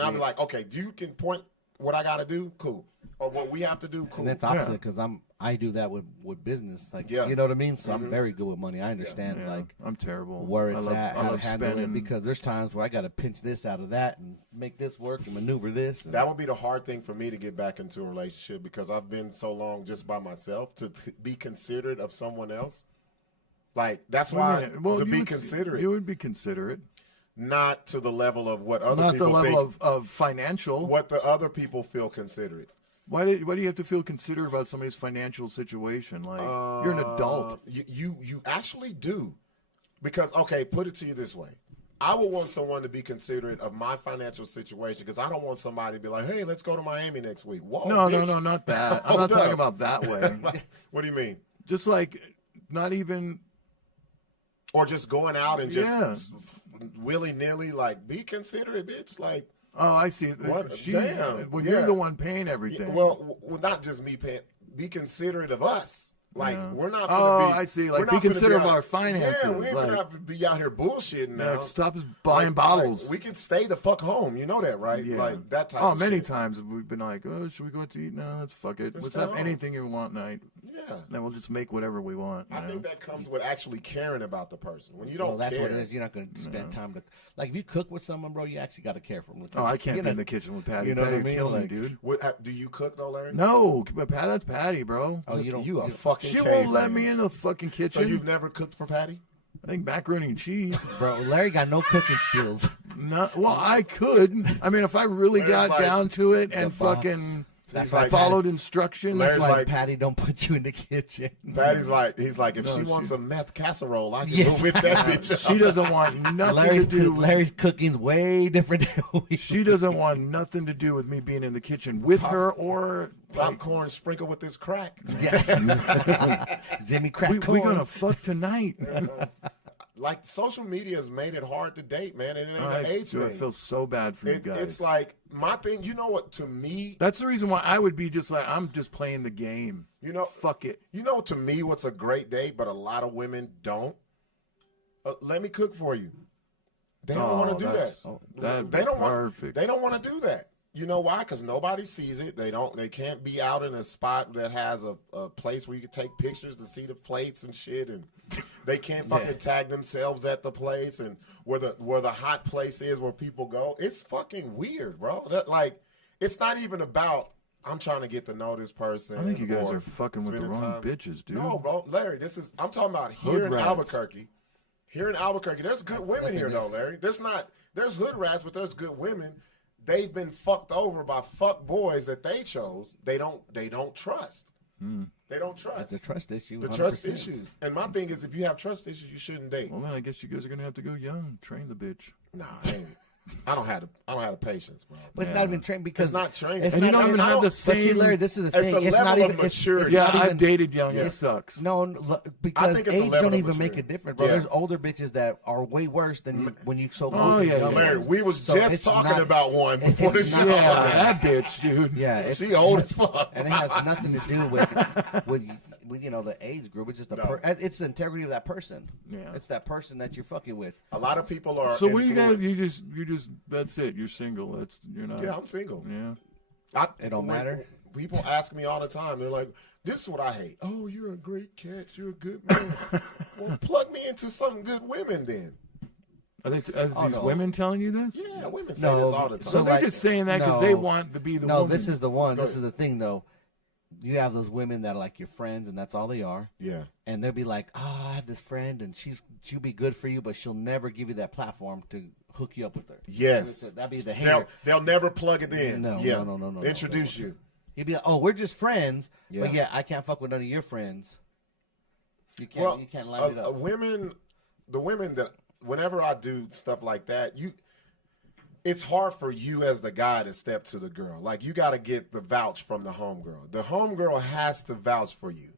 I'll be like, okay, you can point what I got to do, cool. Or what we have to do, cool. And it's opposite because I do that with business, like Yeah. you know what I mean. So I'm very good with money. I understand Yeah, like I'm terrible. where it's I at, how to love handle spending. it. Because there's times where I got to pinch this out of that and make this work and maneuver this. And That would be the hard thing for me to get back into a relationship because I've been so long just by myself to be considerate of someone else. Like that's why to be considerate. You would be considerate. Not to the level of what other Not the people level think, of financial. what the other people feel considerate. Why do you have to feel considerate about somebody's financial situation? Like you're an adult. You actually do, because okay, put it to you this way: I would want someone to be considerate of my financial situation because I don't want somebody to be like, "Hey, let's go to Miami next week." Whoa, No, bitch. not that. I'm Hold not talking up. about that way. What do you mean? Just like not even. Or just going out and just Yeah. willy nilly, like be considerate, bitch. Like, Oh, I see. What? She's Damn, when yeah. you're the one paying everything. well, not just me paying. Be considerate of us. Like Yeah. we're not. Oh, Gonna be, I see. we're Like, not be finna considerate of out- our finances, Yeah, we ain't like- gonna have to be out here bullshitting now. Like, stop buying bottles. we can stay the fuck home. You know that, right? Yeah. Like that type. Oh, of many shit. times we've been like, oh, should we go out to eat? No, let's fuck it. Let's Let's stay have home. anything you want night. Yeah. Then we'll just make whatever we want. I think that comes with actually caring about the person. When you don't that's care, what it is. You're not going to spend time to like. If you cook with someone, bro, you actually got to care for them. Oh, I can't be in the kitchen with Patty. You know Patty what I mean? kill me, Like, dude. Do you cook though, Larry? No, but that's Patty, bro. Oh, you don't. You a fucking. She caveman. won't let me in the fucking kitchen. So you've never cooked for Patty? I think macaroni and cheese. Bro, Larry got no cooking skills. Well, I could. I mean, if I really Larry's got like, down to it and the box. fucking That's followed instructions. Larry's That's why like- Patty don't put you in the kitchen. Patty's like, he's like, if No, she she- wants a meth casserole, I can Yes. go with that bitch. She doesn't want nothing to do. Larry's cooking's way different than we. She doesn't want nothing to do with me being in the kitchen with her or Popcorn sprinkled with this crack. Jimmy Crack we're corn. gonna fuck tonight. Like social media has made it hard to date, man. And it ain't an age Dude, I thing. feel so bad for you guys. It's like my thing. You know what? To me, that's the reason why I would be just like, I'm just playing the game. you know, Fuck it. You know, to me, what's a great date, but a lot of women don't. Let me cook for you. They don't want to do that. They don't perfect. They don't want to do that. You know why? Because nobody sees it. They don't. They can't be out in a spot that has a place where you can take pictures to see the plates and shit, and they can't fucking tag themselves at the place and where the hot place is where people go. It's fucking weird, bro. That like, it's not even about. I'm trying to get to know this person. I think you guys or are fucking with the spending wrong time. bitches, dude. No, bro, Larry. I'm talking about here in rats. Albuquerque. Here in Albuquerque, there's good women here though, Larry. There's hood rats, but there's good women. They've been fucked over by fuck boys that they chose. They don't trust. They don't trust. That's a trust issue. The 100%. trust issues. And my thing is, if you have trust issues, you shouldn't date. Well, man, I guess you guys are gonna have to go young. Train the bitch. Nah, I don't have the patience, bro. But it's not even trained because It's not trained. It's And you not don't even have the But see, same. Larry, this is the It's thing. a It's not level of even. maturity. Yeah, not I've even- dated young. Yeah. It sucks. No, because think it's a age level don't of even make a maturity. difference, bro. Yeah. There's older bitches that are way worse than when you so close. Oh, to yeah, young Larry, ones. we was So just it's talking not- about one before the it's show. not- Yeah, that bitch, dude. Yeah, it's, She old as fuck. and it has nothing to do with the age group. It's just it's the integrity of that person. Yeah. It's that person that you're fucking with. A lot of people are. So what do you guys? influenced. You just. That's it. You're single. You're not. Yeah, I'm single. Yeah. It don't matter. People ask me all the time. They're like, "This is what I hate." Oh, you're a great catch. You're a good man. Well, plug me into some good women then. Are these no. women telling you this? Yeah, women say No, this all the time. So they're like- just saying that because they want to be the No, woman. this is the one. Go This ahead. is the thing, though. You have those women that are like your friends, and that's all they are. Yeah. And they'll be like, "Oh, I have this friend, and she'll be good for you, but she'll never give you that platform to hook you up with her." Yes. That'd be the hater. They'll never plug it in. No, yeah. no. Introduce you. He'd be like, "Oh, we're just friends, but Yeah. I can't fuck with none of your friends." You can't line it up. The women that whenever I do stuff like that, it's hard for you as the guy to step to the girl. Like you got to get the vouch from the homegirl. The homegirl has to vouch for you,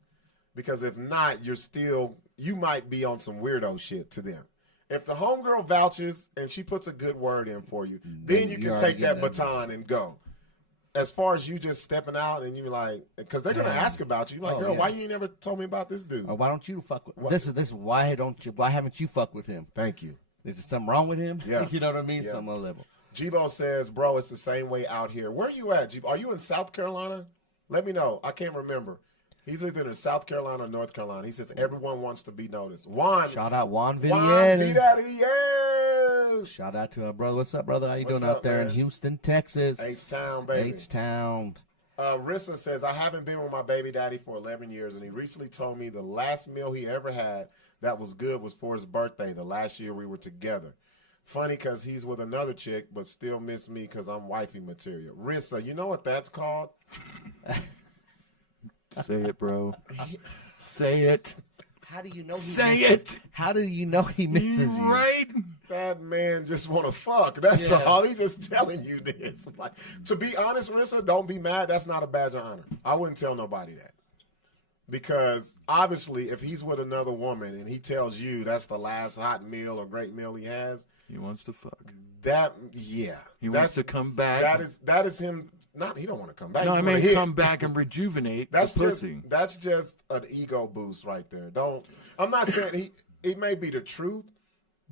because if not, you might be on some weirdo shit to them. If the homegirl vouches and she puts a good word in for you, then you can take that baton and go. As far as you just stepping out and you like, because they're gonna ask about you, like, girl, why you ain't never told me about this dude? Or why don't you fuck with this? Is why haven't you fucked with him? Thank you. Is there something wrong with him? Yeah. You know what I mean? Yeah. Some other level. Jibo says, bro, it's the same way out here. Where are you at, Jibo? Are you in South Carolina? Let me know. I can't remember. He's either in South Carolina or North Carolina. He says everyone wants to be noticed. Juan. Shout out Juan Juan Vidier. Vidier. Shout out to our brother. What's up, brother? How you What's doing up, out there in man? Houston, Texas? H-Town, baby. H-Town. Rissa says, I haven't been with my baby daddy for 11 years, and he recently told me the last meal he ever had that was good was for his birthday, the last year we were together. Funny because he's with another chick, but still miss me because I'm wifey material. Rissa, you know what that's called? Say it, bro. Say it. How do you know? Say it. How do you know he misses you? Right. That man just want to fuck. That's all. He's just telling you this. Like, to be honest, Rissa, don't be mad. That's not a badge of honor. I wouldn't tell nobody that. Because obviously, if he's with another woman and he tells you that's the last hot meal or great meal he has, he wants to fuck. He wants to come back. That is him. Not he don't want to come back. No, He's I mean gonna hit. come back and rejuvenate That's the pussy. That's just an ego boost right there. I'm not saying it may be the truth,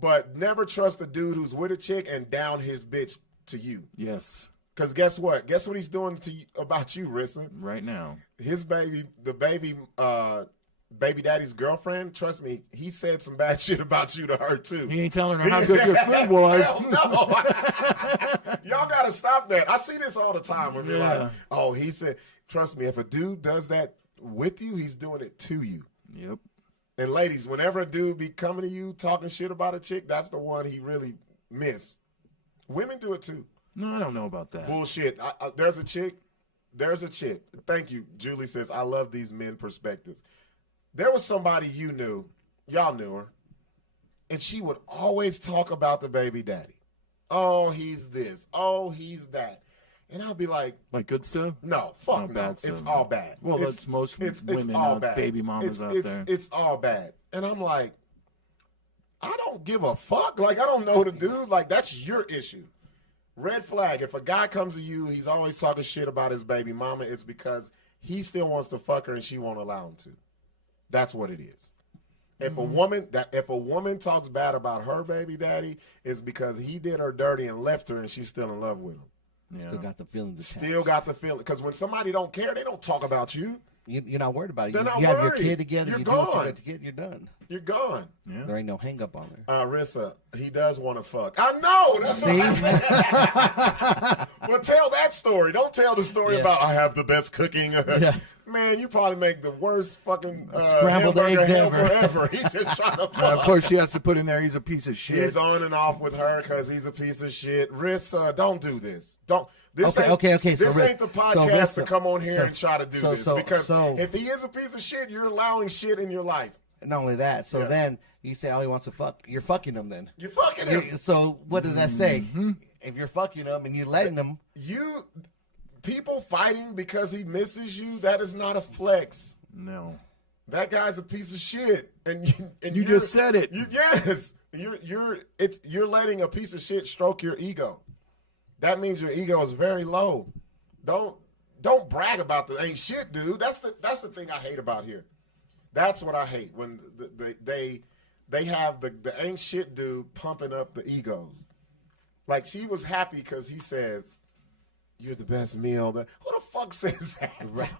but never trust a dude who's with a chick and down his bitch to you. Yes. Because guess what? Guess what he's doing to you, about you, Rissa? Right now. His baby, the baby daddy's girlfriend, trust me, he said some bad shit about you to her, too. He ain't telling her how good your food was. Hell no. Y'all got to stop that. I see this all the time. When they're like, oh, he said, trust me, if a dude does that with you, he's doing it to you. Yep. And ladies, whenever a dude be coming to you talking shit about a chick, that's the one he really miss. Women do it too. No, I don't know about that. Bullshit. There's a chick. Thank you. Julie says, I love these men perspectives. There was somebody you knew. Y'all knew her. And she would always talk about the baby daddy. Oh, he's this. Oh, he's that. And I'll be like good stuff? No, fuck no. no. Bad It's stuff. all bad. Well, that's most women, all bad. baby mamas out there. It's all bad. And I'm like, I don't give a fuck. Like, I don't know the dude. Like, that's your issue. Red flag. If a guy comes to you, he's always talking shit about his baby mama, it's because he still wants to fuck her and she won't allow him to. That's what it is. If a woman talks bad about her baby daddy, it's because he did her dirty and left her and she's still in love with him. Yeah. Still got the feelings attached. Still got the feeling. Because when somebody don't care, they don't talk about you. You're not worried about it. They're not you have your worried. kid together. You're you gone. do what you got to get. You're done. You're gone. Yeah. There ain't no hang up on her. Rissa, he does want to fuck. I know. That's See? what I well, tell that story. Don't tell the story about I have the best cooking. Man, you probably make the worst fucking scrambled eggs ever. He's just trying to fuck. Of course, she has to put in there, he's a piece of shit. He's on and off with her because he's a piece of shit. Rissa, don't do this. Don't. This Okay. This ain't the podcast to come on here so- and try to do so- this. so- Because so- if he is a piece of shit, you're allowing shit in your life. Not only that, so Yeah. then you say, oh, he wants to fuck. You're fucking him then. You're fucking him. So what does that say? If you're fucking him and you're letting him. People fighting because he misses you, that is not a flex. No. That guy's a piece of shit. And You just said it. Yes. You're letting a piece of shit stroke your ego. That means your ego is very low. Don't brag about the ain't shit, dude. That's the thing I hate about here. That's what I hate when they have the ain't shit dude pumping up the egos. Like, she was happy because he says, "You're the best meal." Who the fuck says that? Right.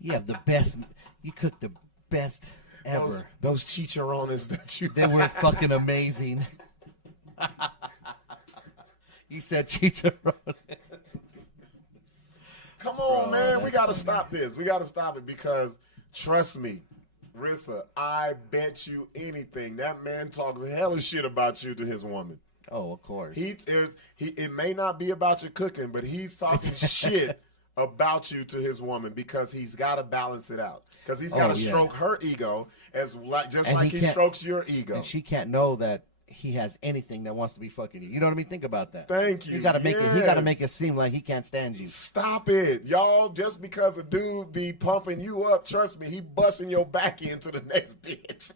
You have the best. You cook the best ever. Those chicharrones that you. They were fucking amazing. You said chicharrón. Come on, man. We got to stop this. We got to stop it because, trust me, Rissa, I bet you anything. That man talks hella shit about you to his woman. Oh, of course. It may not be about your cooking, but he's talking shit about you to his woman because he's got to balance it out. Because he's got to stroke her ego just like he strokes your ego. And she can't know that he has anything that wants to be fucking you. You know what I mean? Think about that. Thank you. You gotta make it. He gotta make it seem like he can't stand you. Stop it, y'all. Just because a dude be pumping you up, trust me, he busting your back into the next bitch.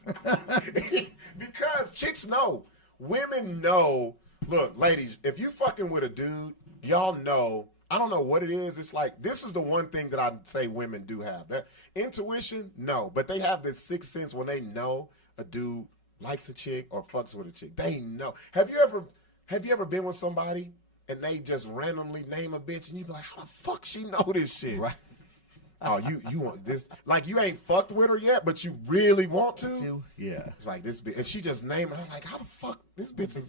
Because chicks know, women know. Look, ladies, if you fucking with a dude, y'all know. I don't know what it is. It's like, this is the one thing that I say women do have. That intuition, no, but they have this sixth sense when they know a dude likes a chick or fucks with a chick. They know. Have you ever been with somebody and they just randomly name a bitch and you be like, how the fuck she know this shit? Right. Oh, you want this? Like, you ain't fucked with her yet, but you really want to? Yeah. It's like this bitch, and she just named her. I'm like, how the fuck this bitch is?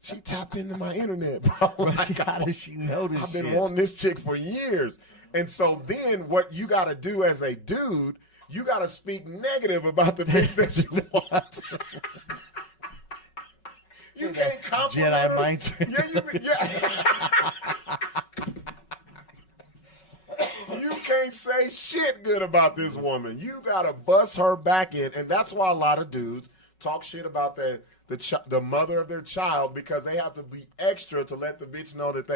She tapped into my internet, bro. Like, how does she know this? I've been shit? wanting this chick for years, and so then what you got to do as a dude, you got to speak negative about the bitch that you want. You can't compliment Jedi her. mind trick. You can't say shit good about this woman. You gotta bust her back in, and that's why a lot of dudes talk shit about the mother of their child because they have to be extra to let the bitch know that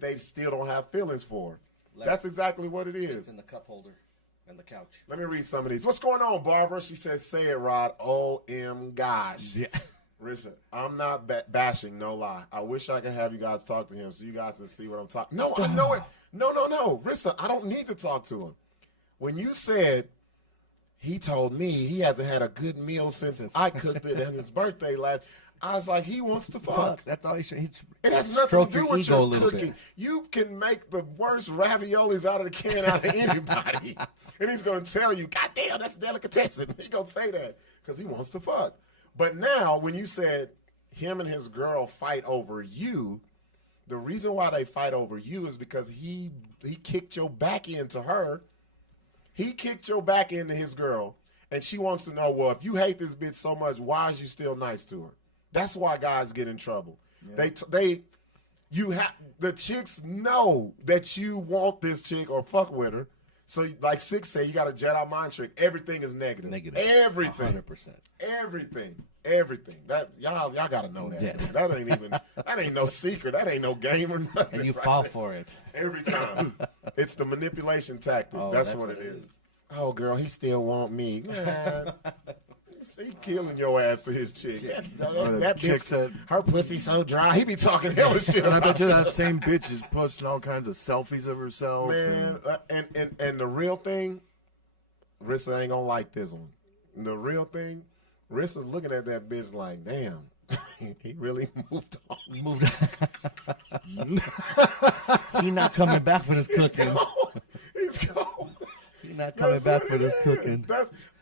they still don't have feelings for her. That's exactly what it is. It's in the cup holder and the couch. Let me read some of these. What's going on, Barbara? She says, "Say it, Rod." O.M. Gosh. Yeah. Richard, I'm not bashing, no lie. I wish I could have you guys talk to him so you guys can see what I'm talking. No, I know it. No. Rissa, I don't need to talk to him. When you said he told me he hasn't had a good meal since I cooked it on his birthday last, I was like, he wants to fuck. That's all he should. It has nothing Stroke to do your with ego a your little cooking. bit. You can make the worst raviolis out of the can out of anybody. And he's going to tell you, God damn, that's a delicatessen. He's going to say that because he wants to fuck. But now, when you said him and his girl fight over you, the reason why they fight over you is because he kicked your back into her. He kicked your back into his girl. And she wants to know, well, if you hate this bitch so much, why is you still nice to her? That's why guys get in trouble. Yeah. The chicks know that you want this chick or fuck with her. So, like Sixx said, you got a Jedi mind trick. Everything is negative. Everything. 100%. Everything. That y'all gotta know that. Yeah. That ain't no secret. That ain't no game or nothing. And you fall for it every time. It's the manipulation tactic. That's what it is. Oh, girl, he still want me. Man. He killing your ass to his chick. That chick bitch said, her pussy so dry. He be talking hella shit. And I bet you that same bitch is posting all kinds of selfies of herself. Man, and the real thing, Rissa ain't gonna like this one. The real thing, Rissa's looking at that bitch like, damn, he really moved on. He not coming back for this cooking. He's gone. He's not coming back for this cooking.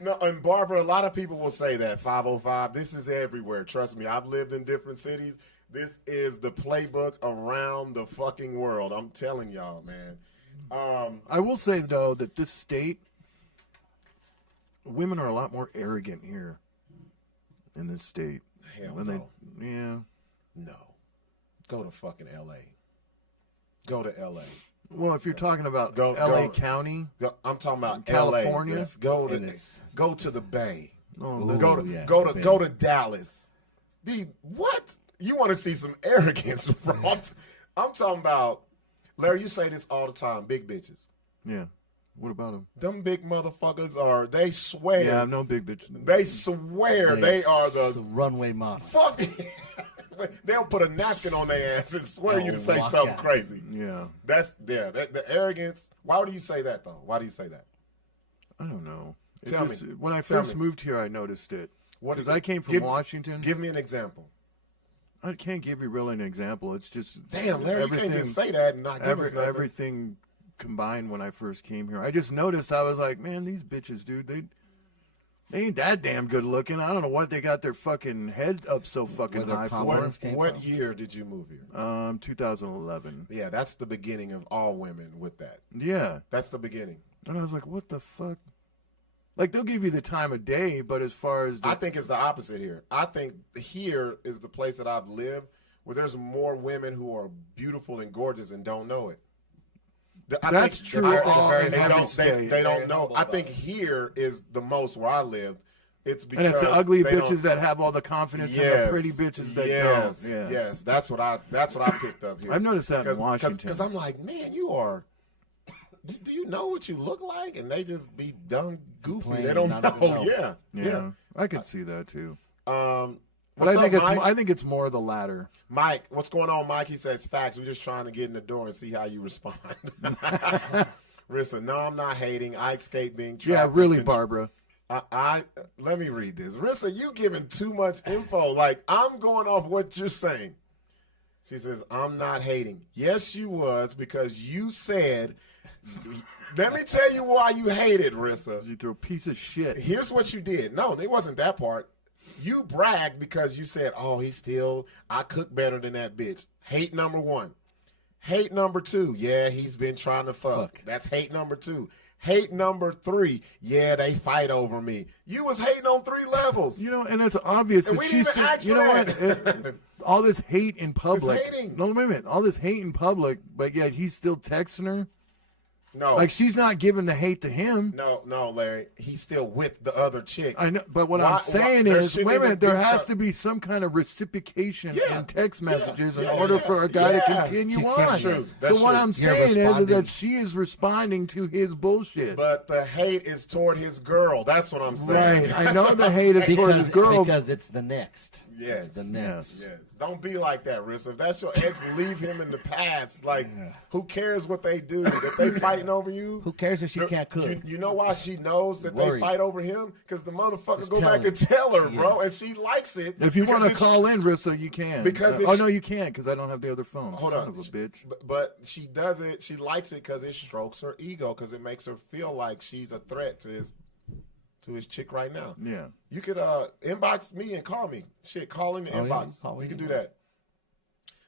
No, and Barbara, a lot of people will say that 505. This is everywhere. Trust me, I've lived in different cities. This is the playbook around the fucking world. I'm telling y'all, man. I will say though that this state, women are a lot more arrogant here in this state. Hell no. No. Go to fucking L.A. Go to L.A. Well, if you're talking about L.A. County, I'm talking about California. LA. Go to the Bay. Oh, go to Dallas. What? You want to see some arrogance, bro? I'm talking about, Larry. You say this all the time. Big bitches. Yeah. What about them? Them big motherfuckers they swear. Yeah, I've known big bitches. They swear they are the runway model. Fuck. They'll put a napkin on their ass and swear you to say something crazy. Yeah. The arrogance. Why do you say that, though? Why do you say that? I don't know. Tell me. When I first moved here, I noticed it. Because I came from Washington. Give me an example. I can't give you really an example. It's just... Damn, Larry, you can't just say that and not give us nothing. Everything combined when I first came here. I just noticed, I was like, man, these bitches, dude, they ain't that damn good looking. I don't know what they got their fucking head up so fucking high for. What year did you move here? 2011. Yeah, that's the beginning of all women with that. Yeah. That's the beginning. And I was like, what the fuck? Like, they'll give you the time of day, but as far as... I think it's the opposite here. I think here is the place that I've lived where there's more women who are beautiful and gorgeous and don't know it. That's true. They don't know. I think here is the most where I lived. It's because and it's the ugly bitches that have all the confidence and the pretty bitches that don't. Yeah. Yes, that's what I picked up here. I've noticed that in Washington. Because I'm like, man, you are... Do you know what you look like? And they just be dumb, goofy. They don't know. Yeah. I could see that too. But I think it's more the latter. Mike, what's going on, Mike? He says facts. We're just trying to get in the door and see how you respond. Rissa, no, I'm not hating. I escaped being trapped. Yeah, really, Barbara. Let me read this. Rissa, you giving too much info. Like, I'm going off what you're saying. She says, I'm not hating. Yes, you was, because you said... Let me tell you why you hated, Rissa. You threw a piece of shit. Here's what you did. No, it wasn't that part. You bragged because you said, oh, I cook better than that bitch. Hate number one. Hate number two. Yeah, he's been trying to fuck. That's hate number two. Hate number three. Yeah, they fight over me. You was hating on 3 levels. And it's obvious that she said, what? All this hate in public. No, wait a minute. All this hate in public, but yet he's still texting her. No. Like, she's not giving the hate to him. No, Larry. He's still with the other chick. I know, but what I'm saying is, wait a minute, there has to be some kind of reciprocation in text messages in order for a guy to continue on. That's true. So what I'm saying is that she is responding to his bullshit. But the hate is toward his girl. That's what I'm saying. Right. I know the hate is toward his girl. Because it's the next. Yes. The next. Yes. Don't be like that, Rissa. If that's your ex, leave him in the past. Like, who cares what they do? If they fighting over you, Who cares if she can't cook? You know why she knows that they Worried. fight over him? Because the motherfucker Just go tell back him. and tell her, bro, and she likes it. If you want to because call in, Rissa, you can. Because oh no, you can't because I don't have the other phone. Hold Son on. of a bitch. But she does it. She likes it because it strokes her ego, because it makes her feel like she's a threat to his chick right now. Yeah. You could inbox me and call me. Shit, call in the inbox. Call You in. can do that.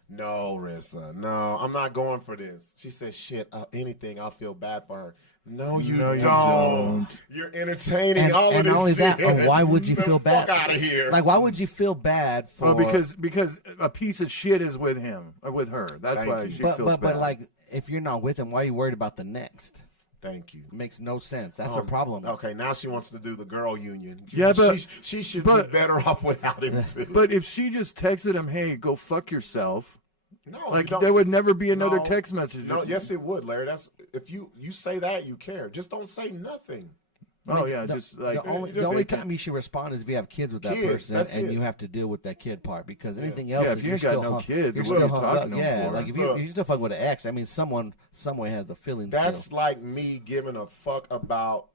No, Rissa. No, I'm not going for this. She says, shit, anything, I'll feel bad for her. No, you don't. You're entertaining all of and this not only shit. that, why would you feel bad? Fuck out of here. Like, why would you feel bad for? Well, because a piece of shit is with him or with her. That's Thank why you. she but feels bad. like, if you're not with him, why are you worried about the next? Thank you. It makes no sense. That's a problem. Okay, now she wants to do the girl union. Yeah, but she should be better off without him too. But if she just texted him, "Hey, go fuck yourself," no, like there would never be another No. text message. No, yes, it would, Larry. That's if you say that, you care. Just don't say nothing. Oh yeah, just like the only time you should respond is if you have kids with that Kids, person that's and it. you have to deal with that kid part, because anything else, Yeah, if you ain't got no kids, you're what are still you hung talking up. to them Yeah, for? like if Look. you're still fucking with an ex, I mean, someone somewhere has the feelings. That's still. like me giving a fuck about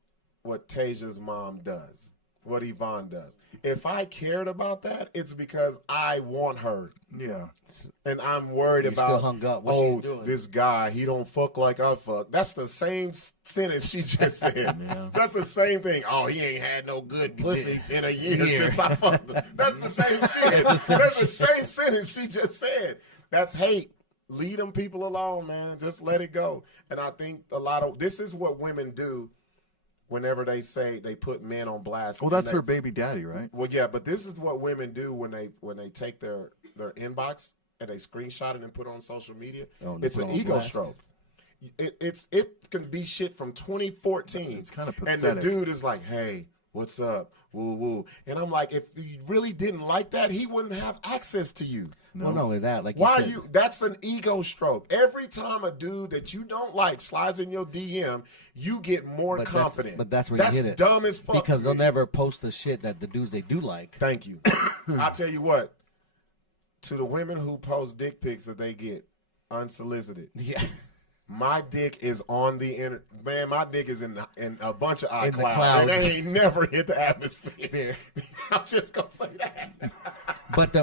what Tasia's mom does, what Yvonne does. If I cared about that, it's because I want her. Yeah. And I'm worried You're about, still hung up. What she's doing. this guy, he don't fuck like I fuck. That's the same sentence she just said. That's the same thing. Oh, he ain't had no good pussy in a year since I fucked him. That's the same shit. That's the same sentence she just said. That's hate. Leave them people alone, man. Just let it go. And I think this is what women do whenever they say they put men on blast. Well, that's her baby daddy, right? Well, yeah, but this is what women do when they take their inbox and they screenshot it and put it on social media. It's an ego stroke. It can be shit from 2014. It's kind of and pathetic. the dude is like, "Hey, what's up? Woo woo." And I'm like, if you really didn't like that, he wouldn't have access to you. Well, not only that, like Why you are said, you? That's an ego stroke. Every time a dude that you don't like slides in your DM, you get more but confident. But that's where you get it. That's dumb as fuck. Because to they'll me. never post the shit that the dudes they do like. Thank you. I'll tell you what. To the women who post dick pics that they get unsolicited. Yeah. My dick is on the internet. Man, my dick is in a bunch of In the iCloud. clouds. And they ain't never hit the atmosphere. I'm just going to say that.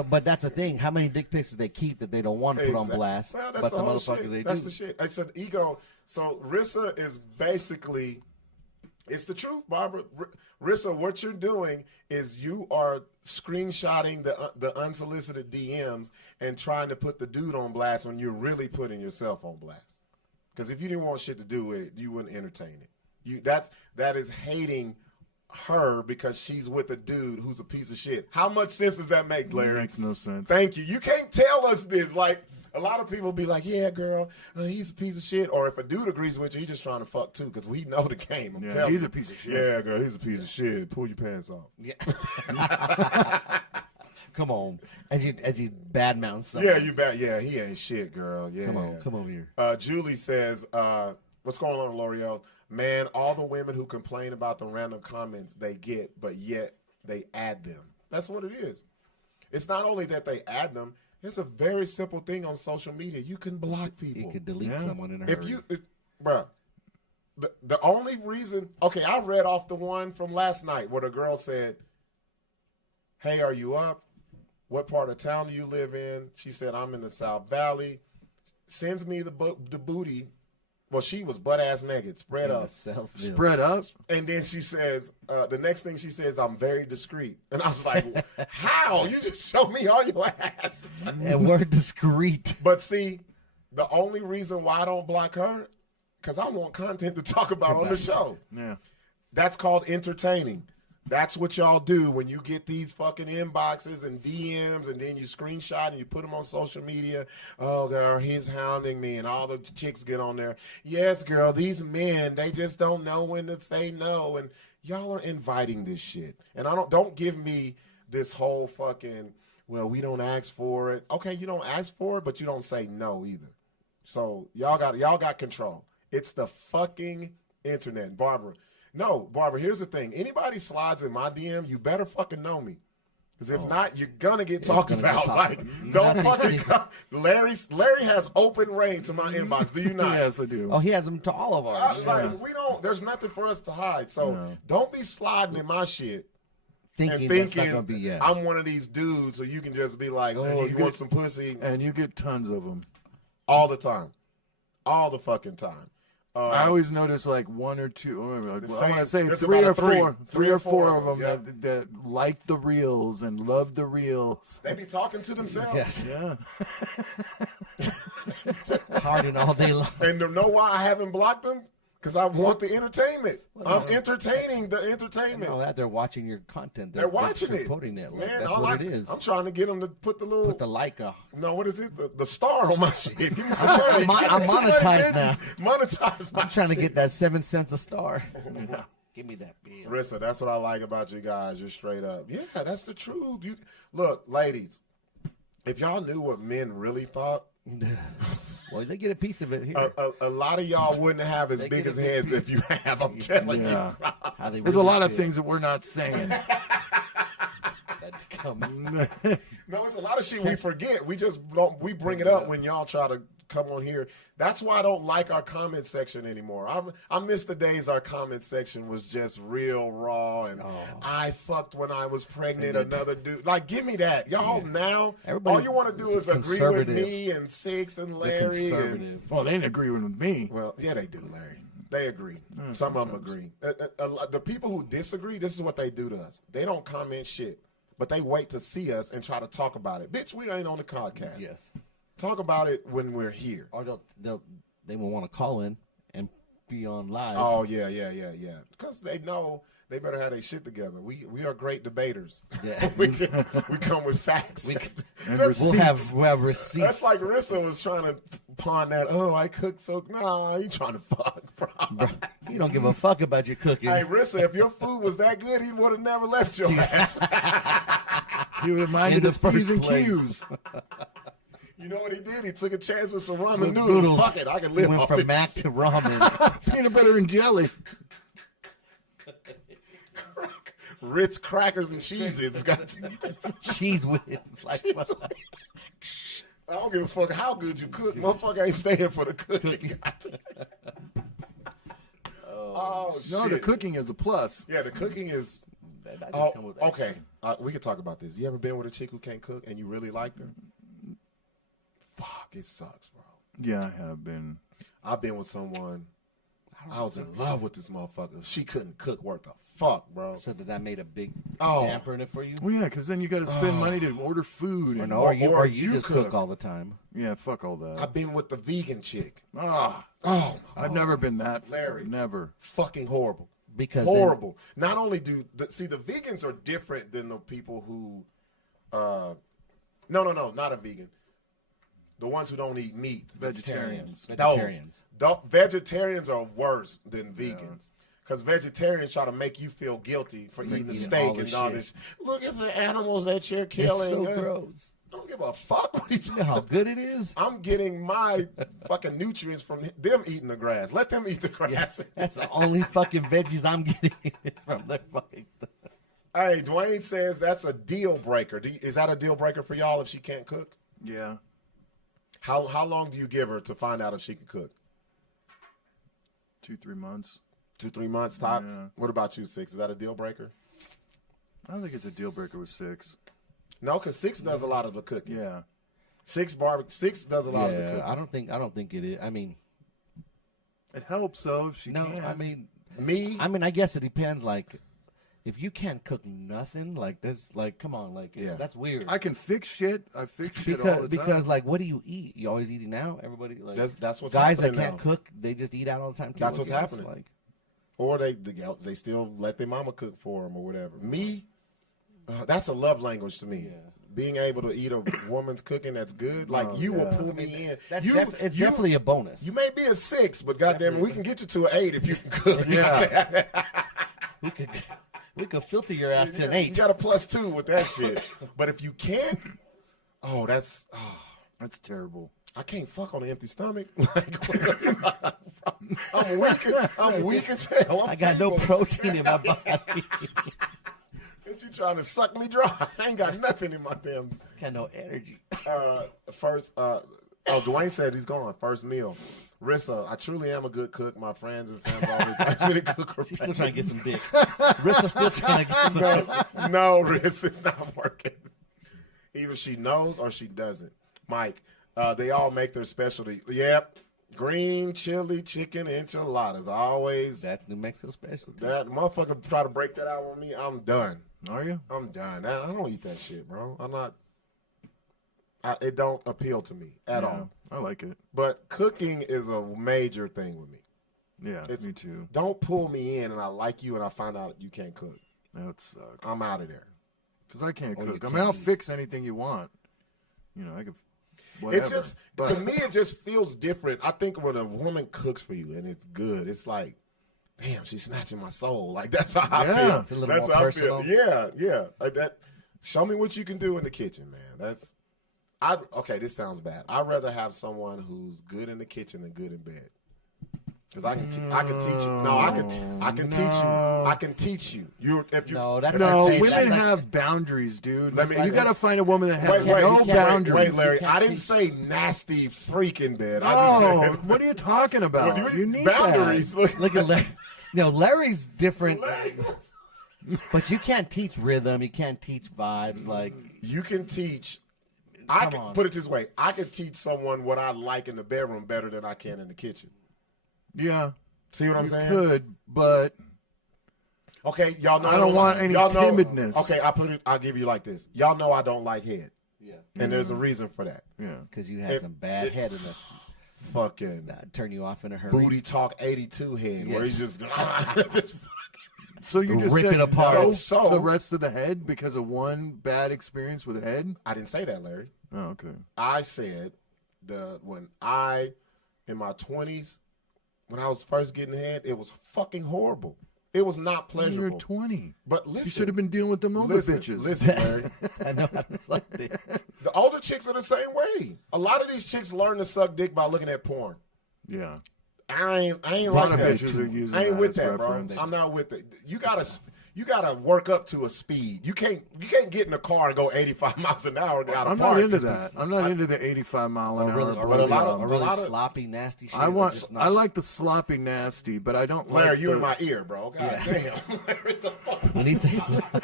But that's the thing. How many dick pics do they keep that they don't want to put on Exactly. blast? Well, that's but the the whole motherfuckers shit. they That's do. the shit. It's an ego. So Rissa is basically, it's the truth, Barbara. Rissa, what you're doing is you are screenshotting the unsolicited DMs and trying to put the dude on blast when you're really putting yourself on blast. Because if you didn't want shit to do with it, you wouldn't entertain it. That is hating her because she's with a dude who's a piece of shit. How much sense does that make, Larry? It makes no sense. Thank you. You can't tell us this. Like, a lot of people be like, yeah, girl, he's a piece of shit. Or if a dude agrees with you, he's just trying to fuck too, because we know the game. I'm telling he's you. a piece of shit. Yeah, girl, he's a piece of shit. Pull your pants off. Yeah. Come on, as you badmouth someone. Yeah, you bet. Yeah, he ain't shit, girl. Yeah. Come over here. Julie says, what's going on, L'Oreal? Man, all the women who complain about the random comments they get, but yet they add them. That's what it is. It's not only that they add them. It's a very simple thing on social media. You can block people. You could delete someone in a hurry. Bruh, the only reason, okay, I read off the one from last night where the girl said, hey, are you up? What part of town do you live in? She said, I'm in the South Valley. Sends me the booty. Well, she was butt-ass naked, spread up. Spread up? And then she says, the next thing she says, I'm very discreet. And I was like, how? You just show me all your ass. And we're discreet. But see, the only reason why I don't block her, because I want content to talk about on the show. Yeah. That's called entertaining. That's what y'all do when you get these fucking inboxes and DMs and then you screenshot and you put them on social media. Oh, girl, he's hounding me. And all the chicks get on there. Yes, girl, these men, they just don't know when to say no. And y'all are inviting this shit. And don't give me this whole fucking, well, we don't ask for it. Okay, you don't ask for it, but you don't say no either. So y'all got control. It's the fucking internet. Barbara, here's the thing. Anybody slides in my DM, you better fucking know me. Because if not, you're gonna get talked gonna get about. talked Like, about. don't Nothing fucking secret. come. Larry has open reign to my inbox. Do you not? Yes, I do. Oh, he has them to all of ours. Like, we don't. There's nothing for us to hide. So don't be sliding in my shit. Thinking and that's not gonna be I'm one of these dudes, so you can just be like, oh, you want some pussy? And you get tons of them. All the time. All the fucking time. I always notice like one or two, I want to say there's three about or three four, or four of them yeah. that like the reels and love the reels. They be talking to themselves. Yeah. Yeah. Partying all day long. And to know why I haven't blocked them? Because I want the entertainment. I'm entertaining the entertainment. All that they're watching your content. They're watching it. Supporting it. Like, Man, that's all what it is. I'm trying to get them to put the little. Put the like up. No, what is it? The star on my shit. Give me some I'm money. I'm Give me some monetized money, now. Monetize my I'm trying to shit. get that 7 cents a star. Give me that bill. Rissa, that's what I like about you guys. You're straight up. Yeah, that's the truth. You look, ladies. If y'all knew what men really thought, Well, they get a piece of it here. a lot of y'all wouldn't have as They big get as a heads big if you have. I'm telling Yeah. you. How they There's a really lot of feel. things that we're not saying. That come. No, it's a lot of shit we forget. We just don't. We bring it up when y'all try to come on here. That's why I don't like our comment section anymore. I miss the days our comment section was just real raw and I fucked when I was pregnant. Another dude, like, give me that. Y'all now. Everybody all you want to do is agree with me and Sixx and Larry. And, Well, they ain't agreeing with me. well, yeah, they do, Larry. They agree. Some of them agree. The people who disagree, this is what they do to us. They don't comment shit, but they wait to see us and try to talk about it. Bitch, we ain't on the podcast. Yes. Talk about it when we're here. Or they will want to call in and be on live. Oh, yeah. Because they know they better have their shit together. We are great debaters. Yeah. we come with facts. We'll have receipts. That's like Rissa was trying to pawn that, oh, I cooked so... Nah, you trying to fuck, bro. You don't give a fuck about your cooking. Hey, Rissa, if your food was that good, he would have never left your ass. He would have minded In the his P's and first Q's. You know what he did? He took a chance with some ramen noodles. Fuck it, I can live Went off from this mac shit. to ramen. Peanut butter and jelly. Ritz crackers and cheeses. Cheese whiz. Like, I don't give a fuck how good you cook. Motherfucker ain't staying for the cooking. Oh, shit. No, the cooking is a plus. Yeah, the cooking is... that didn't Oh, come with that. okay. We can talk about this. You ever been with a chick who can't cook and you really liked her? Fuck, it sucks, bro. Yeah, I have been. I've been with someone... I was in love with this motherfucker. She couldn't cook worth the fuck, bro. So did that made a big Oh. damper in it for you? Well, yeah, because then you got to spend money to order food. Or And, no, or or you you just cook all the time. Yeah, fuck all that. I've been with the vegan chick. Ah, Oh, I've never been that. Larry. Never. fucking horrible. Because Horrible. Not only do the vegans are different than the people who, no, not a vegan. The ones who don't eat meat. Vegetarians. Vegetarians are worse than vegans. Because vegetarians try to make you feel guilty for eating the eating steak all and the all shit. this. Look at the animals that you're It's killing. so gross. I don't give a fuck what he's You know how good it is? I'm getting my fucking nutrients from them eating the grass. Let them eat the grass. That's the only fucking veggies I'm getting from their fucking stuff. Hey, Dwayne says that's a deal breaker. Is that a deal breaker for y'all if she can't cook? Yeah. How long do you give her to find out if she can cook? 2-3 months. 2-3 months tops? Yeah. What about you, Sixx? Is that a deal breaker? I don't think it's a deal breaker with Sixx. No, because Sixx does a lot of the cooking. Yeah. Sixx does a lot of the Yeah, cooking. I don't think it is. I mean, It helps, though, if she can. I mean, Me? I guess it depends. Like, if you can't cook nothing, like that's like, come on, like, Yeah. that's weird. I can fix shit. I fix shit all the time. Because like, what do you eat? You always eating out? Everybody like That's what's guys that happening can't now. cook, they just eat out all the time. Too, That's I what's guess. happening. Like, Or they still let their mama cook for them or whatever. Me, that's a love language to me. Yeah. Being able to eat a woman's cooking that's good, like you will pull me in. that's You- it's you- definitely a bonus. You may be a 6, but goddamn it, we can get you to an 8 if you can cook. Yeah. we could filter your ass to an You 8. got a +2 with that shit. But if you can't, that's terrible. I can't fuck on an empty stomach. Like, I'm weak as hell. I got no protein in my body. What you trying to suck me dry. I ain't got nothing in my damn. Got no energy. First, Dwayne said he's gone. First meal. Rissa, I truly am a good cook. My friends and fans always ask me to cook her. She's still trying to get some dick. Rissa's still trying to get some dick. No, Riss, it's not working. Either she knows or she doesn't. Mike, they all make their specialty. Yep. Green chili chicken enchiladas. Always. That's New Mexico specialty. That motherfucker try to break that out on me. I'm done. Are you? I'm done. I don't eat that shit, bro. I'm not. It don't appeal to me at all. I like it. But cooking is a major thing with me. Yeah, me too. Don't pull me in and I like you and I find out you can't cook. That would suck. I'm out of there. Because I can't Or cook. you I mean, I'll can't. fix anything you want. You know, I can. Whatever. It's just to me, it just feels different. I think when a woman cooks for you and it's good, it's like, damn, she's snatching my soul. Like that's how I feel. It's a little That's more how personal. I feel. Yeah. Like that. Show me what you can do in the kitchen, man. Okay, this sounds bad. I'd rather have someone who's good in the kitchen than good in bed. Because I can teach you. No, I can teach you. I can teach you. No, that's No, like- women that's like- have boundaries, dude. Let me- You got to find a woman that has Wait, no boundaries. Wait, Larry. You can't I didn't teach- say nasty freaking bed. I Oh, just said what are you talking about? What do You need boundaries. Look at Larry. Larry's different. Larry. But you can't teach rhythm. You can't teach vibes. Like You can teach. Come on. Put it this way. I can teach someone what I like in the bedroom better than I can in the kitchen. that. Yeah, See what I'm you saying? could, but Okay, y'all know. I don't want any y'all know- timidness. Okay, I'll give you like this. Y'all know I don't like head. yeah, And there's a reason for that. yeah. because you had If- some bad head in the Fucking turn you off in a hurry. booty talk 82 head where Yes. he's just So you just Rip said it apart. no So- to the rest of the head because of one bad experience with a head? I didn't say that, Larry. Oh, okay. I said when I in my 20s when I was first getting head, it was fucking horrible. It was not You're pleasurable. 20. But listen, You should have been dealing with them older bitches. Listen, Larry. I know how to suck dick. The older chicks are the same way. A lot of these chicks learn to suck dick by looking at porn. Yeah. I ain't A lot like of that. bitches are using I ain't that with as that, reference. bro. I'm not with it. You gotta work up to a speed. You can't get in a car and go 85 miles an hour out of I'm park. not into that. I'm not into the 85 mile an Or hour. really, or blowjob. really, a lot of- sloppy, nasty shit. I that's just not- I like the sloppy nasty, but I don't Larry, like you the, in my ear, bro. God Yeah. damn. Larry, the fuck? When he says, I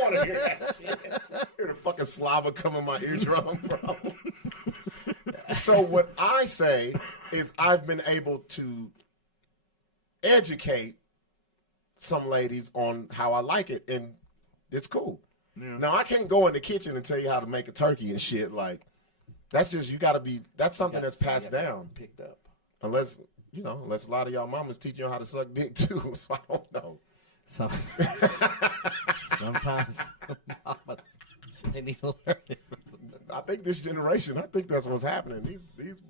want to hear that shit. Hear the fucking slava come in my eardrum, bro. So what I say is I've been able to educate some ladies on how I like it, and it's cool. Yeah. Now I can't go in the kitchen and tell you how to make a turkey and shit. Like that's just that's something that's passed down. picked up. Unless a lot of y'all mamas teach you how to suck dick too. So I don't know. So, sometimes they need to learn it. I think this generation, I think that's what's happening. These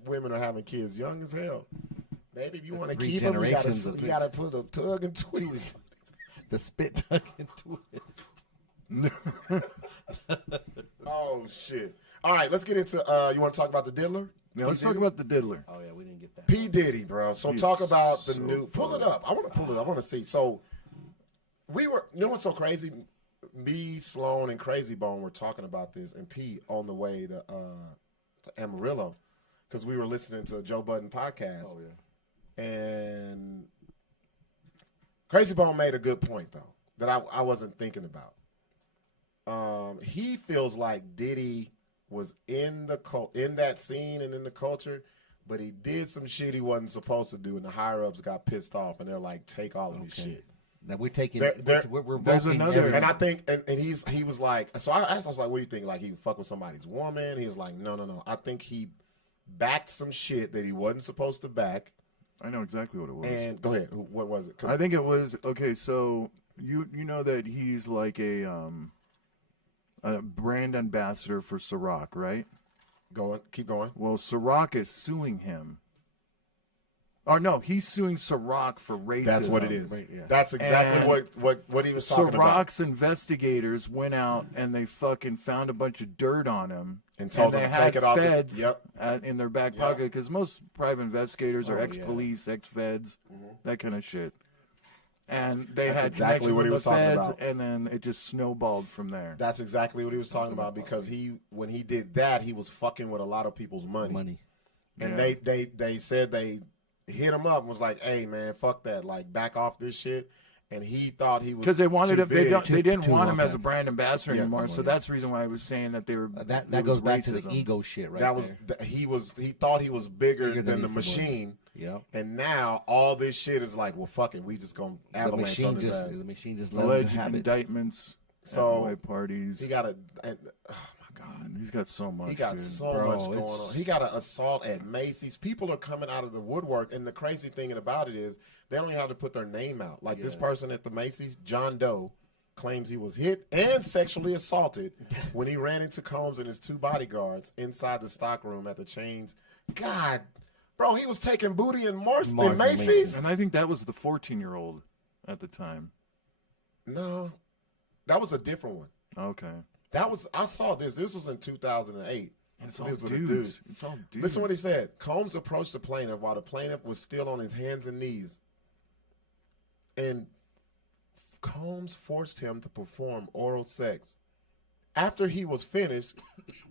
women are having kids young as hell. Baby, if you want to Three keep them, generations you of gotta put a tug and twist. The spit tuck and twist. Oh shit! All right, let's get into. You want to talk about the Diddler? Now, let's P. talk Diddy? about the Diddler. Oh yeah, we didn't get that. P Diddy, bro. So He's talk about the so new. Pull it funny. up. I want to pull it up. I want to see. So we were. You know what's so crazy? Me, Sloan, and Crazy Bone were talking about this, and P on the way to Amarillo because we were listening to a Joe Budden podcast. Oh yeah. And Crazy Bone made a good point though that I wasn't thinking about. He feels like Diddy was in that scene and in the culture, but he did some shit he wasn't supposed to do, and the higher ups got pissed off, and they're like, "Take all of his shit." That we're taking. There- We're there's revoking another- every- And I think, and he was like, so I asked, I was like, "What do you think? Like he would fuck with somebody's woman?" He was like, "No. I think he backed some shit that he wasn't supposed to back." I know exactly what it was. And go ahead. What was it? 'Cause I think it was okay. So you know that he's like a brand ambassador for Ciroc, right? keep going. Well, Ciroc is suing him. Or no, he's suing Ciroc for racism. That's what it is. Right, yeah. That's exactly And what he was talking about. Ciroc's investigators went out and they fucking found a bunch of dirt on him And told they him to had take it off his- feds yep. in their back Yep. pocket because most private investigators are Oh, yeah. ex-police, ex-feds, that kind of shit. And they That's had exactly what he was with the talking feds, about. and then it just snowballed from there. That's exactly what he was talking about because when he did that, he was fucking with a lot of people's money. And they said they hit him up and was like, "Hey man, fuck that! Like back off this shit." And he thought he was because they wanted him. They didn't want him okay. as a brand ambassador anymore. So that's the reason why I was saying that they were. That goes back to the ego shit, right? That was he thought he was bigger than the machine. Yeah. And now all this shit is like, well, fuck it, we just gonna avalanche on his ass. The machine just let him Alleged have it. indictments. So at parties. He got oh my god, he's got so much. He got dude. so much going on. He got an assault at Macy's. People are coming out of the woodwork, and the crazy thing about it is they only have to put their name out. Like this person at the Macy's, John Doe, claims he was hit and sexually assaulted when he ran into Combs and his 2 bodyguards inside the stockroom at the chains. God, bro, he was taking booty in Macy's. And I think that was the 14-year-old at the time. No, that was a different one. Okay. I saw this. This was in 2008. It's all dudes. It's all dudes. Listen to what he said. Combs approached the plaintiff while the plaintiff was still on his hands and knees. And Combs forced him to perform oral sex. After he was finished,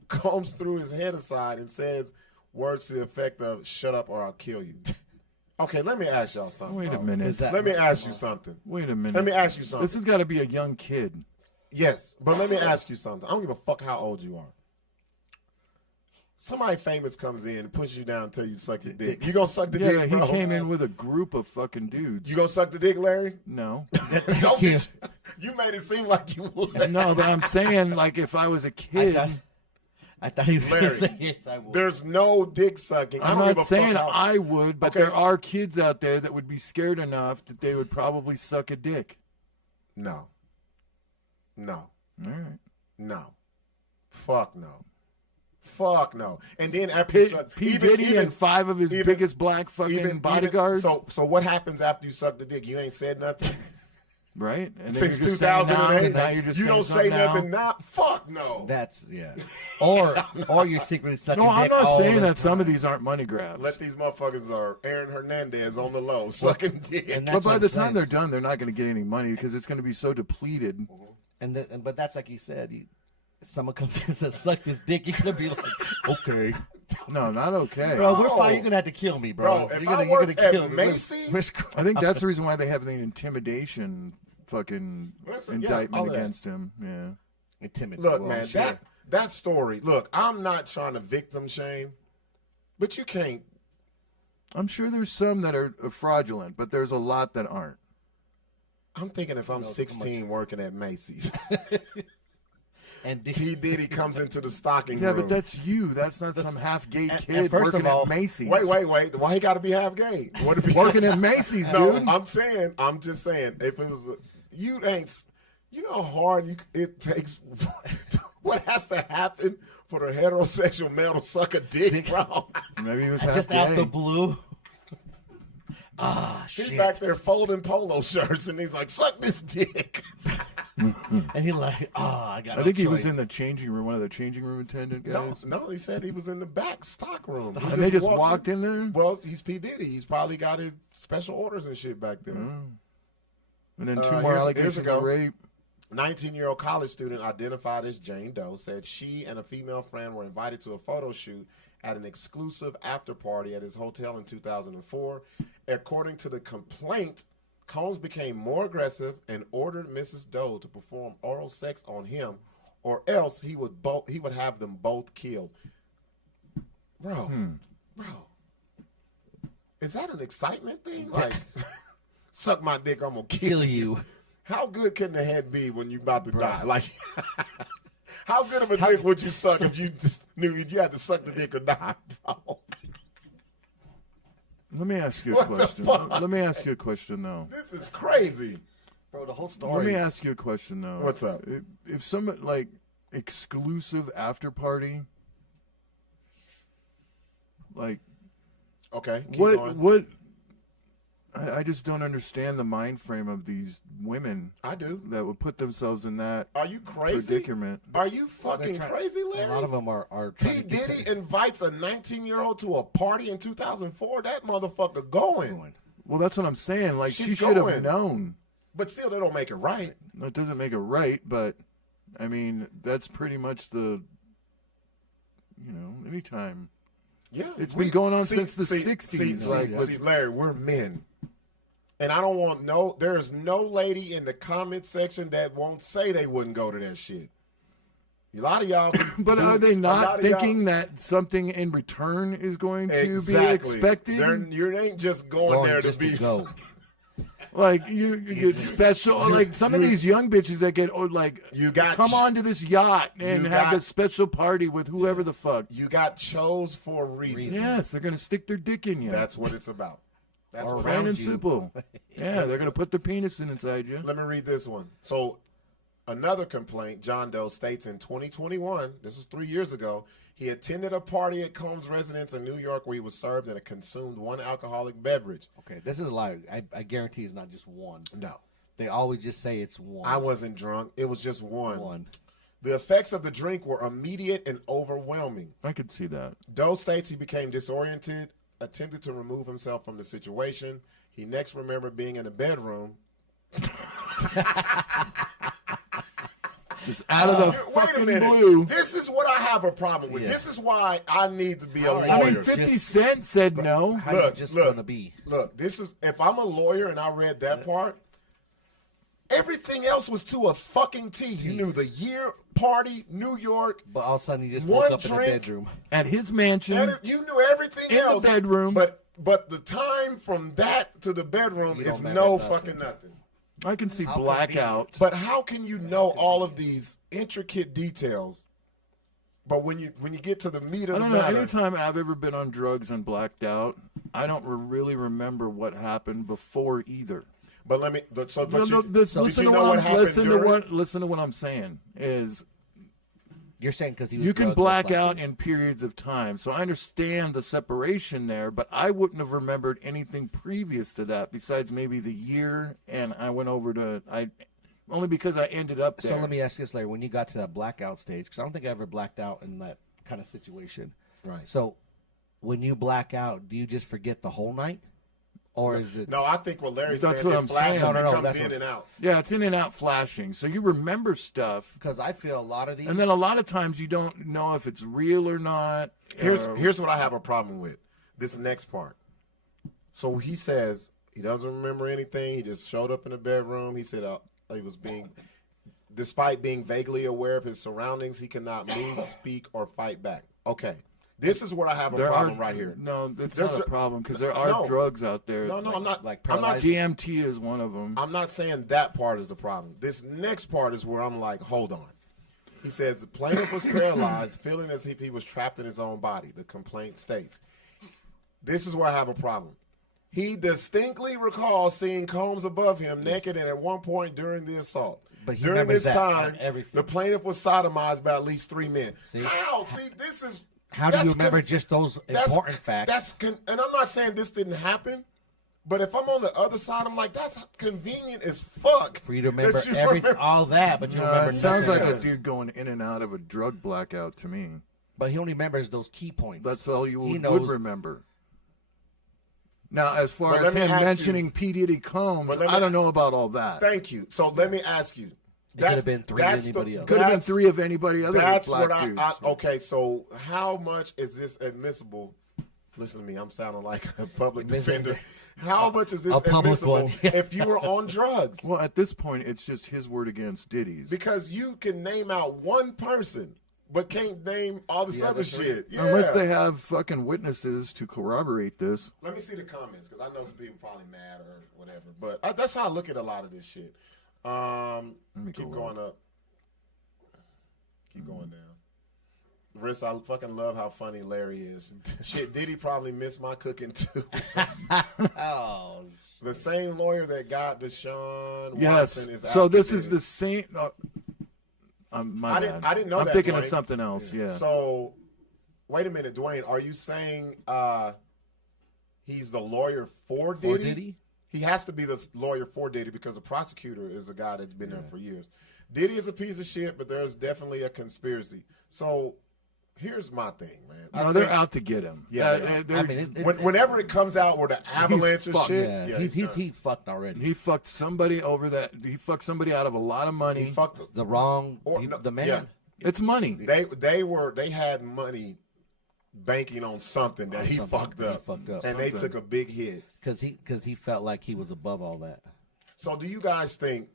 Combs threw his head aside and says words to the effect of, "Shut up or I'll kill you." Okay, let me ask y'all something. Wait a minute. Let me ask you something. Wait a minute. Let me ask you something. This has got to be a young kid. Yes, but let me ask you something. I don't give a fuck how old you are. Somebody famous comes in and pushes you down until you suck your dick. You gonna suck the dick, Yeah, he bro? came in with a group of fucking dudes. You gonna suck the dick, Larry? No. Don't be, you made it seem like you would. No, but I'm saying, like, if I was a kid. I thought he was going to Larry, say yes, I would. there's no dick sucking. I'm I don't give not a saying fuck how, I would, but Okay. there are kids out there that would be scared enough that they would probably suck a dick. No. No. All right. No. Fuck no. Fuck no. And then after you suck, P. Diddy and 5 of his biggest black fucking bodyguards. So what happens after you suck the dick? You ain't said nothing? Right? And then Since you're just saying now, 2008, and now you're just you saying don't say something now. nothing now? Fuck no. That's, yeah. Or you're secretly sucking No, I'm dick not all saying the that some of time. these aren't money grabs. Let these motherfuckers are Aaron Hernandez on the low, sucking dick. And But that's by what the I'm time saying. they're done, they're not going to get any money because it's going to be so depleted. But that's like you said. Someone comes in and says, "Suck this dick." You're gonna be like, "Okay." No, not okay. Bro, we're fine. You're gonna have to kill me, bro. Bro, if you're I gonna, work you're gonna at kill me. Macy's, I think that's the reason why they have the intimidation fucking Listen, indictment all of that. against him. Yeah. Intimidate. look, well, man, sure. that story. Look, I'm not trying to victim shame, but you can't. I'm sure there's some that are fraudulent, but there's a lot that aren't. I'm thinking if I'm 16 working at Macy's, and P. Diddy comes into the stocking Yeah, room. but that's you. That's not some half-gay and kid first of working all- at Macy's. Wait. Why he got to be half gay? What if he Working at Macy's, No, dude. I'm just saying. If it was, you ain't. You know how hard it takes. What has to happen for a heterosexual male to suck a dick, bro? Maybe he was just half-gay. out the blue. He's Shit. back there folding polo shirts, and he's like, "Suck this dick." And he like, I got. I think he was in the changing room, one of the changing room attendant guys. No, he said he was in the back stock room. He And they just walked in there? Well, he's P. Diddy. He's probably got his special orders and shit back there. And then 2 more Years allegations ago, of rape. 19-year-old college student identified as Jane Doe said she and a female friend were invited to a photo shoot at an exclusive after party at his hotel in 2004. According to the complaint, Combs became more aggressive and ordered Mrs. Doe to perform oral sex on him, or else he would have them both killed. Bro, is that an excitement thing? Like, suck my dick, or I'm gonna kill you. How good can the head be when you about to die? Like, how good of a dick would you suck if you just knew you had to suck the dick or die, bro? Let me ask you a What the question. fuck? Let me ask you a question, though. This is crazy. Bro, the whole Let story. me ask you a question, though. What's up? If some, like, exclusive after party, like, Okay. Keep what, going. I just don't understand the mind frame of these women. I do. That would put themselves in that Are you crazy? predicament. Are you fucking crazy, Larry? A lot of them are P. trying to get Diddy invites a 19-year-old to a party in 2004. That motherfucker going. Well, that's what I'm saying. Like, She's she should have going. known. But still, they don't make it right. It doesn't make it right, but I mean, that's pretty much the, anytime. Yeah, it's been going on since the 60s. See, Larry, we're men. And I don't want there is no lady in the comment section that won't say they wouldn't go to that shit. A lot of y'all. But are they not thinking that something in return is going to be expected? You ain't just going there to be. Go. Like you get special, like some of these young bitches that get come on to this yacht and have a special party with whoever the fuck. You got chose for a reason. Yes, they're gonna stick their dick in you. That's what it's about. That's plain and simple. Yeah, they're gonna put their penis inside you. Let me read this one. So, another complaint. John Doe states in 2021. This was 3 years ago. He attended a party at Combs' residence in New York where he was served and consumed one alcoholic beverage. Okay, this is a lie. I guarantee it's not just one. No. They always just say it's one. I wasn't drunk. It was just one. The effects of the drink were immediate and overwhelming. I could see that. Doe states he became disoriented, attempted to remove himself from the situation. He next remembered being in the bedroom. Just out of the fucking blue. This is what I have a problem with. Yeah. This is why I need to be a lawyer. I mean, 50 Cent said no. How just gonna be? Look, this is if I'm a lawyer and I read that part, everything else was to a fucking T. You knew the year, party, New York. But all of a sudden you just woke up in the bedroom. At his mansion. You knew everything else. In the bedroom. But the time from that to the bedroom is no fucking nothing. I can see blackout. But how can you know all of these intricate details? But when you get to the meat of the matter, anytime I've ever been on drugs and blacked out, I don't really remember what happened before either. But let me. Listen to what I'm saying. Is you're saying because you can black out in periods of time, so I understand the separation there, but I wouldn't have remembered anything previous to that besides maybe the year, and I went over to only because I ended up there. So let me ask this, Larry: when you got to that blackout stage, because I don't think I ever blacked out in that kind of situation. Right. So when you black out, do you just forget the whole night? Or is it? No, I think what Larry's saying. That's what I'm saying. No, comes in and out. Yeah, it's in and out flashing. So you remember stuff. Because I feel a lot of these. And then a lot of times you don't know if it's real or not. Here's what I have a problem with. This next part. So he says he doesn't remember anything. He just showed up in the bedroom. He said he was despite being vaguely aware of his surroundings, he cannot move, speak, or fight back. Okay. This is where I have a problem right here. No, it's not a problem because there are drugs out there. No, I'm not. I'm not. DMT is one of them. I'm not saying that part is the problem. This next part is where I'm like, hold on. He says the plaintiff was paralyzed, feeling as if he was trapped in his own body. The complaint states. This is where I have a problem. He distinctly recalls seeing Combs above him, naked, and at one point during the assault. But during this time, the plaintiff was sodomized by at least 3 men. See? How? See, this is. How do you remember just those important facts? And I'm not saying this didn't happen, but if I'm on the other side, I'm like, that's convenient as fuck. For you to remember all that, but you remember it sounds like a dude going in and out of a drug blackout to me. But he only remembers those key points. That's all you would remember. Now, as far as him mentioning P. Diddy Combs, I don't know about all that. Thank you. So let me ask you. It could have been 3 of anybody else. Could have been 3 of anybody other than black dudes. Okay, so how much is this admissible? Listen to me, I'm sounding like a public defender. How much is this admissible if you were on drugs? Well, at this point, it's just his word against Diddy's. Because you can name out one person, but can't name all this other shit. Yeah. Unless they have fucking witnesses to corroborate this. Let me see the comments, because I know some people probably mad or whatever. But that's how I look at a lot of this shit. Keep going up. Keep going down. Riss, I fucking love how funny Larry is. Shit, Diddy probably missed my cooking too. Oh. The same lawyer that got Deshaun Yes. Watson is So this is the same. My bad. I didn't know I'm that. thinking Dwayne. of something else. Yeah. So, wait a minute, Dwayne. Are you saying he's the lawyer for Diddy? For Diddy? He has to be the lawyer for Diddy because the prosecutor is a guy that's been there for years. Diddy is a piece of shit, but there's definitely a conspiracy. So here's my thing, man. No, they're out to get him. Yeah, whenever it comes out where the avalanche and shit, he fucked already. He fucked somebody over that. He fucked somebody out of a lot of money. He fucked the man. Yeah. It's money. They had money banking on something that he fucked up, and they took a big hit because he felt like he was above all that. So do you guys think?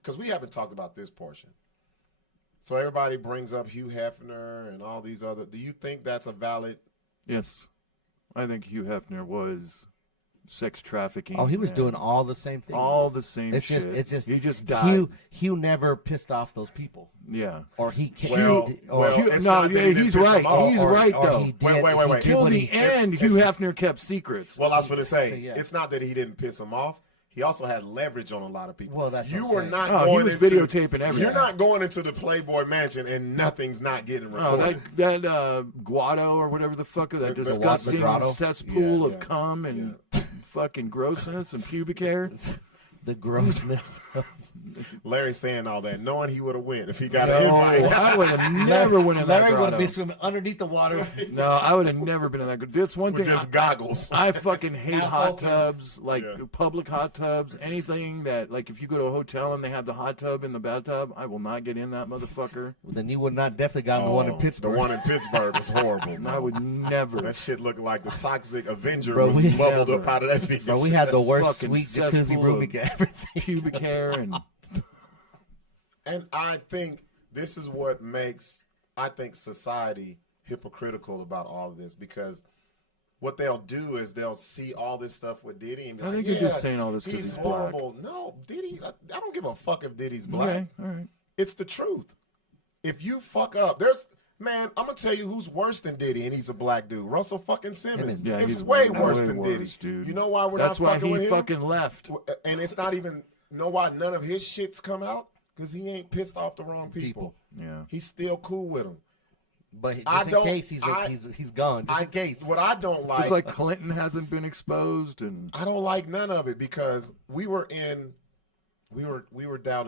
Because we haven't talked about this portion. So everybody brings up Hugh Hefner and all these other. Do you think that's a valid? Yes, I think Hugh Hefner was sex trafficking. Oh, he was doing all the same things. All the same shit. He just died. Hugh never pissed off those people. Yeah. Or he he's right. He's right though. Wait. Till the end, Hugh Hefner kept secrets. Well, I was going to say, it's not that he didn't piss them off. He also had leverage on a lot of people. Well, that's you what were I'm not saying. going he was into, videotaping everything. You're not going into the Playboy Mansion and nothing's not getting recorded. That Guado or whatever the fuck, that disgusting cesspool of cum and fucking grossness and pubic hair. The grossness. Larry saying all that, knowing he would have went if he got an invite. I would have never went in that Larry grotto. would be swimming underneath the water. No, I would have never been in that. That's one thing. Just goggles. I fucking hate hot tubs, like public hot tubs. Anything that, like, if you go to a hotel and they have the hot tub in the bathtub, I will not get in that motherfucker. Well, then you would not definitely got the one in Pittsburgh. The one in Pittsburgh was horrible. I would never. That shit looked like the Toxic Avenger was bubbled up out of that bitch. Bro, we had the worst Fucking sweet jacuzzi room you could ever think. Pubic hair and I think this is what makes, I think, society hypocritical about all of this, because what they'll do is they'll see all this stuff with Diddy and be I like, think you're just saying all this because he's horrible. black. No, Diddy, I don't give a fuck if Diddy's black. Okay, all right. It's the truth. If you fuck up, man, I'm going to tell you who's worse than Diddy, and he's a black dude. Russell fucking Simmons. Yeah, it's he's way worse than Diddy. Dude. You know why we're That's not why fucking with him? he fucking left. And it's not even, know why none of his shit's come out? Because he ain't pissed off the wrong people. Yeah. He's still cool with them. But just in case he's gone. Just in case. What I don't like. It's like Clinton hasn't been exposed, and I don't like none of it, because we were down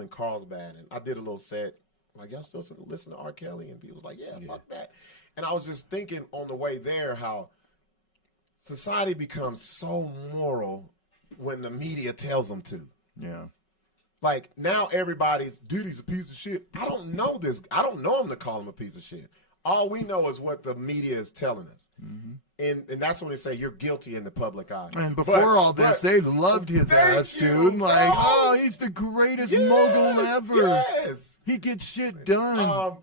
in Carlsbad, and I did a little set. Like, y'all still listen to R. Kelly? And people was like, yeah, fuck that. And I was just thinking on the way there how society becomes so moral when the media tells them to. Yeah. Like, now everybody's, Diddy's a piece of shit. I don't know this. I don't know him to call him a piece of shit. All we know is what the media is telling us. Mm-hmm. And that's when they say you're guilty in the public eye. And before all this, they loved his ass, dude. Like, oh, he's the greatest mogul ever. Yes. He gets shit done.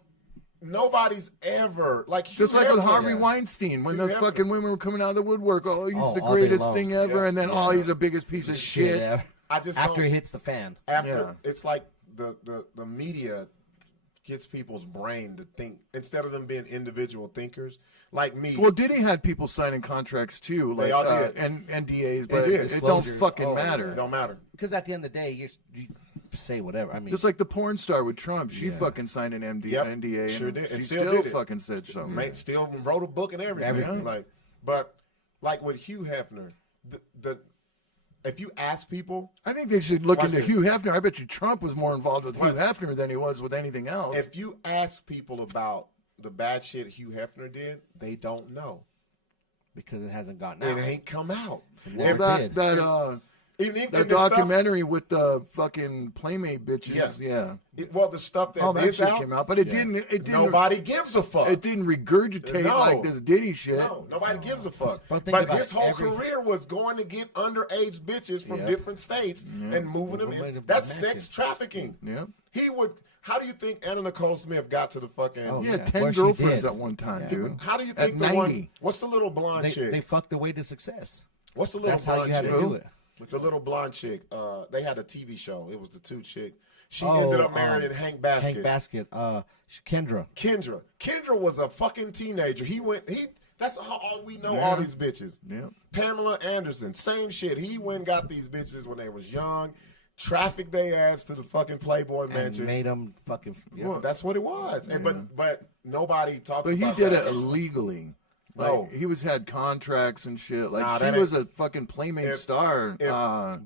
Nobody's ever, like, just like with Harvey Weinstein, when the fucking women were coming out of the woodwork, oh, he's the greatest thing ever, and then, he's the biggest piece of shit. I just after he hits the fan. It's like the media gets people's brain to think, instead of them being individual thinkers like me. Well, Diddy had people signing contracts too, like and NDAs, but it don't fucking matter. It don't matter, because at the end of the day, you say whatever. I mean, just like the porn star with Trump, she fucking signed an NDA. Sure did. She still fucking said something. Still wrote a book and everything. But like with Hugh Hefner, if you ask people, I think they should look into Hugh Hefner. I bet you Trump was more involved with Hugh Hefner than he was with anything else. If you ask people about the bad shit Hugh Hefner did, they don't know, because it hasn't gotten out. It ain't come out. The documentary with the fucking Playmate bitches, the stuff that shit came out, but it didn't. Nobody gives a fuck. It didn't regurgitate like this Diddy shit. No, nobody gives a fuck. But his whole career was going to get underage bitches from different states and moving them in. That's sex trafficking. Yeah. He would. How do you think Anna Nicole Smith got to the fucking? He had 10 girlfriends at one time, dude. How do you think at the 90. one? What's the little blonde chick? They fucked their way to success. What's the little blonde chick? That's how you had to do it. The little blonde chick, they had a TV show. It was the two chick. She ended up marrying Hank Basket. Kendra. Kendra was a fucking teenager. That's how all we know all these bitches. Yeah. Pamela Anderson, same shit. He went and got these bitches when they was young, trafficked their ass to the fucking Playboy Mansion. Made them fucking. Well, that's what it was. And, but nobody talks about that. But he did it illegally. No. He had contracts and shit. Like, she was a fucking Playmate star.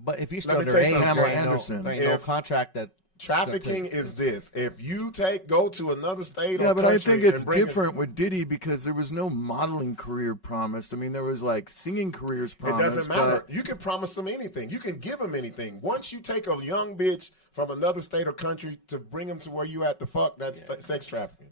But if you still underage, there ain't no contract that Trafficking is this. If you go to another state or Yeah, but I country think it's and bring different with Diddy because there was no modeling career promised. I mean, there was like singing careers It promised. doesn't matter. You can promise them anything. You can give them anything. Once you take a young bitch from another state or country to bring them to where you at the fuck, that's sex trafficking.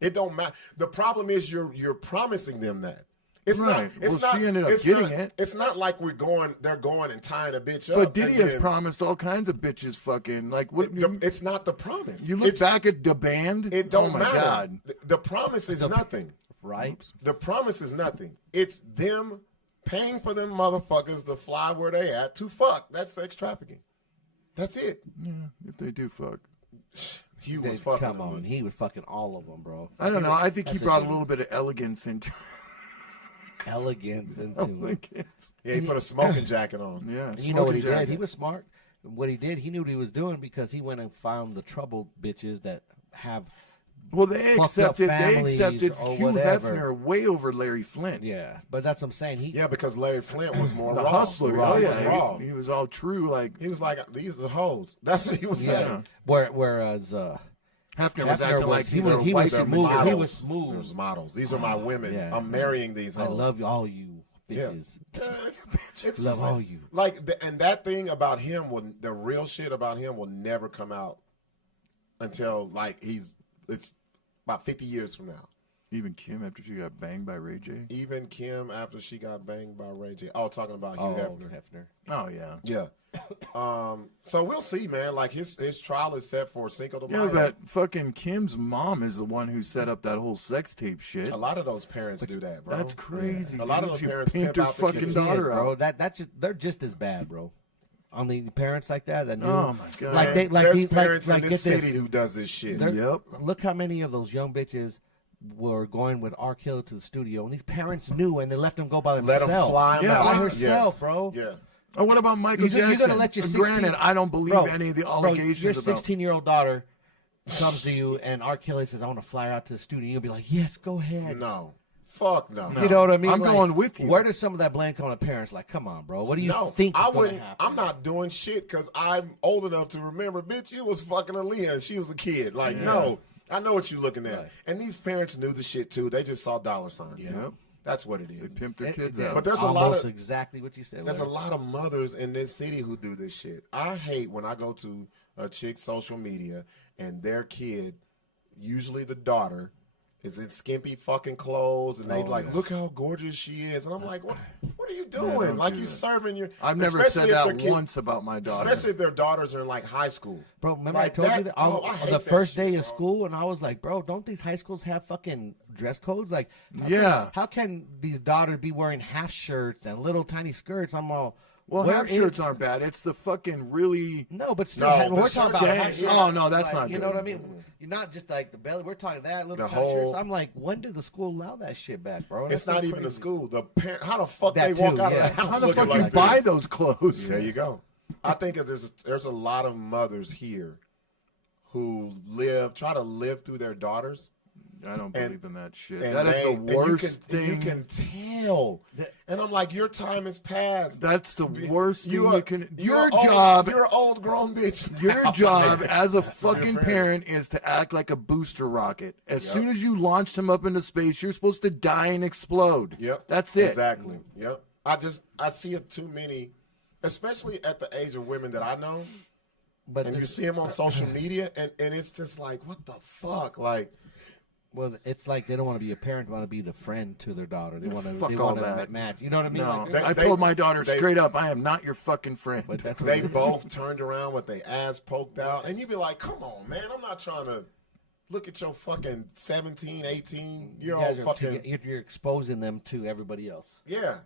It don't matter. The problem is you're promising them that. It's Right. not. It's Well, not. she ended up it's getting not, it. It's not like they're going and tying a bitch up. But Diddy and has then- promised all kinds of bitches fucking like what? It's not the promise. You look back at the band. It don't oh my matter. God. The promise is nothing. Right? The promise is nothing. It's them paying for them motherfuckers to fly where they at to fuck. That's sex trafficking. That's it. Yeah, if they do fuck. He was fucking. Come on, he was fucking all of them, bro. I don't know. I think he That's brought a dude. little bit of elegance into. Elegance into it. Yeah, he put a smoking jacket on. Yeah, And you know what he smoking did? He jacket. was smart. What he did, he knew what he was doing because he went and found the troubled bitches that have. Well, they fucked up accepted. They families accepted or Hugh whatever. Hefner way over Larry Flint. Yeah, but that's what I'm saying. Yeah, because Larry Flint was more The raw. hustler. Raw. Oh He was yeah, raw. he was all true. Like He was like, these are hoes. That's what he was saying. Yeah. Whereas Hefner was acting like he these was are he white was people. smooth. He models. was smooth. There's models. These are my women. Yeah. I'm marrying these hoes. I love all you bitches. It's Love the same. all you. Like, and that thing about him, the real shit about him will never come out until, like, it's about 50 years from now. Even Kim after she got banged by Ray J. Even Kim after she got banged by Ray J. Oh, talking about Hugh Oh, Hefner. Hefner. Oh yeah. Yeah. So we'll see, man. Like his trial is set for Cinco de Mayo. Yeah, but fucking Kim's mom is the one who set up that whole sex tape shit. A lot of those parents do that, bro. That's crazy. A lot of dude. those She parents pimped pimp her out the fucking kids. daughter bro. out. That's just they're just as bad, bro. On the parents like that, that knew, Oh my God. like they like There's these parents like in get this this. city who does this shit. Yep. Look how many of those young bitches were going with R. Kelly to the studio, and these parents knew, and they left them go by Let themselves. them fly him Yeah, out. by yes. herself, bro. Yeah. Oh, what about Michael You're Jackson? gonna let your Granted, I don't believe Bro, any of the bro, allegations your about. 16-year-old daughter comes to you, and R. Kelly says, "I want to fly her out to the studio." You'll be like, "Yes, go ahead." No. Fuck no. You know what I mean? I'm Like, going with you. Where does some of that blame come on the parents? Like, come on, bro. What do you No, think is I going to wouldn't. happen? I'm not doing shit because I'm old enough to remember. Bitch, you was fucking Aaliyah and she was a kid. Like, no, I know what you're looking at. Right. And these parents knew the shit too. They just saw dollar signs. Yep. That's what it They is. pimped their kids Yeah, out. But there's a almost lot of- exactly what you said. There's a Larry. lot of mothers in this city who do this shit. I hate when I go to a chick's social media and their kid, usually the daughter, is in skimpy fucking clothes and they look how gorgeous she is. And I'm like, what are you doing? don't Like do you that. serving your I've never especially said if that their kid- once about my daughter. Especially if their daughters are in like high school. Bro, remember Like I told you that? that Oh, on I hate the that first shit, day of bro. school, and I was like, bro, don't these high schools have fucking dress codes? Like, Yeah. how can these daughters be wearing half shirts and little tiny skirts? I'm all, Well, where half is- shirts aren't bad. It's the fucking really. No, but still, No, we're the talking about shirts half ain't- shirts. Oh, no, that's Like, not You good. know what I mean? You're not just like the belly. We're talking that little The tiny whole- shirts. I'm like, when did the school allow that shit back, bro? It's That's so not even crazy. the school. The parent, how the fuck That they walk too, out yeah. of the house How the looking fuck you like buy this? those clothes? There you go. I think that there's a lot of mothers here who try to live through their daughters. I don't And- believe in that shit. And That is and the you worst can, thing. You can tell. And I'm like, your time is past. That's the worst thing you can. you're Your old- job. You're an old grown bitch. Your now. job as a Your fucking parents. parent is to act like a booster rocket. As soon as you launched him up into space, you're supposed to die and explode. Yep. That's it. Exactly. Yep. I see it too many, especially at the age of women that I know. But And you this- see them on social media, and it's just like, what the fuck? Like, well, it's like they don't want to be a parent; they want to be the friend to their daughter. They want to. Fuck they all want to that. match. You know what I mean? No, Like, They- I told my daughter straight up, I am not your fucking friend. but that's what they it is. both turned around with their ass poked out, and you'd be like, come on, man, I'm not trying to look at your fucking 17, 18 year You guys old are fucking, you're exposing them to everybody else. yeah.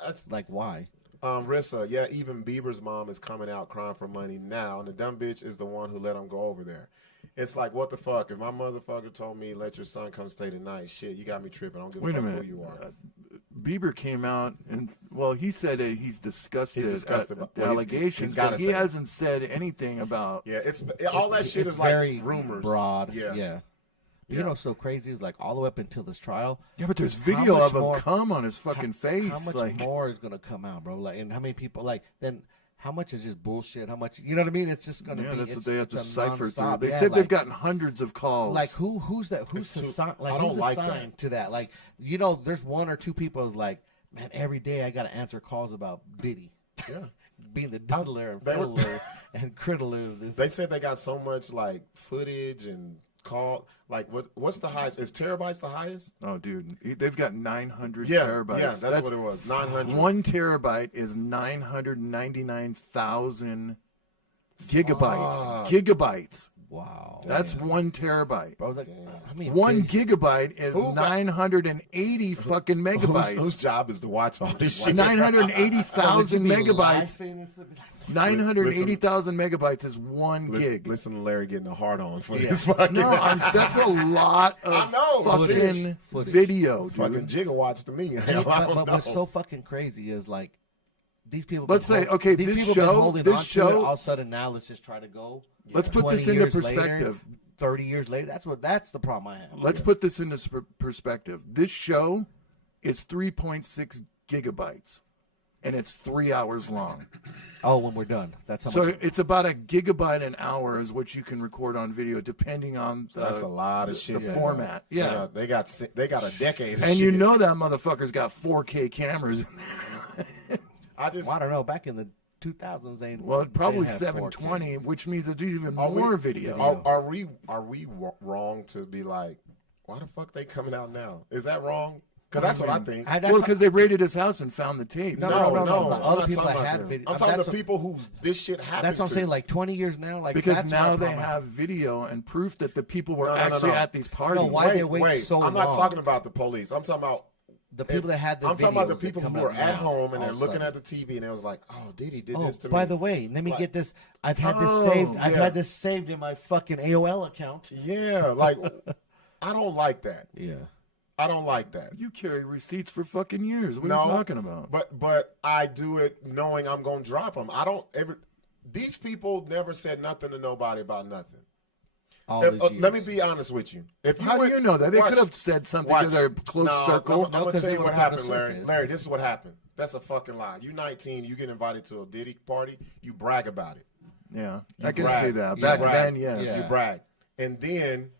That's, Like, why? Rissa, yeah, even Bieber's mom is coming out crying for money now, and the dumb bitch is the one who let him go over there. It's like, what the fuck? If my motherfucker told me, let your son come stay tonight, shit, you got me tripping. I don't give a Wait a fuck minute. who you are. Bieber came out and, well, he said he's disgusted, He's disgusted at about- the well, he's allegations, gotta but he say it. hasn't said anything about. Yeah, all that shit It's is like very rumors. broad. Yeah. Yeah. You know what's so crazy is like all the way up until this trial. Yeah, but there's how video much of him more- cum on his fucking face. How much like, more is gonna come out, bro? Like, and how many people? Like, then how much is just bullshit? How much, you know what I mean? It's just going to be. That's what they have to cipher through. nonstop. They Yeah, said like, they've gotten hundreds of calls. Like who's that? Who's assigned? Like, I don't who's like assigned that. to that? Like, you know, there's one or two people like, man, every day I got to answer calls about Diddy. Yeah. Being the Diddler and They were- Fiddler and Criddler. They said they got so much like footage and call. Like what's the highest? Is terabytes the highest? Oh, dude, they've got 900 Yeah, terabytes. yeah, that's what it was. 900. 1 terabyte is 999,000 gigabytes. Fuck. Gigabytes. Wow. That's 1 terabyte. Bro, I mean, 1 gigabyte is 980 fucking megabytes. Whose job is to watch all this shit? 980,000 Bro, they megabytes. keep me 980,000 megabytes is 1 gig. Listen to Larry getting a hard on for Yeah. this fucking. No, that's a lot of I know, fucking footage. video, It's fucking dude. gigawatts to me. I But don't what's know. so fucking crazy is like these people. Let's been say, okay, these this people been show- holding this on to show- it, all of a sudden now let's just try to go. Let's put 20 this into years later, perspective. 30 years later, that's the problem I have. Let's put this into perspective. This show is 3.6 gigabytes, and it's 3 hours long. Oh, when we're done, that's how So much. it's about a gigabyte an hour is what you can record on video, depending on That's a lot of the shit. format. Yeah, they got a decade. Of and shit. you know that motherfucker's got 4K cameras in there. I just. Well, I don't know. Back in the 2000s, they Well, probably they had 720, 4K. which means it's even Are we- more video. Are we wrong to be like, why the fuck they coming out now? Is that wrong? Because that's what I think. Well, because they raided his house and found the tape. No, No, no, no, no, I'm other not people talking that about had them. video. I'm talking That's to people who this shit happened. That's what I'm to. saying. Like 20 years now, like Because that's now my they problem. have video and proof that the people were No, no, no, actually no. at these parties. No, why they wait so I'm not long? talking about the police. I'm talking about the people that had the I'm talking about the videos that people come who were out at now, home and all they're of a looking sudden. at the TV and it was like, oh, Diddy did Oh, this to me. by the way, let me Like- get this. I've had Oh, this saved. I've yeah. had this saved in my fucking AOL account. Yeah, like I don't like that. Yeah. I don't like that. You carry receipts for fucking years. What No, are you talking about? But I do it knowing I'm gonna drop them. I don't ever. These people never said nothing to nobody about nothing. All Let these me years. be honest with you. If you How do went- you know that? They watch- could have said something watch. to their close No, circle. I'm No, gonna 'cause tell they you what would've put on the happened, Larry. surface. Larry, this is what happened. That's a fucking lie. You 19, you get invited to a Diddy party, you brag about it. Yeah, You I can brag. see that. You Back brag. then, yes. Yeah. You brag. And then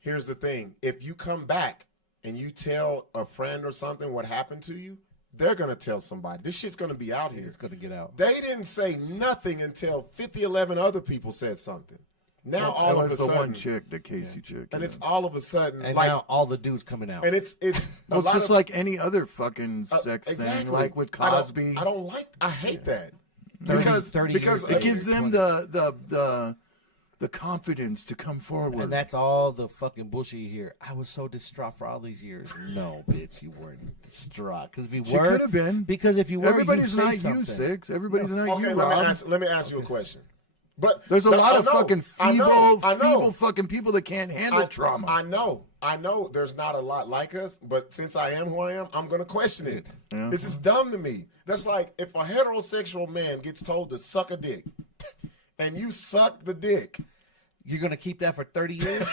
here's the thing. If you come back and you tell a friend or something what happened to you, they're going to tell somebody. This shit's going to be out here. It's gonna get out. They didn't say nothing until 11 other people said something. Now That all of was a the sudden, one chick, the Casey chick. and yeah. it's all of a sudden And like, now all the dudes coming out. and it's well, a it's lot just of- like any other fucking sex exactly. thing, like with I don't- Cosby. I hate that 30 because years It gives them the confidence to come forward. And that's all the fucking bullshit you hear. I was so distraught for all these years. No, bitch, you weren't distraught. Because if you She were, could have been. Because if you were, Everybody's you'd say not you, something. Six. Everybody's not okay. you, Let Rob. me ask you a question. But There's a lot of I know, fucking I know, I know. feeble fucking people that can't handle trauma. I know there's not a lot like us, but since I am who I am, I'm going to question it. Yeah. It's just dumb to me. That's like if a heterosexual man gets told to suck a dick and you suck the dick. You're going to keep that for 30 years?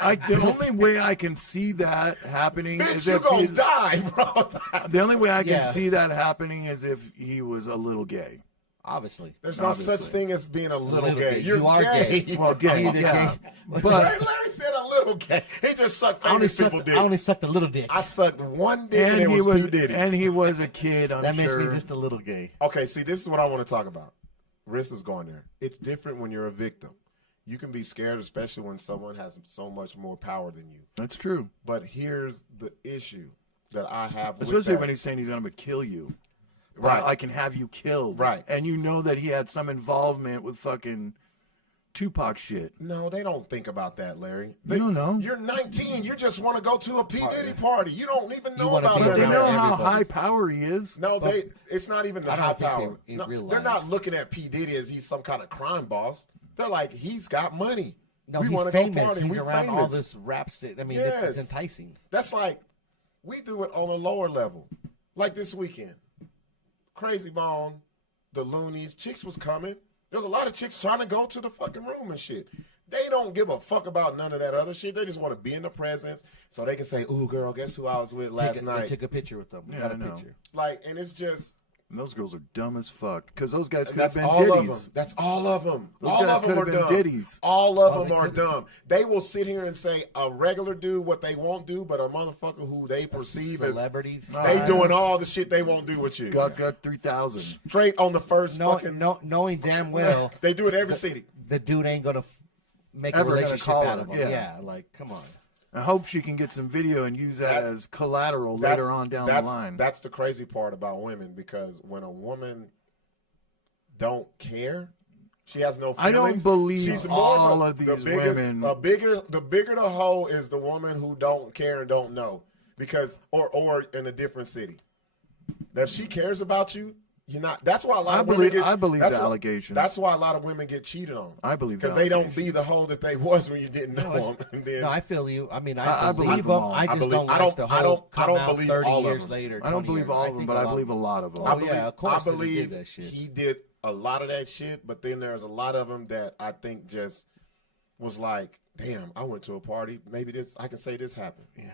The only way I can see that happening Bitch, is you if gonna he's, die, bro. the only way I can Yeah. see that happening is if he was a little gay. Obviously. There's no Obviously. such thing as being a little, Little gay. gay. You're You are gay. gay. Well, gay, Either yeah. gay- But Larry said a little gay. He just sucked I only famous people sucked, dick. I only sucked a little dick. I sucked one dick and, and it he was was P. Diddy. and he was a kid. I'm that makes sure. me just a little gay. Okay, see, this is what I want to talk about. Riss is going there. It's different when you're a victim. You can be scared, especially when someone has so much more power than you. That's true. But here's the issue that I have with Especially that. when he's saying he's going to kill you. Right. I can have you killed. Right. And you know that he had some involvement with fucking Tupac shit. No, they don't think about that, Larry. You don't know. You're 19. You just want to go to a P. Diddy party. You don't even know wanna about be But they that. know how everybody. high power he is. No, it's not even the I don't high think power. they No, realize. they're not looking at P. Diddy as he's some kind of crime boss. They're like, he's got money. No, we he's want to famous. go party. He's We're around famous. all this rap shit. I mean, Yes. it's enticing. That's like, we do it on a lower level. Like this weekend. Crazy Bone, the Loonies, chicks was coming. There's a lot of chicks trying to go to the fucking room and shit. They don't give a fuck about none of that other shit. They just want to be in the presence so they can say, ooh, girl, guess who I was with last They night? took a picture with them. Yeah, Got a I know. picture. Like, and it's just, And those girls are dumb as fuck. Because those guys could have That's been all of ditties. them. That's all of them. Those All guys of them could are have been dumb. ditties. All of them are dumb. They will sit here and say a regular dude what they won't do, but a motherfucker who they perceive as celebrity. they doing all the shit they won't do with you. Gut 3000. Straight on the first fucking. Knowing damn well They do it every city. the dude ain't gonna make a Ever gonna relationship call out her, of him. yeah. Yeah, like come on. I hope she can get some video and use that as collateral later on down the line. That's the crazy part about women, because when a woman don't care, she has no feelings. I don't believe She's more all of these women. The bigger the hoe is the woman who don't care and don't know, because or in a different city. If she cares about you, you're not. That's why a lot of women get. I believe that's the why- allegations. That's why a lot of women get cheated on. I believe because the they don't allegations. be the hoe that they was when you didn't know them. And then, No, I feel you. I mean, I I believe believe them them. all. I just believe- don't I like don't- the I whole don't- I come don't out believe 30 all of years them. later. I don't 20 believe years. all of them, think but I believe a lot of them. I Oh, believe, yeah, of course I that he believe did that shit. he did a lot of that shit, but then there's a lot of them that I think just was like, damn, I went to a party. Maybe I can say this happened. Yeah.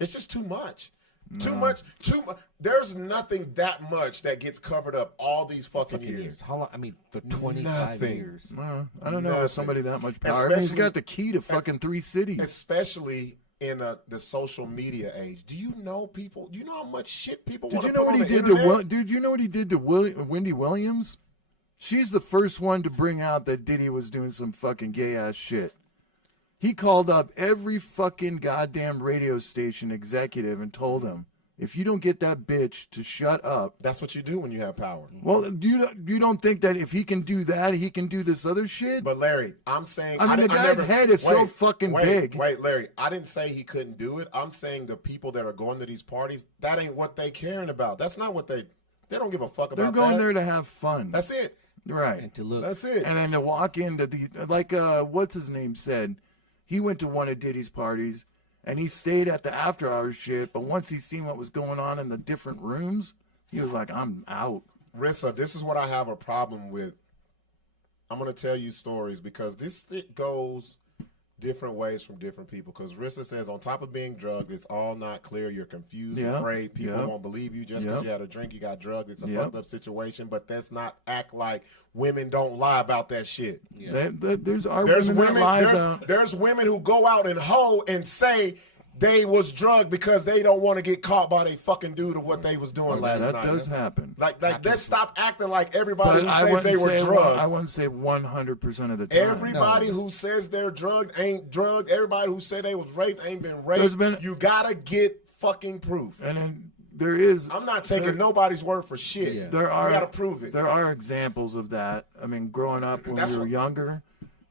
It's just too much. Too much. There's nothing that much that gets covered up all these fucking years. How long? I mean, for 25 Nothing. years. I don't know Nothing. if somebody that much power. I mean, he's Especially- got the key to fucking 3 cities. Especially in the social media age. Do you know people? Do you know how much shit people Did want you to know put what on he the did to internet? Dude, you know what he did to Wendy Williams? She's the first one to bring out that Diddy was doing some fucking gay ass shit. He called up every fucking goddamn radio station executive and told him, if you don't get that bitch to shut up. That's what you do when you have power. Well, you don't think that if he can do that, he can do this other shit? But Larry, I'm saying, I mean, the guy's head is so fucking big. Wait, Larry, I didn't say he couldn't do it. I'm saying the people that are going to these parties, that ain't what they caring about. That's not what they don't give a fuck about. They're going that. there to have fun. That's it. Right. And to look. That's it. And then to walk into like what's his name said, he went to one of Diddy's parties and he stayed at the after hours shit, but once he seen what was going on in the different rooms, he was like, I'm out. Rissa, this is what I have a problem with. I'm going to tell you stories because this goes different ways from different people. Because Rissa says, on top of being drugged, it's all not clear. You're confused, Yep. afraid. People Yep. won't believe you just because Yep. you had a drink, you got drugged. It's a Yep. fucked up situation, but that's not act like women don't lie about that shit. There's There's women that lies out. there's women who go out and hoe and say they was drugged because they don't want to get caught by they fucking dude of what they was doing last that night. does happen. Like let's stop acting like everybody But who I says wouldn't they were say drugged. I wouldn't say 100% of the time. Everybody who says they're drugged ain't drugged. Everybody who said they was raped ain't been raped. There's been- You gotta get fucking proof. And then there is. I'm not taking nobody's word for shit. Yeah. There are. You gotta prove it. There are examples of that. I mean, growing up when That's we were what- younger,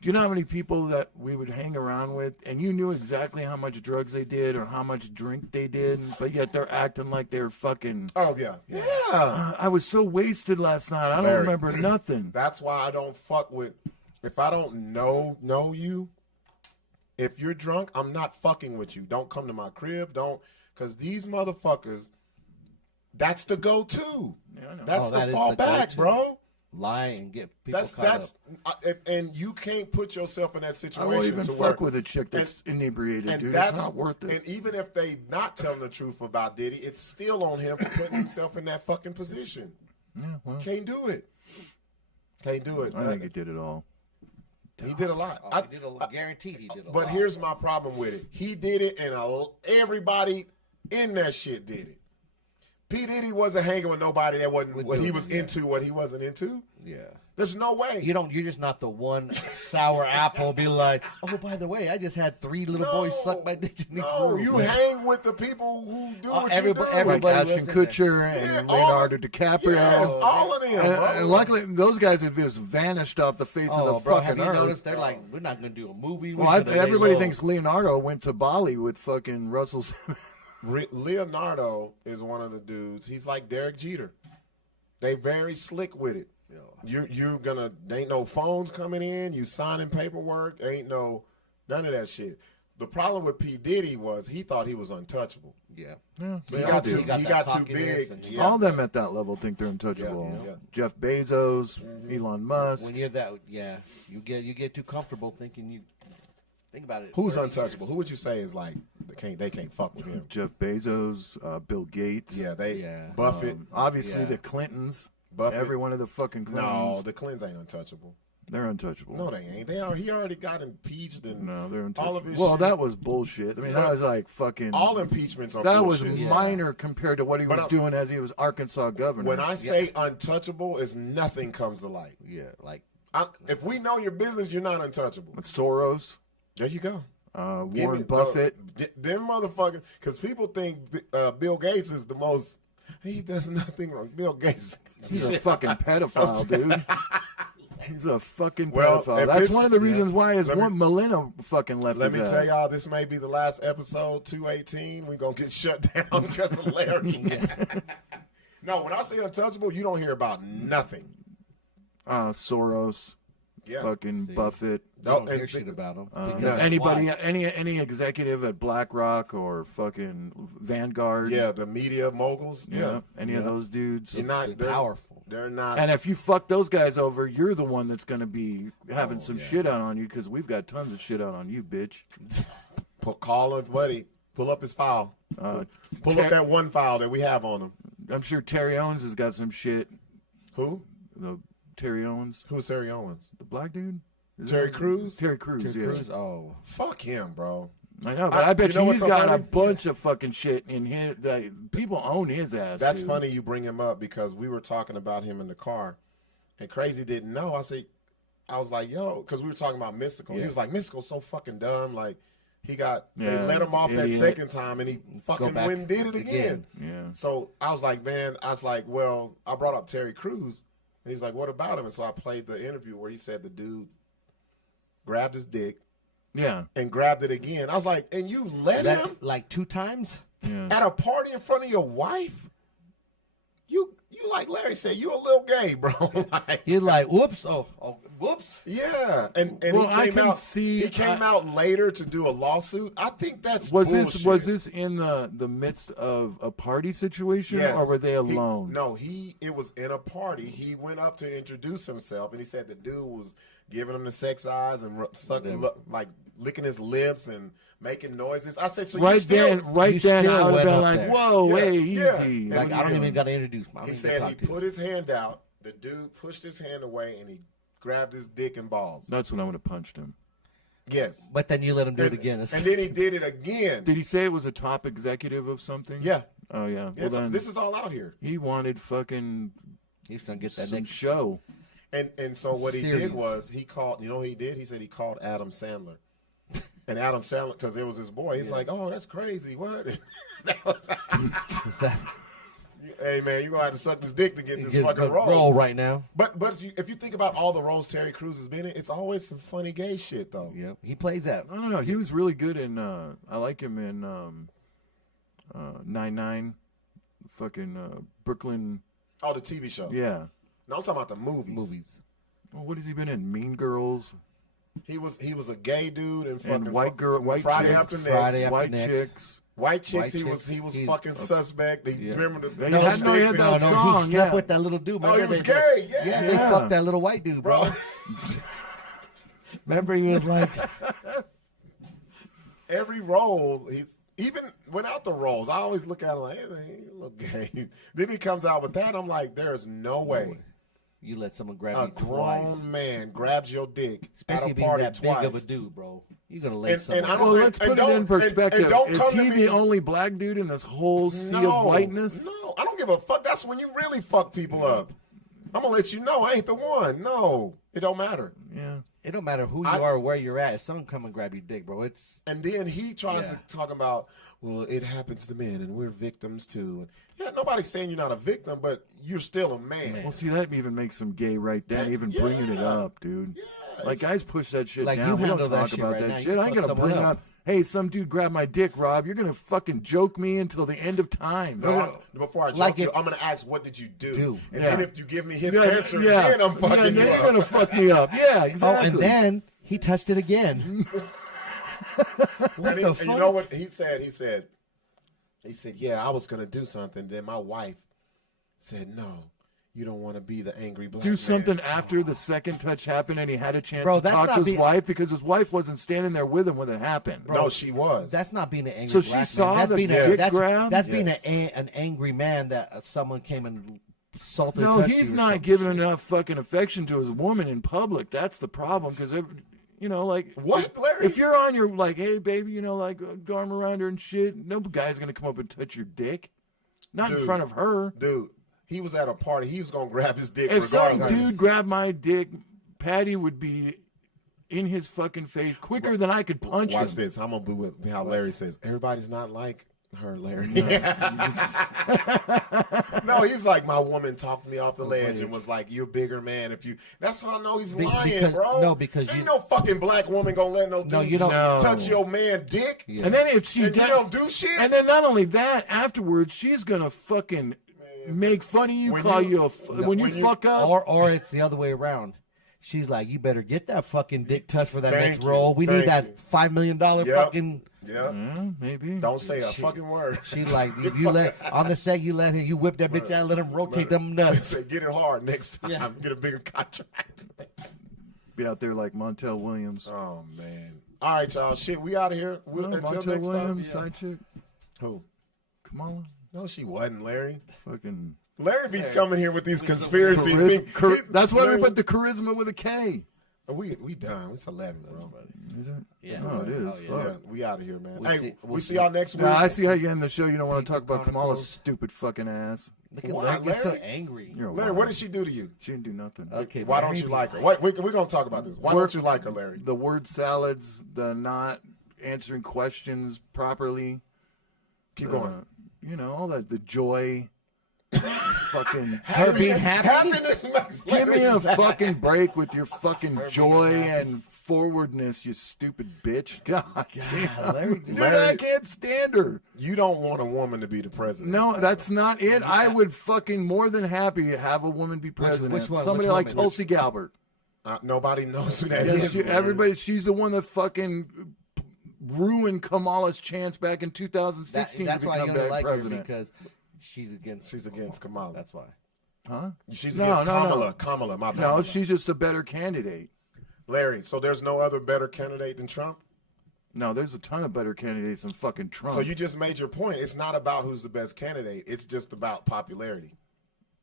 do you know how many people that we would hang around with, and you knew exactly how much drugs they did or how much drink they did, but yet they're acting like they're fucking. Oh yeah, yeah. I was so wasted last night. I don't Larry. remember nothing. That's why I don't fuck with. If I don't know you, if you're drunk, I'm not fucking with you. Don't come to my crib. Don't, because these motherfuckers. That's the go-to. Yeah, I know. That's that the is fallback, go-to. bro. Lie and get people That's caught up. and you can't put yourself in that I situation. won't even to fuck where, with a chick that's inebriated, and dude. that's It's not worth it. And even if they not telling the truth about Diddy, it's still on him for putting himself in that fucking position. Yeah, well, Can't do it. Can't do it. I think he did it all. He did a lot. Oh, he did guaranteed he did a lot. But here's my problem with it. He did it, and everybody in that shit did it. P. Diddy wasn't hanging with nobody that wasn't what he was into, what he wasn't into. Yeah. There's no way. You're just not the one sour apple be like, oh, by the way, I just had 3 little boys suck my dick in the No, room. you hang with the people who do what you do. Like everybody Ashton Kutcher and Leonardo DiCaprio. Yes, all of them, bro. And luckily, those guys have just vanished off the face of the bro, have fucking you earth. noticed? They're like, we're not going to do a movie. Well, everybody thinks Leonardo went to Bali with fucking Russell Simmons. Leonardo is one of the dudes. He's like Derek Jeter. They very slick with it. You're gonna. Ain't no phones coming in. You signing paperwork. Ain't no none of that shit. The problem with P. Diddy was he thought he was untouchable. Yeah. He got too big. Yeah. All them at that level think they're untouchable. Yeah. Jeff Bezos, Elon Musk. When you're that, you get too comfortable thinking Think about it. Who's untouchable? Who would you say is like they can't fuck with him? Jeff Bezos, Bill Gates. Yeah, Yeah. Buffett. Obviously Yeah. the Clintons. Buffett. Every one of the fucking Clintons. No, the Clintons ain't untouchable. They're untouchable. No, they ain't. He already got impeached and No, they're untouchable. all of his well, shit. that was bullshit. I mean, that was like fucking. All impeachments are that bullshit. was minor compared to what he But was doing as he was Arkansas governor. When I say untouchable, is nothing comes to light. Yeah, like If we know your business, you're not untouchable. Soros, There you go. Warren Buffett. Them motherfuckers, because people think Bill Gates is the most. He does nothing wrong. Bill Gates. He's a fucking pedophile, dude. He's a fucking Well, pedophile. if That's it's- one of the reasons why his Let me- one Melinda fucking left Let his me ass. tell y'all, this may be the last episode, 218. We're going to get shut down because of Larry. No, when I say untouchable, you don't hear about nothing. Soros, Yeah. fucking Buffett. don't hear shit about him. Anybody, any executive at BlackRock or fucking Vanguard. Yeah, the media moguls. Yeah, any of those dudes. They're powerful. They're not. And if you fuck those guys over, you're the one that's going to be having some shit out on you because we've got tons of shit out on you, bitch. Call him, buddy. Pull up his file. Pull up that one file that we have on him. I'm sure Terry Owens has got some shit. Who? Terry Owens. Who's Terry Owens? The black dude? Terry Crews? Terry Crews, yeah. Oh. Fuck him, bro. I know, but I bet you know you what's he's so got a funny? bunch of fucking shit in his. People own his ass. That's dude. funny you bring him up because we were talking about him in the car, and Crazy didn't know. I was like, yo, because we were talking about Mystical. He was like, Mystical's so fucking dumb. Like, they let him off that second time, and he fucking went and did it again. Yeah. So I was like, well, I brought up Terry Crews, and he's like, what about him? And so I played the interview where he said the dude grabbed his dick. Yeah. And grabbed it again. I was like, and you let him? Like 2 times? Yeah. At a party in front of your wife? You like Larry said, you a little gay, bro. Like, You're like, whoops. Oh, whoops. yeah. And Well, I he came can out, see- he came out later to do a lawsuit. I think that's Was bullshit. this in the midst of a party situation, Yes. or were they alone? It was in a party. He went up to introduce himself, and he said the dude was giving him the sex eyes and sucking, like licking his lips and making noises. I said, so you still, then, I would have been like, "Whoa, hey, Yeah. easy." And Like, I don't even got to introduce myself. He said he put his hand out. The dude pushed his hand away, and he grabbed his dick and balls. That's when I would have punched him. Yes. But then you let him do it again. And then he did it again. Did he say it was a top executive of something? Yeah. Oh yeah. Well, It's- then this is all out here. he wanted fucking He's trying to get that some next show. And so what he Serious. did was he called. You know what he did? He said he called Adam Sandler. And Adam Sandler, because it was his boy, he's like, "Oh, that's crazy. What?" That was- hey man, you gonna have to suck this dick to get this fucking role right now. But if you think about all the roles Terry Crews has been in, it's always some funny gay shit though. Yep, he plays that. I don't know. He was really good in. I like him in 9-9, fucking Brooklyn. Oh, the TV show. Yeah. No, I'm talking about the movies. Well, what has he been in? Mean Girls. He was a gay dude and fucking And white Friday chicks, After Next. Friday After white Next. chicks. White chicks. White he chicks. was He's- fucking suspect. They remember the He had that No, song. he slept Yeah. with that little dude. Oh, he Remember was they- gay. Yeah. Yeah, they Yeah. fucked that little white dude, bro. Remember he was like, Every role, he's even without the roles. I always look at him like, hey, he look gay. Then he comes out with that. I'm like, there's no way you let someone grab a you twice. grown man grabs your dick Especially at a being party that twice. big of a dude, bro. You're going to let And someone. I don't- Well, let's and put it don't- in perspective. and don't Is come to he me- the only black dude in this whole sea of whiteness? No, I don't give a fuck. That's when you really fuck people up. I'm gonna let you know I ain't the one. No, it don't matter. Yeah. It don't matter who you are or where you're at. If someone come and grab your dick, bro, it's... And then he tries to talk about, well, it happens to men and we're victims too. Yeah, nobody's saying you're not a victim, but you're still a man. Well, see, that even makes him gay right then, even bringing it up, dude. Like, guys push that shit Like, down. you We don't handle that talk shit about right that now. shit. You I ain't fuck going to bring someone up, hey, some dude grabbed my dick, Rob. You're going to fucking joke me until the end of time. Before I jump Like you, I'm gonna ask, what did you do? And Yeah. then if you give me his Yeah, answer, yeah. then I'm fucking then you you're up. going to fuck me up. Yeah, exactly. Oh, and then he touched it again. And you know what he said? He said, yeah, I was gonna do something. Then my wife said, no, You don't want to be the angry black do man. something after the second touch happened and he had a chance Bro, to that's talk not to his being- wife because his wife wasn't standing there with him when it happened. No, she was. That's not being an angry So she black man. saw That's the being dick that's, grab? That's being Yes. an angry man that someone came and assaulted. No, touched he's you or not something. giving enough fucking affection to his woman in public. That's the problem because, you know, like What, Larry? if you're on your like, hey baby, you know, like go arm around her and shit, no guy's gonna come up and touch your dick, not in Dude. front of her. Dude, he was at a party. He was going to grab his dick If some regardless. dude grabbed my dick, Patty would be in his fucking face quicker than I could punch Watch him. this. I'm going to be with how Larry says, everybody's not like her, Larry. No, he's like, my woman talked me off the ledge and was like, you're a bigger man. If you, that's how I know he's lying, because- bro. no, because ain't you- no fucking black woman gonna let no dude you don't- touch your man dick. Yeah. And then if she And you does- don't do shit. and then not only that, afterwards she's gonna fucking make fun of you, When call you- you, when you when you- fuck up. Or it's the other way around. She's like, you better get that fucking dick touch for that Thank next you. role. We Thank need that you. $5 million Yep. fucking. Yeah. Maybe. Don't say a fucking word. She's like, if you let on the set, you let him, you whip that bitch out, let him rotate them nuts. Say, get it hard next time. Yeah. Get a bigger contract. Be out there like Montel Williams. Oh man. All right, y'all. Shit, we out of here. No, Until Montel next Williams, time. side chick. Who? Kamala. No, she wasn't, Larry. Fucking. Larry be coming here with these conspiracy things. That's why we Larry- put the charisma with a K. We done. It's 11, bro. Is it? Yeah. Oh, it is. Oh, yeah. Yeah, Fuck. we out of here, man. We'll Hey, see- we we'll see see. y'all next week. Now, I see how you end the show. You don't want to talk about Kamala's Chronicles. stupid fucking ass. Look at Why, Larry get so Larry? angry. You're a Larry, liar. what did she do to you? She didn't do nothing. Okay, Why Larry don't you be like her? Wait, we're going to talk about this. Why don't you like her, Larry? The word salads, the not answering questions properly. Keep going. You know, all that, the joy. Fucking. Her being happy. Happiness makes Give me Larry a sad. fucking break with your fucking joy and forwardness, you stupid bitch. God damn. Larry- Dude, Larry- I can't stand her. You don't want a woman to be the president. No, that's not it. I would fucking more than happy have a woman be president. which one? Somebody Which like woman? Tulsi Gabbard. Nobody knows who that Because is. Larry. everybody, she's the one that fucking ruined Kamala's chance back in That, 2016 that's to why you're become gonna back like president. her because she's against Kamala. That's why. Huh? She's No, against no, no. Kamala. Kamala, my bad. No, she's just a better candidate. Larry, so there's no other better candidate than Trump? No, there's a ton of better candidates than fucking Trump. So you just made your point. It's not about who's the best candidate. It's just about popularity.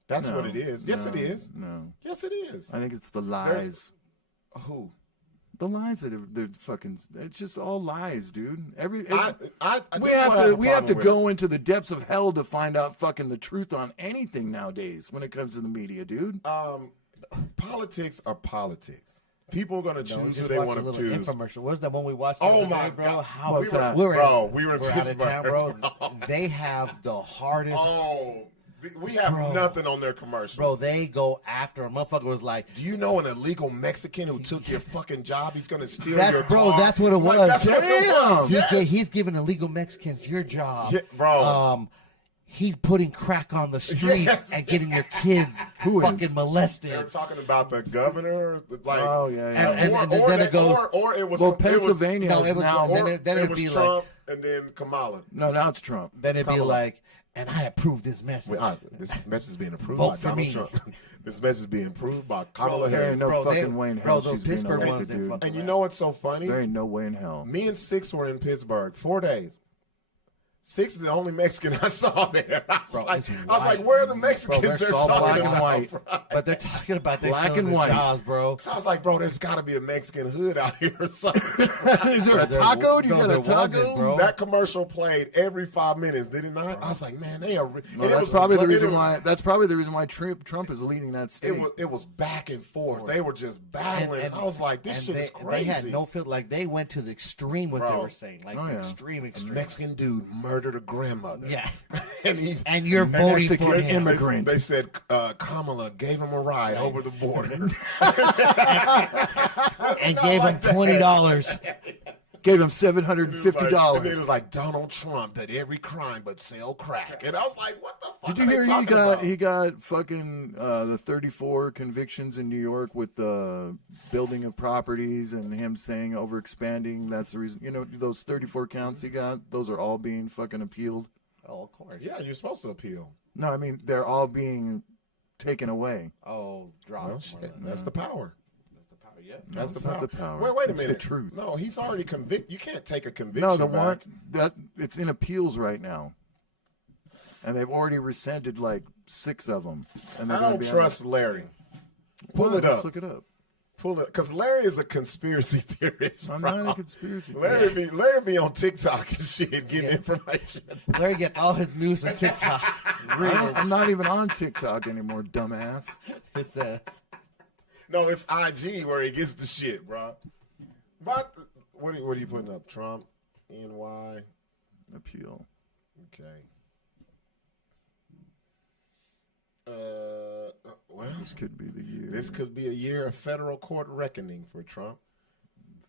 That's No, what it is. Yes, no, it is. No, Yes, it is. I think it's the lies. Who? The lies that they're fucking. It's just all lies, dude. We we have have to go into the depths of hell to find out fucking the truth on anything nowadays when it comes to the media, dude. Politics are politics. People are gonna No, we choose who just they watched want a to little choose. infomercial. Where's that one we watched? the Oh other my day, bro? God. How What's that? we're we were in out of town, bro. Pittsburgh. They have the hardest. Oh, we have Bro. nothing on their commercials. Bro, they go after a motherfucker was like, Do you know an illegal Mexican who took your fucking job? He's gonna steal that's, your bro, car. that's what it Like, was. that's what it was. Yes. He's giving illegal Mexicans your job. Yeah, bro. He's putting crack on the streets Yes. and getting your kids fucking molested. They're talking about the governor, like, Oh, yeah, yeah. And then it goes- or it was Well, it was- Pennsylvania no, is it was- now. then or it- then it it'd was be Trump and then Kamala. No, now it's Trump. Then it'd be Kamala. like, and I approve this message. This message is being approved Vote by for Donald me. Trump. This message is being approved by Kamala there ain't Harris. no Bro, fucking they- way in bro, hell those she's being Pittsburgh elected, ones, they dude. fucking And you know what's so funny? There ain't no way in hell. Me and Sixx were in Pittsburgh 4 days. Sixx is the only Mexican I saw there. I was like, where are the Mexicans Bro, they're they're all talking black and about? white. But they're talking about they're Black stealing and the white. jobs, bro. So I was like, bro, there's got to be a Mexican hood out here or something. Is there a There- taco? Do you no, got a there wasn't, taco? bro. That commercial played every 5 minutes, did it not? I was like, man, they are. Well, and it that's was- probably the it reason was- why. That's probably the reason why Trump is leading that state. It was back and forth. They were just battling. I was like, this and shit they, is crazy. They had no filter. Like they went to the extreme what they Bro. were saying, like Oh, yeah. extreme. A Mexican dude murdered a grandmother. Yeah. and he's And you're voting for Mexican him. immigrant. They said Kamala gave him a ride over the border. and gave him $20. Gave him And then $750. it was like Donald Trump did every crime but sell crack. And I was like, what the fuck Did you are hear they he talking got about? he got fucking the 34 convictions in New York with the building of properties and him saying overexpanding? That's the reason. You know, those 34 counts he got, those are all being fucking appealed. Oh, of course. Yeah, you're supposed to appeal. No, I mean they're all being taken away. Oh, drop. Well, shit, that's the power. Yeah. That's it's the not power. the power. Wait a It's minute. the truth. No, he's already convicted. You can't take a conviction. No, the back. one that it's in appeals right now, and they've already rescinded like 6 of them. And I don't trust Larry. Pull it up. Let's look it up. Pull it, because Larry is a conspirity theorist. I'm bro. not a conspircy. Larry be on TikTok and shit getting information. Larry gets all his news from TikTok. I'm not even on TikTok anymore, dumbass. It says. No, it's IG where he gets the shit, bro. But what are you putting up? Trump, NY, appeal. Okay. Well, this could be the year. This could be a year of federal court reckoning for Trump.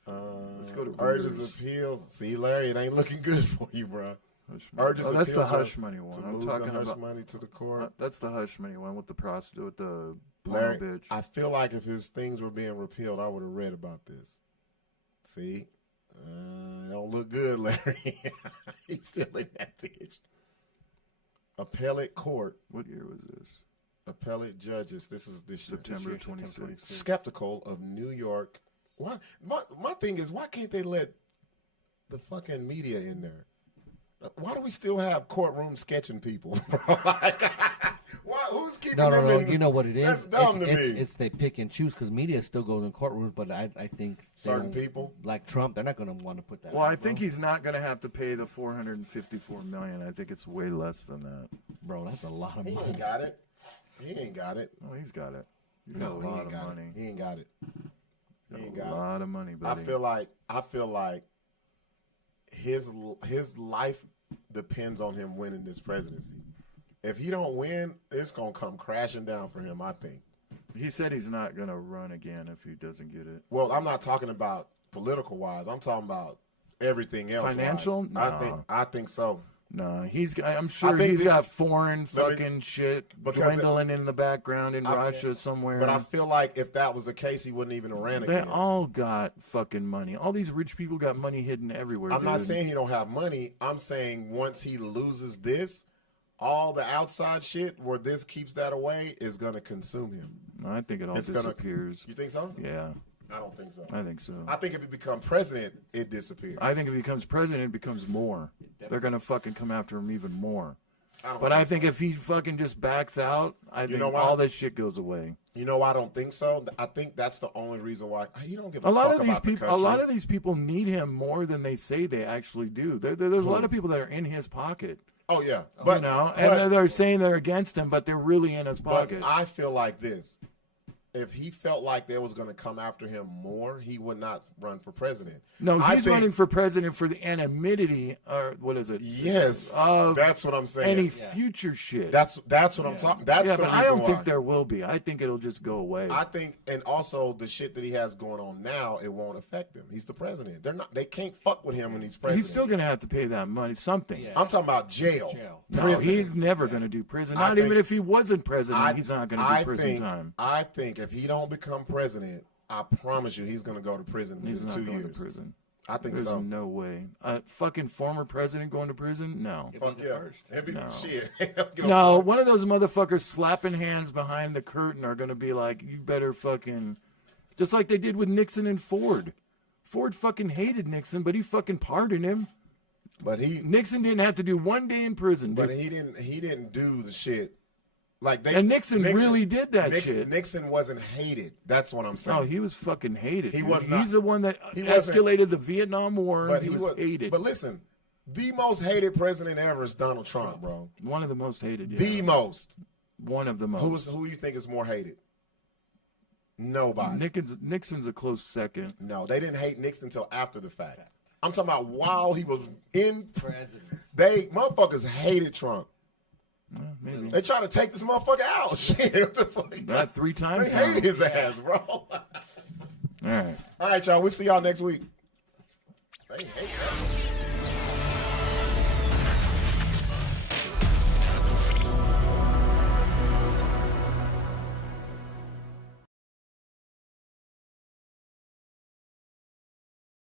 Let's go to urges Reuters. appeals. See, Larry, it ain't looking good for you, bro. Urges Oh, that's the appeals hush to- money one. to I'm move talking the hush about money to the court. That's the hush money one with the prostitute, with the Larry, porno bitch. I feel like if his things were being repealed, I would have read about this. See? It don't look good, Larry. He's still in that bitch. Appellate court. What year was this? Appellate judges. This is this year. September 26th. Skeptical of New York. Why? My thing is, why can't they let the fucking media in there? Why do we still have courtroom sketching people? Like, who's keeping them No. in? You know what it is? That's dumb to me. It's they pick and choose because media still goes in courtrooms, but I think they Certain don't- people? like Trump, they're not going to want to put that. Well, out, I think bro. he's not going to have to pay the $454 million. I think it's way less than that. Bro, that's a lot of He money. ain't got it. He ain't got it. Oh, he's got it. He's No, got a he lot ain't of got money. it. He ain't got it. He ain't got a lot of money, I buddy. feel like his life depends on him winning this presidency. If he don't win, it's gonna come crashing down for him, I think. He said he's not going to run again if he doesn't get it. Well, I'm not talking about political wise. I'm talking about everything else. Financial? wise. Nah. I think so. No, I'm sure think he's this- got foreign Let me- fucking shit because dwindling in the background in Russia somewhere. But I feel like if that was the case, he wouldn't even have ran They again. all got fucking money. All these rich people got money hidden everywhere. I'm not dude. saying he don't have money. I'm saying once he loses this, all the outside shit where this keeps that away is gonna consume him. No, I think it all It's gonna- disappears. You think so? Yeah, I don't think so. I think so. I think if he becomes president, it disappears. I think if he becomes president, it becomes more. They're gonna fucking come after him even more. don't But I think if he fucking just backs out, I think know why? all this shit goes away. You know why I don't think so? I think that's the only reason why he don't give A lot fuck of these about the people, country. these people need him more than they say they actually do. There's a lot of people that are in his pocket. Oh yeah, but you know, but- and they're saying they're against him, but they're really in his But pocket. I feel like this. If he felt like they was going to come after him more, he would not run for president. No, I he's think- running for president for the anonymity, or what is it? Yes, Of that's what I'm saying. any future shit. That's what I'm talking. That's yeah, the but I reason don't think why. there will be. I think it'll just go away. I think, and also the shit that he has going on now, it won't affect him. He's the president. They can't fuck with him when he's president. He's still gonna have to pay that money, something. I'm talking about jail. No, Prison. he's never gonna do prison. I Not even think- if he wasn't president, he's not gonna do prison time. I think if he don't become president, I promise you, he's gonna go to prison He's in not 2 going years. to prison. I think There's so. no way. A fucking former president going to prison? No. Fuck yeah. It'd be- No. Shit. Go No, for it. one of those motherfuckers slapping hands behind the curtain are going to be like, you better fucking, just like they did with Nixon and Ford. Ford fucking hated Nixon, but he fucking pardoned him. But Nixon didn't have to do 1 day in prison. But dude. he didn't do the shit. Like And Nixon really did that shit. Nixon wasn't hated. That's what I'm saying. No, he was fucking hated. He dude. was not. He's the one that He wasn't- escalated the Vietnam War. But And he was hated. But listen, the most hated president ever is Donald Trump, bro. One of the most hated. Yeah. The most. One of the most. Who you think is more hated? Nobody. Nixon's a close second. No, they didn't hate Nixon until after the fact. I'm talking about while he was in President. They motherfuckers hated Trump. Maybe. They try to take this motherfucker out. Shit, what the fuck? That 3 times They now. hated his ass, bro. All right. All right, y'all. We'll see y'all next week.